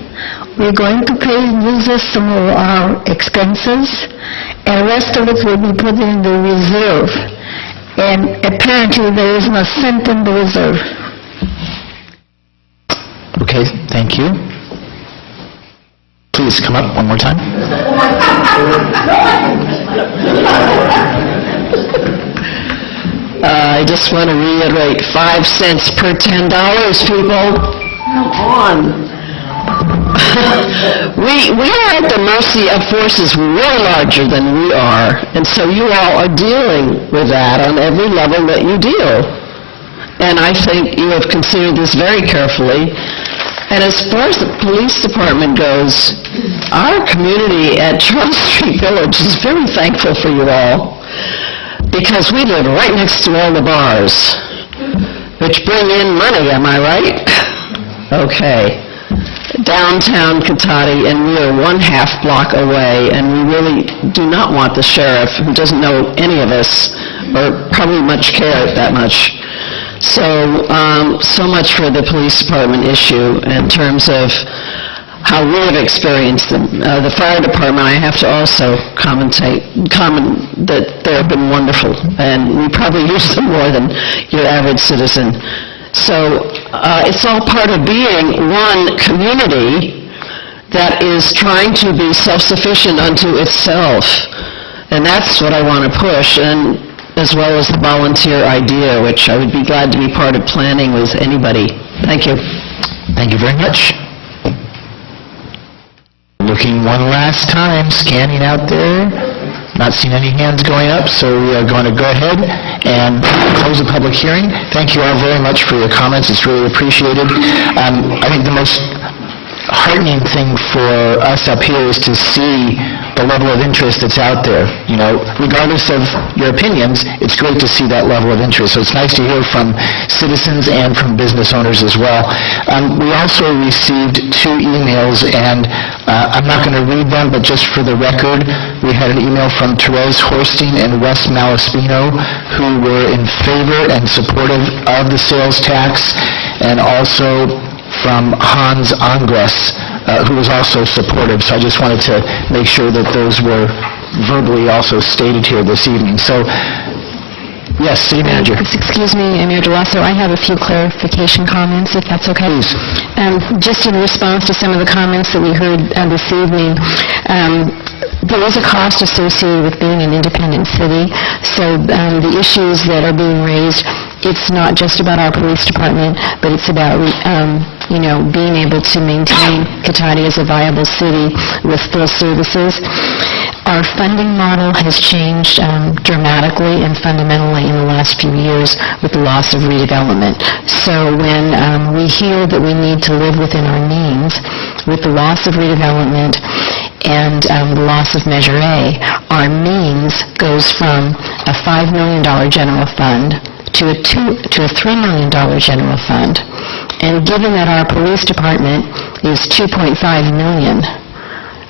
we're going to use some of our expenses, and the rest of it will be put in the reserve. And apparently there isn't a cent in the reserve. Okay, thank you. Please come up one more time. I just want to reiterate, 5 cents per $10, people. Come on. We are at the mercy of forces way larger than we are, and so you all are dealing with that on every level that you deal. And I think you have considered this very carefully. And as far as the police department goes, our community at Charles Street Village is very thankful for you all, because we live right next to all the bars, which bring in money, am I right? Okay. Downtown Cotati, and we are 1/2 block away, and we really do not want the sheriff, who doesn't know any of us, or probably much care that much. So much for the police department issue in terms of how we have experienced them. The fire department, I have to also comment that they've been wonderful, and we probably use them more than your average citizen. So it's all part of being one community that is trying to be self-sufficient unto itself. And that's what I want to push, and as well as the volunteer idea, which I would be glad to be part of planning with anybody. Thank you. Thank you very much. Looking one last time, scanning out there. Not seeing any hands going up, so we are going to go ahead and close the public hearing. Thank you all very much for your comments. It's really appreciated. I think the most heartening thing for us up here is to see the level of interest that's out there. You know, regardless of your opinions, it's great to see that level of interest. So it's nice to hear from citizens and from business owners as well. We also received 2 emails, and I'm not going to read them, but just for the record, we had an email from Therese Horstein and Wes Malaspino, who were in favor and supportive of the sales tax, and also from Hans Angres, who was also supportive. So I just wanted to make sure that those were verbally also stated here this evening. So, yes, City Manager. Excuse me, Mayor DeLasso, I have a few clarification comments, if that's okay. Please. Just in response to some of the comments that we heard this evening, there is a cost associated with being an independent city, so the issues that are being raised, it's not just about our police department, but it's about, being able to maintain Cotati as a viable city with full services. Our funding model has changed dramatically and fundamentally in the last few years with the loss of redevelopment. So when we hear that we need to live within our means, with the loss of redevelopment and the loss of Measure A, our means goes from a $5 million general fund to a $3 million general fund. And given that our police department is $2.5 million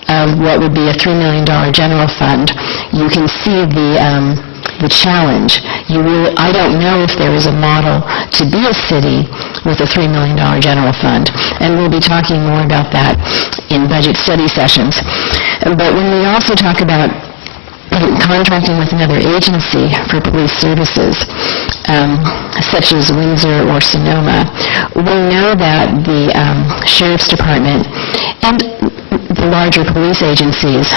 of what would be a $3 million general fund, you can see the challenge. I don't know if there is a model to be a city with a $3 million general fund, and we'll be talking more about that in budget study sessions. But when we also talk about contracting with another agency for police services, such as Windsor or Sonoma, we know that the Sheriff's Department and the larger police agencies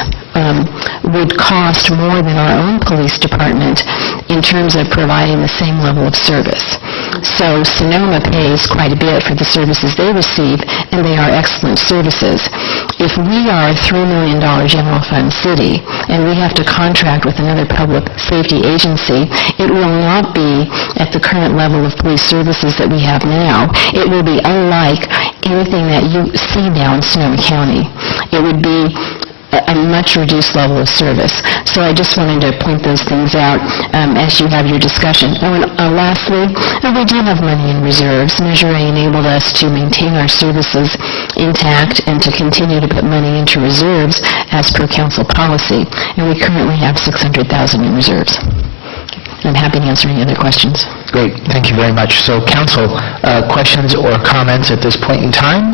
would cost more than our own police department in terms of providing the same level of service. So Sonoma pays quite a bit for the services they receive, and they are excellent services. If we are a $3 million general fund city and we have to contract with another public safety agency, it will not be at the current level of police services that we have now. It will be unlike anything that you see now in Sonoma County. It would be a much reduced level of service. So I just wanted to point those things out as you have your discussion. And lastly, we do have money in reserves. Measure A enabled us to maintain our services intact and to continue to put money into reserves as per council policy. And we currently have $600,000 in reserves. I'm happy to answer any other questions. Great, thank you very much. So, council, questions or comments at this point in time?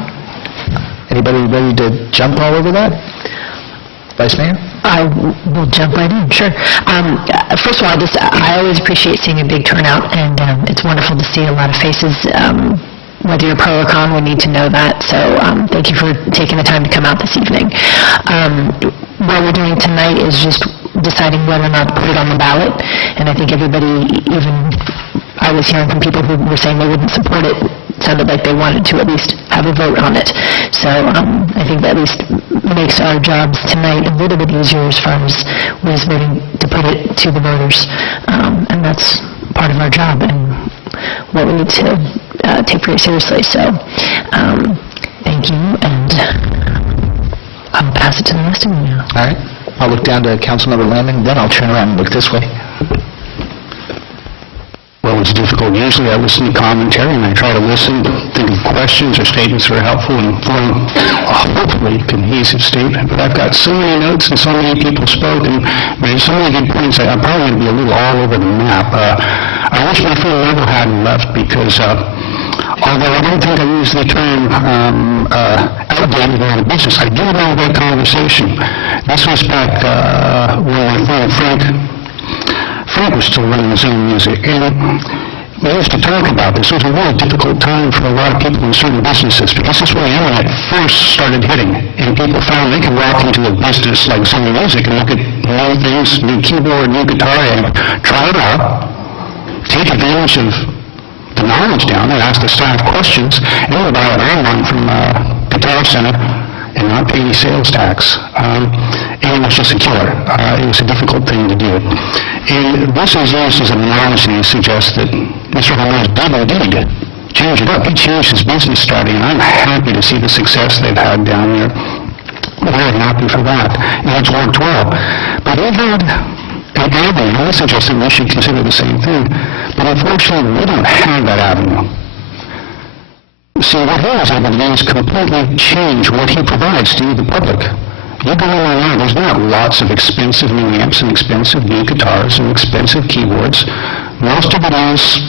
Anybody ready to jump all over that? Vice Mayor? I will jump right in, sure. First of all, I always appreciate seeing a big turnout, and it's wonderful to see a lot of faces. Whether you're pro or con, we need to know that. So thank you for taking the time to come out this evening. What we're doing tonight is just deciding whether or not to put it on the ballot, and I think everybody, even I was hearing from people who were saying they wouldn't support it, sounded like they wanted to at least have a vote on it. So I think that at least makes our jobs tonight a little bit easier as far as was voting to put it to the voters. And that's part of our job and what we need to take very seriously. So thank you, and I'll pass it to the rest of you now. All right. I'll look down to Councilmember Laming, then I'll turn around and look this way. Well, it's difficult. Usually I listen to commentary and I try to listen, think of questions or statements that are helpful and form a hopefully cohesive statement. But I've got so many notes and so many people spoke and there's so many good points. I'm probably going to be a little all over the map. I wish my friend Level hadn't left because although I don't think I use the term outdated or out of business. I do know that conversation. This was back when my friend Frank was still running his own music. And we used to talk about this. It was a really difficult time for a lot of people in certain businesses because this is when the internet first started hitting, and people found they could walk into a business like Sony Music and look at new things, new keyboard, new guitar amp, try it out, take advantage of the knowledge down there, ask the staff questions, and they would buy an online from Guitar Center and not pay any sales tax. And it was just a killer. It was a difficult thing to do. And this is used as an analogy to suggest that Mr. Holmes did indeed change it up. He changed his business strategy, and I'm happy to see the success they've had down there. Very happy for that. And it's worked well. But they had an avenue, and I suggest that we should consider the same thing. But unfortunately, we don't have that avenue. See, what he was able to do is completely change what he provides to the public. You go online, there's not lots of expensive new amps and expensive new guitars and expensive keyboards. Most of it is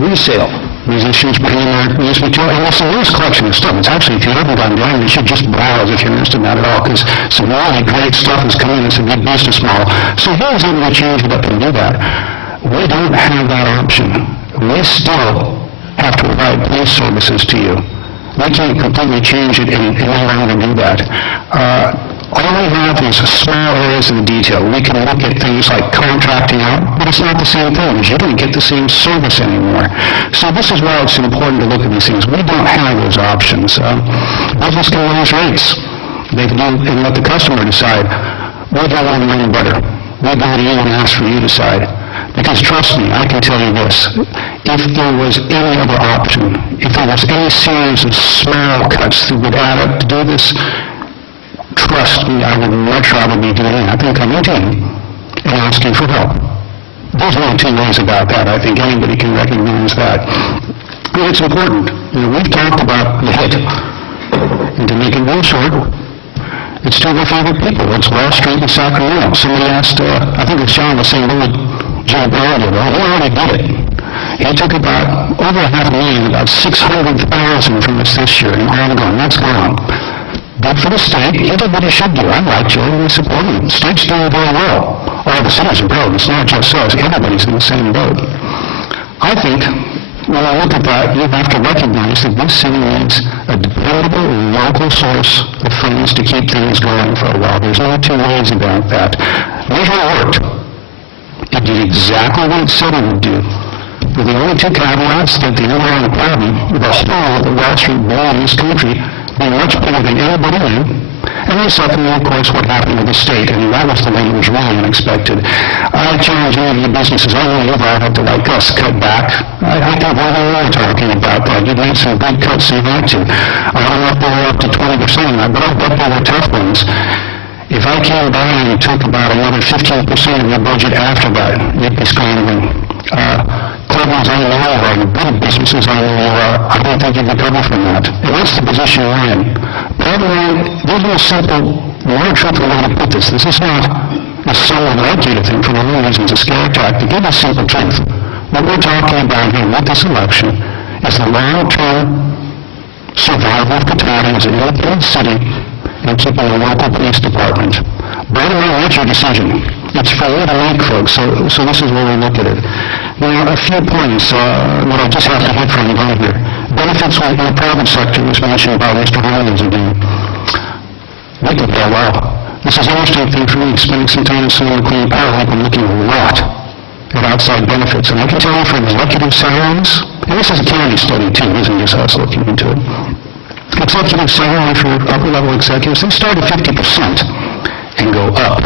resale. Musicians bring in their music material, and it's a nice collection of stuff. It's actually, if you haven't gone down, you should just browse if you're interested in that at all, because some really great stuff is coming. It's a good business model. So he was able to change it up and do that. We don't have that option. We still have to provide police services to you. We can't completely change it and allow them to do that. All we have is small areas of the detail. We can look at things like contracting out, but it's not the same thing. You don't get the same service anymore. So this is why it's important to look at these things. We don't have those options. Business can raise rates. They can do and let the customer decide. We don't want to run better. We go to you and ask for you to decide. Because trust me, I can tell you this, if there was any other option, if there was any series of small cuts that would add up to do this, trust me, I would much rather be doing that than coming to you and asking for help. There's no two ways about that. I think anybody can recognize that. And it's important. We've talked about the hit. And to make it real short, it's two of our favorite people. It's Wall Street and Sacramento. Somebody asked, I think it's John was saying, what would Joe Brown do? Well, he already did it. He took about over $500,000, about $600,000 from us this year, and ongoing. That's gone. But for the state, he did what he should do. I like Joe, and we support him. The state's doing very well. All the cities are broke. It's not just us. Everybody's in the same boat. I think when I look at that, you have to recognize that this city needs a dependable local source of funds to keep things going for a while. There's no two ways about that. Measure worked. It did exactly what it said it would do. With the only two caveats that the underlying problem, the whole of the Wall Street blow in this country, being much bigger than anybody knew, and then secondly, of course, what happened with the state, and that was the one that was really unexpected. I challenge any of you businesses, I don't know if I have to, like us, cut back. I think we're really talking about that. You've made some big cuts you had to. I don't know if they were up to 20% of that, but I bet they were tough ones. If I came by and took about another 15% of your budget after that, you'd be scrambling. Clubs on the over and big businesses on the over, I don't think you can recover from that. And that's the position we're in. Bottom line, there's no simple, more truthful way to put this. This is not necessarily what I like you to think for the reasons of scare tactic. Give us simple truth. What we're talking about here with this election is the long-term survival of Cotati as an independent city and keeping a local police department. Bottom line, what's your decision? It's for you to make, folks, so this is where we look at it. Now, a few points that I just have to hit from right here. Benefits in the private sector was mentioned by Mr. Holmes again. We can pay well. This is an interesting thing for me, spending some time in Sonoma Clean Power. I've been looking a lot at outside benefits, and I can tell you for executive salaries, and this is a county study too, isn't just us looking into it. Executive salary for upper-level executives, they start at 50% and go up.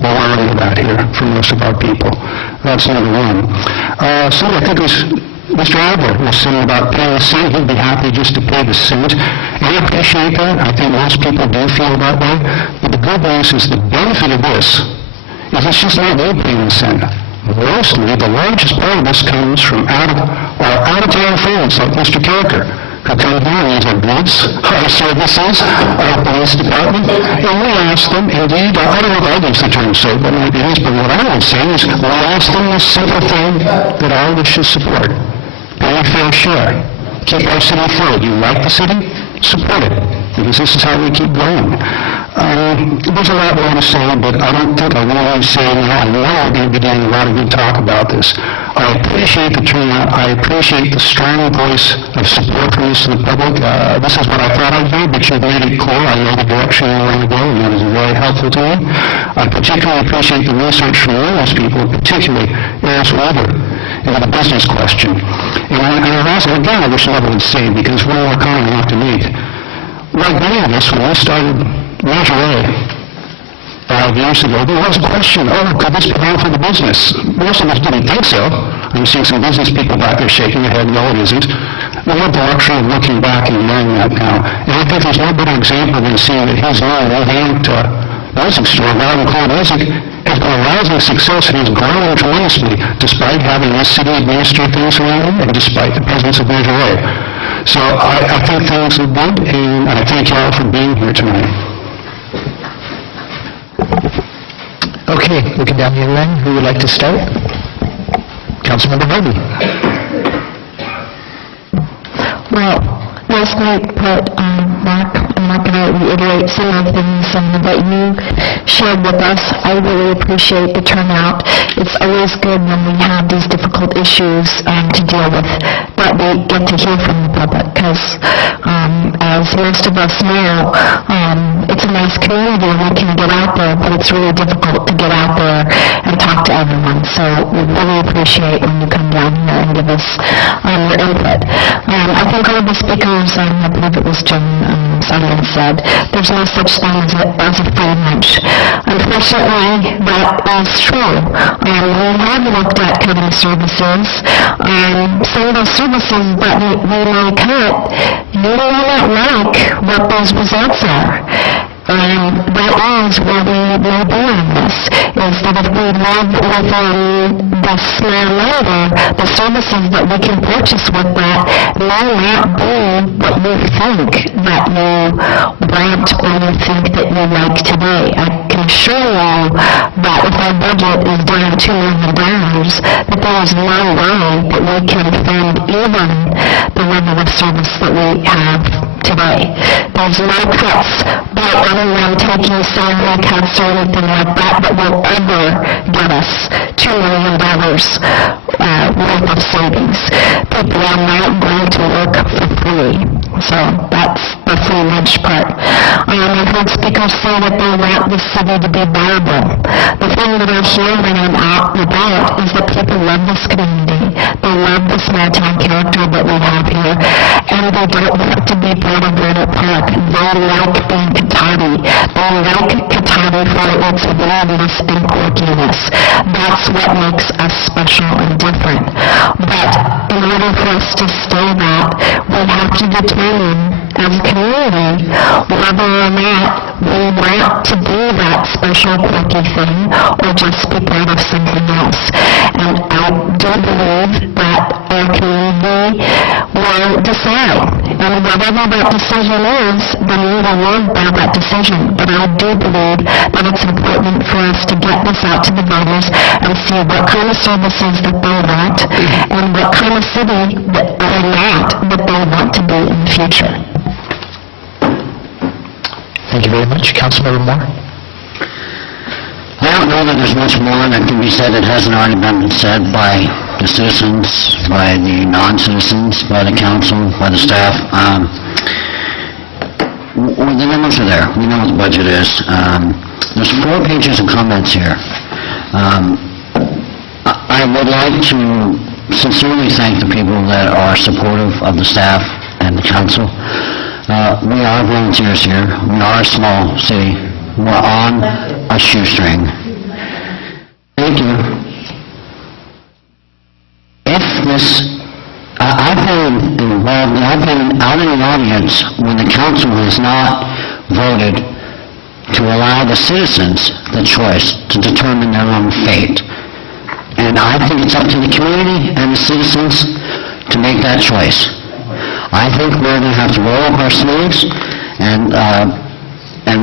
Well, we're under that here for most of our people. That's number one. So I think it was Mr. Adler was saying about paying the cent. He'd be happy just to pay the cent. And I appreciate that. I think most people do feel that way. But the good news is the benefit of this is it's just not you paying the cent. Mostly, the largest part of this comes from out-of-town friends like Mr. Carricker, who come here and use our goods, our services, our police department, and we ask them, indeed, I don't know if I use the term so, but maybe it is, but what I would say is we ask them the simple thing that all of us should support. Pay a fair share. keep our city afloat. You like the city? Support it, because this is how we keep going. There's a lot more to say, but I don't think I want to say now. I know we're going to be doing a lot of good talk about this. I appreciate the turnout. I appreciate the strong voice of support from this to the public. This is what I thought I'd do, but you've made it clear. I know the direction you want to go, and that is very helpful to me. I particularly appreciate the research from numerous people, particularly Eris Weber, into the business question. And I also, again, I wish I would say, because we're more common enough to meet. Like many of us, when we started Measure A 5 years ago, there was a question, could this be done for the business? Most of us didn't think so. I'm seeing some business people back there shaking their head, no, it isn't. We have the luxury of looking back and knowing that now. And I think there's no better example than seeing that his new revamped music store, Loud and Clear Music, has been a rising success and has grown tremendously, despite having this city administer things around it and despite the presence of Measure A. So I think things are good, and I thank you all for being here tonight. Okay, looking down the line, who would like to start? Councilmember Harvey. Well, last night, Mark, I'm not going to reiterate some of the things that you shared with us. I really appreciate the turnout. It's always good when we have these difficult issues to deal with, that we get to hear from the public, because as most of us know, it's a nice community and we can get out there, but it's really difficult to get out there and talk to everyone. So we really appreciate when you come down here and give us your input. I think all the speakers, I believe it was Jim Sutherland said, there's no such thing as a free lunch. Unfortunately, that is true. We have looked at cutting services. Some of those services that we may cut, you may not like what those results are. And that is where we will be on this, is that if we live within the small number, the services that we can purchase with that may not be what you think that you want or you think that you like today. I can assure you that if our budget is down $2 million, that there is no way that we can fund even the level of service that we have today. There's no cuts, but other than taking salary cuts or anything like that will ever get us $2 million worth of savings. People are not going to work for free. So that's the free lunch part. I've heard speakers say that they want the city to be viable. The thing that I hear when I'm out and about is that people love this community. They love the small town character that we have here, and they don't want to be part of Granite Park. They like being Cotati. They like Cotati for its weirdness and quirkiness. That's what makes us special and different. But in order for us to stay that, we have to determine as a community whether or not we want to be that special quirky thing or just be part of something else. And I do believe that our community will decide. And whatever that decision is, then we will live by that decision. But I do believe that it's important for us to get this out to the voters and see what kind of services that they want and what kind of city that or not that they want to be in the future. Thank you very much. Councilmember Moore. I don't know that there's much more that can be said that hasn't already been said by the citizens, by the non-citizens, by the council, by the staff. The numbers are there. We know what the budget is. There's 4 pages of comments here. I would like to sincerely thank the people that are supportive of the staff and the council. We are volunteers here. We are a small city. We're on a shoestring. Thank you. If this, I've been involved, I've been out in the audience when the council has not voted to allow the citizens the choice to determine their own fate. And I think it's up to the community and the citizens to make that choice. I think we're going to have to roll up our sleeves and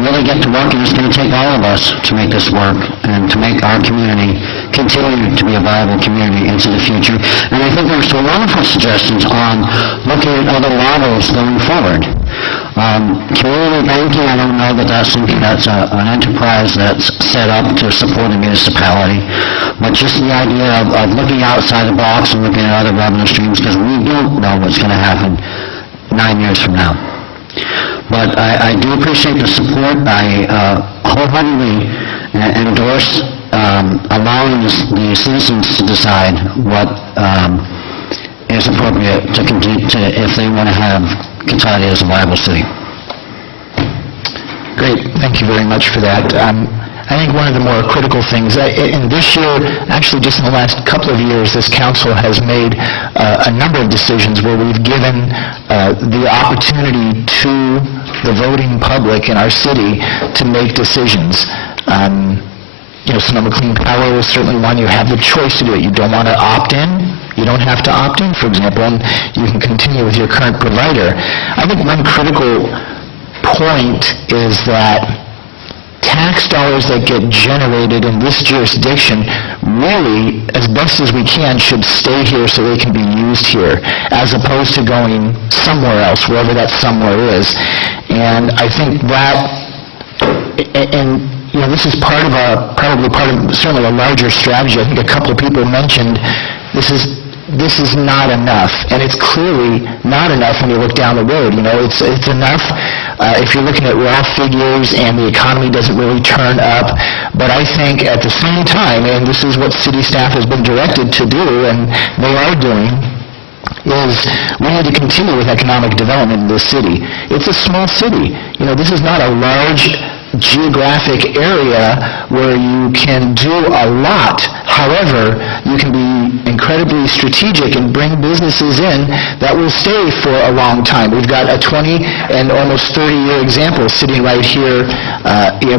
really get to work, and it's going to take all of us to make this work and to make our community continue to be a viable community into the future. And I think there were some wonderful suggestions on looking at other models going forward. Community banking, I don't know that that's something that's an enterprise that's set up to support a municipality, but just the idea of looking outside the box and looking at other revenue streams, because we don't know what's going to happen 9 years from now. But I do appreciate the support. I wholeheartedly endorse allowing the citizens to decide what is appropriate to continue to, if they want to have Cotati as a viable city. Great, thank you very much for that. I think one of the more critical things, in this year, actually just in the last couple of years, this council has made a number of decisions where we've given the opportunity to the voting public in our city to make decisions. Sonoma Clean Power was certainly one. You have the choice to do it. You don't want to opt in. You don't have to opt in, for example, and you can continue with your current provider. I think one critical point is that tax dollars that get generated in this jurisdiction really, as best as we can, should stay here so they can be used here, as opposed to going somewhere else, wherever that somewhere is. And I think that, this is probably part of certainly a larger strategy. I think a couple of people mentioned this is not enough, and it's clearly not enough when you look down the road. It's enough if you're looking at raw figures and the economy doesn't really turn up. But I think at the same time, and this is what city staff has been directed to do, and they are doing, is we need to continue with economic development in this city. It's a small city. This is not a large geographic area where you can do a lot. However, you can be incredibly strategic and bring businesses in that will stay for a long time. We've got a 20 and almost 30-year example sitting right here,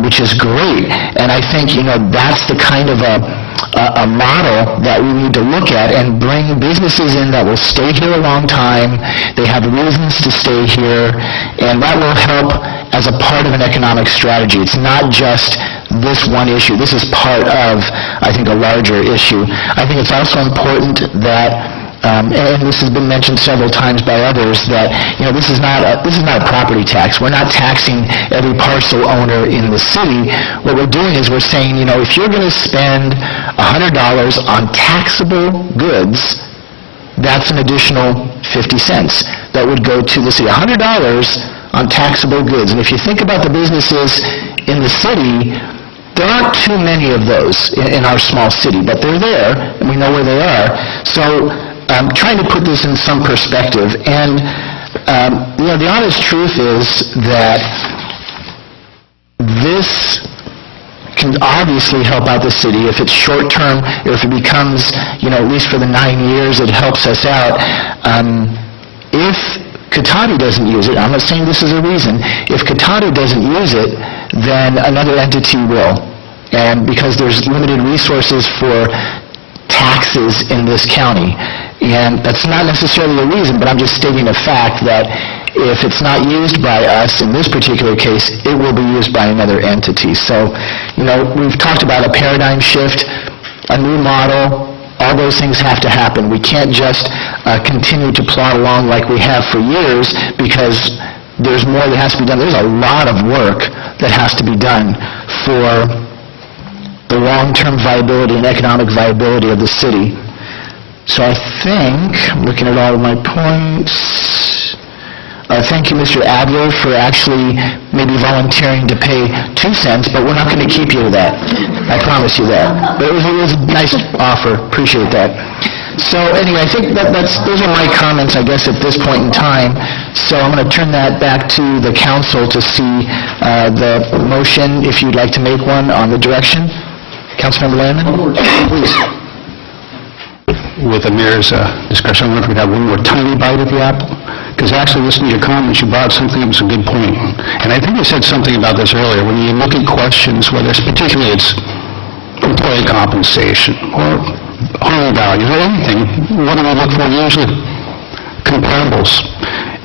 which is great. And I think, that's the kind of a model that we need to look at and bring businesses in that will stay here a long time. They have reasons to stay here, and that will help as a part of an economic strategy. It's not just this one issue. This is part of, I think, a larger issue. I think it's also important that and this has been mentioned several times by others, that this is not a property tax. We're not taxing every parcel owner in the city. What we're doing is we're saying, if you're going to spend $100 on taxable goods, that's an additional 50 cents that would go to the city. $100 on taxable goods. And if you think about the businesses in the city, there aren't too many of those in our small city, but they're there, and we know where they are. So I'm trying to put this in some perspective. And, the honest truth is that this can obviously help out the city if it's short-term, or if it becomes, at least for the 9 years, it helps us out. If Cotati doesn't use it, I'm not saying this is a reason, if Cotati doesn't use it, then another entity will. And because there's limited resources for taxes in this county. And that's not necessarily a reason, but I'm just stating a fact that if it's not used by us in this particular case, it will be used by another entity. So, we've talked about a paradigm shift, a new model. All those things have to happen. We can't just continue to plod along like we have for years, because there's more that has to be done. There's a lot of work that has to be done for the long-term viability and economic viability of the city. So I think, I'm looking at all of my points. Thank you, Mr. Adler, for actually maybe volunteering to pay 2 cents, but we're not going to keep you to that. I promise you that. But it was a nice offer. Appreciate that. So anyway, I think those are my comments, I guess, at this point in time. So I'm going to turn that back to the council to see the motion, if you'd like to make one, on the direction. Councilmember Landman, please. With the mayor's discretion, I wonder if we'd have one more tiny bite of the apple. Because actually, listening to your comments, you brought something up that's a good point. And I think you said something about this earlier. When you look at questions, whether it's particularly it's employee compensation or home values or anything, what do we look for? Usually comparables.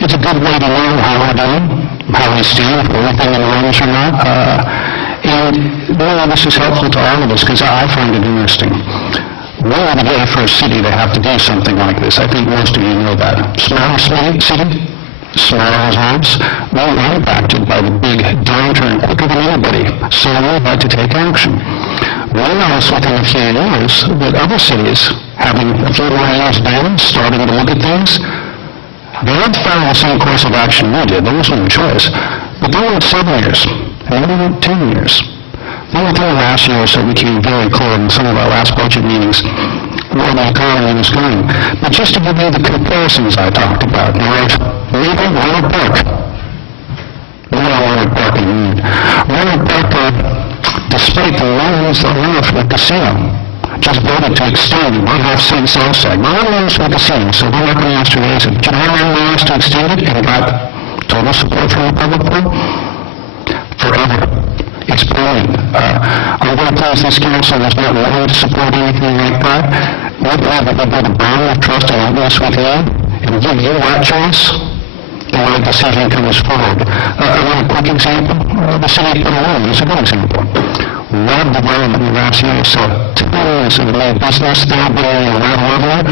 It's a good way to know how we're doing, how we stand, if we're within the range or not. And this is helpful to all of us, because I find it interesting. We're the very first city to have to do something like this. I think most of you know that. Smaller city, smaller reserves, we were impacted by the big downturn quicker than anybody, so we had to take action. We noticed within a few years that other cities, having a few more years down, starting to look at things, they didn't follow the same course of action we did. There was no choice. But they went 7 years, and they went 10 years. Then within the last year or so, it became very clear in some of our last budget meetings where the economy was going. But just to give you the comparisons I talked about, you have Leonard Park. Leonard Park in Union. Leonard Park, despite the loans that were from the casino, just voted to extend 1.5-cent sales tax. No one knows from the casino, so they're not going to ask to raise it. Do you know how long they asked to extend it and got total support from the public for? Forever. It's brilliant. I'm going to please this council is not willing to support anything like that. We'd rather be the bond of trust and openness with you and give you that choice. The right decision comes forward. Another quick example, the city of Petaluma is a good example. Web development in Ratio, so tons of new business there being a web leveler.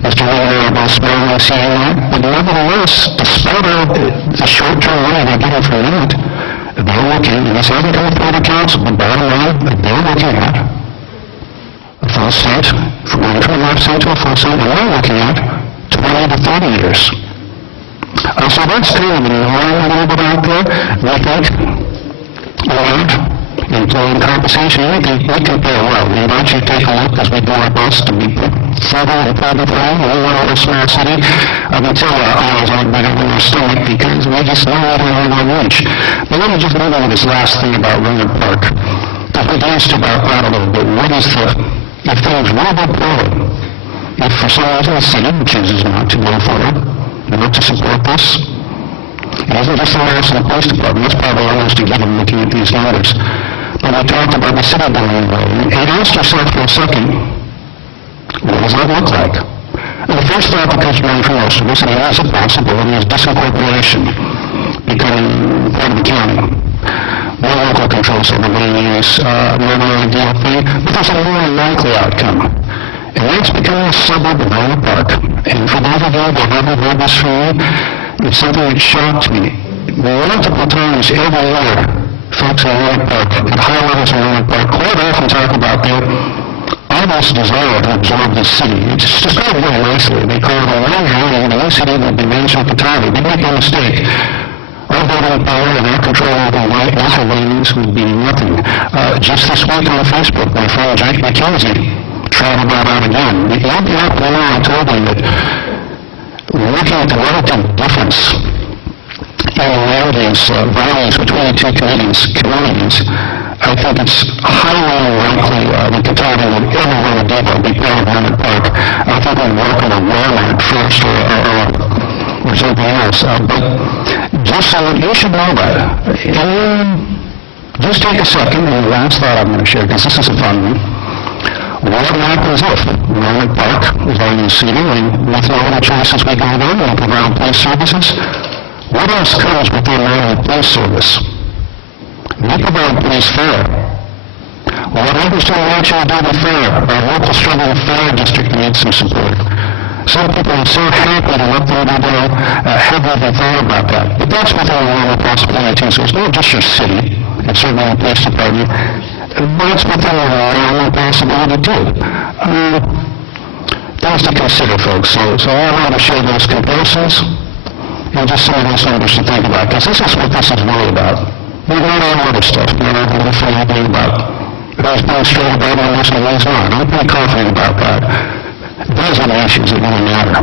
Mr. Leonard about spelling and seeing that. But nevertheless, despite the short-term money they're getting from that, they're looking, and this hasn't come before the council, but bottom line, they're looking at a full cent, from going from a half cent to a full cent, and we're looking at 20 to 30 years. So that's kind of a little bit out there. We think around employee compensation, we compare well. We invite you to take a look as we do our best to be further and further from. We want our small city. I can tell our eyes aren't bigger than our stomach because we just know that we're on reach. But let me just move on to this last thing about Leonard Park. We danced about that a little bit. What is if things will go forward, if for some reason the city chooses not to go forward, not to support this, it isn't just the mayor's and the police department. That's probably almost a given looking at these numbers. But I talked about the city going away. And ask yourself for a second, what does that look like? And the first thought that comes to mind for most of us, and it has a possibility, is disincorporation, becoming part of the county. No local controls everybody use, not an ideal thing, but there's a more likely outcome. And that's becoming a suburb of Leonard Park. And for those of you that haven't heard this from me, it's something that shocked me. Multiple times every year, folks in Leonard Park, at high levels in Leonard Park, quite often talk about their almost desire to absorb the city. It's described very nicely. They call it a long journey in a new city that would be managed with entirely. They make no mistake. Our voting power and our control over local lanes would be nothing. Just this week on Facebook, my friend Jake McKenzie traveled that out again. The LPR I told him that looking at the relative difference in values between the two communities, I think it's highly unlikely that Katahdin would ever want to be part of Leonard Park. I think we'd work on a Walmart first or something else. But just so you should know that. And just take a second, and the last thought I'm going to share, because this is a fun one. What happens if Leonard Park is our new city, and with all the choices we go on, we'll provide police services? What else comes with the Maryland Police Service? We provide police fare. Well, what happens to our Rancho Adobe Fair? Our local struggling fire district needs some support. Some people are so happy to let them do haven't even thought about that. But that's within a realm of possibility too. So it's not just your city, it's certainly the police department, but it's within a realm of possibility too. Things to consider, folks. So I want to share those comparisons and just some of those numbers to think about, because this is what this is really about. We're not all other stuff. We're not going to say anything about who's being straight about it and who's not. I'm pretty confident about that. Those are the issues that really matter.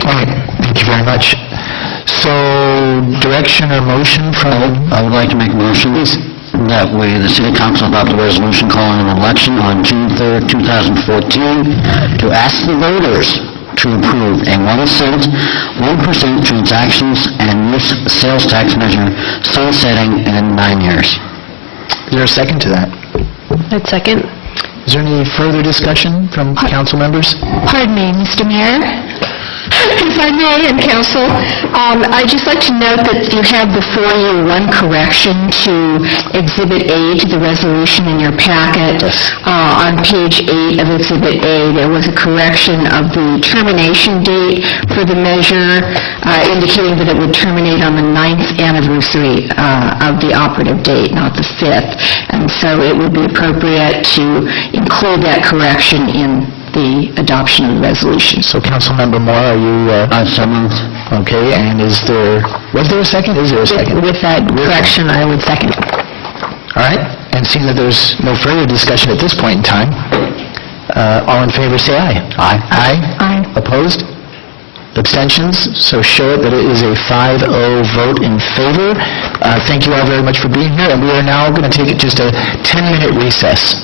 All right, thank you very much. So, direction or motion from... I would like to make a motion that the City Council adopt a resolution calling an election on June 3rd, 2014 to ask the voters to approve a 1 cent, 1% transactions and use sales tax measure sunsetting in 9 years. Is there a second to that? I'd second. Is there any further discussion from council members? Pardon me, Mr. Mayor. If I may, and council, I'd just like to note that you have before you one correction to Exhibit A to the resolution in your packet. On page 8 of Exhibit A, there was a correction of the termination date for the measure, indicating that it would terminate on the 9th anniversary of the operative date, not the 5th. And so it would be appropriate to include that correction in the adoption of the resolution. So, Councilmember Moore, are you... So moved. Okay, and was there a second? Is there a second? With that correction, I would second. All right, and seeing that there's no further discussion at this point in time, all in favor say aye. Aye. Aye? Aye. Opposed? Abstentions? So show it that it is a 5-0 vote in favor. Thank you all very much for being here, and we are now going to take just a 10-minute recess.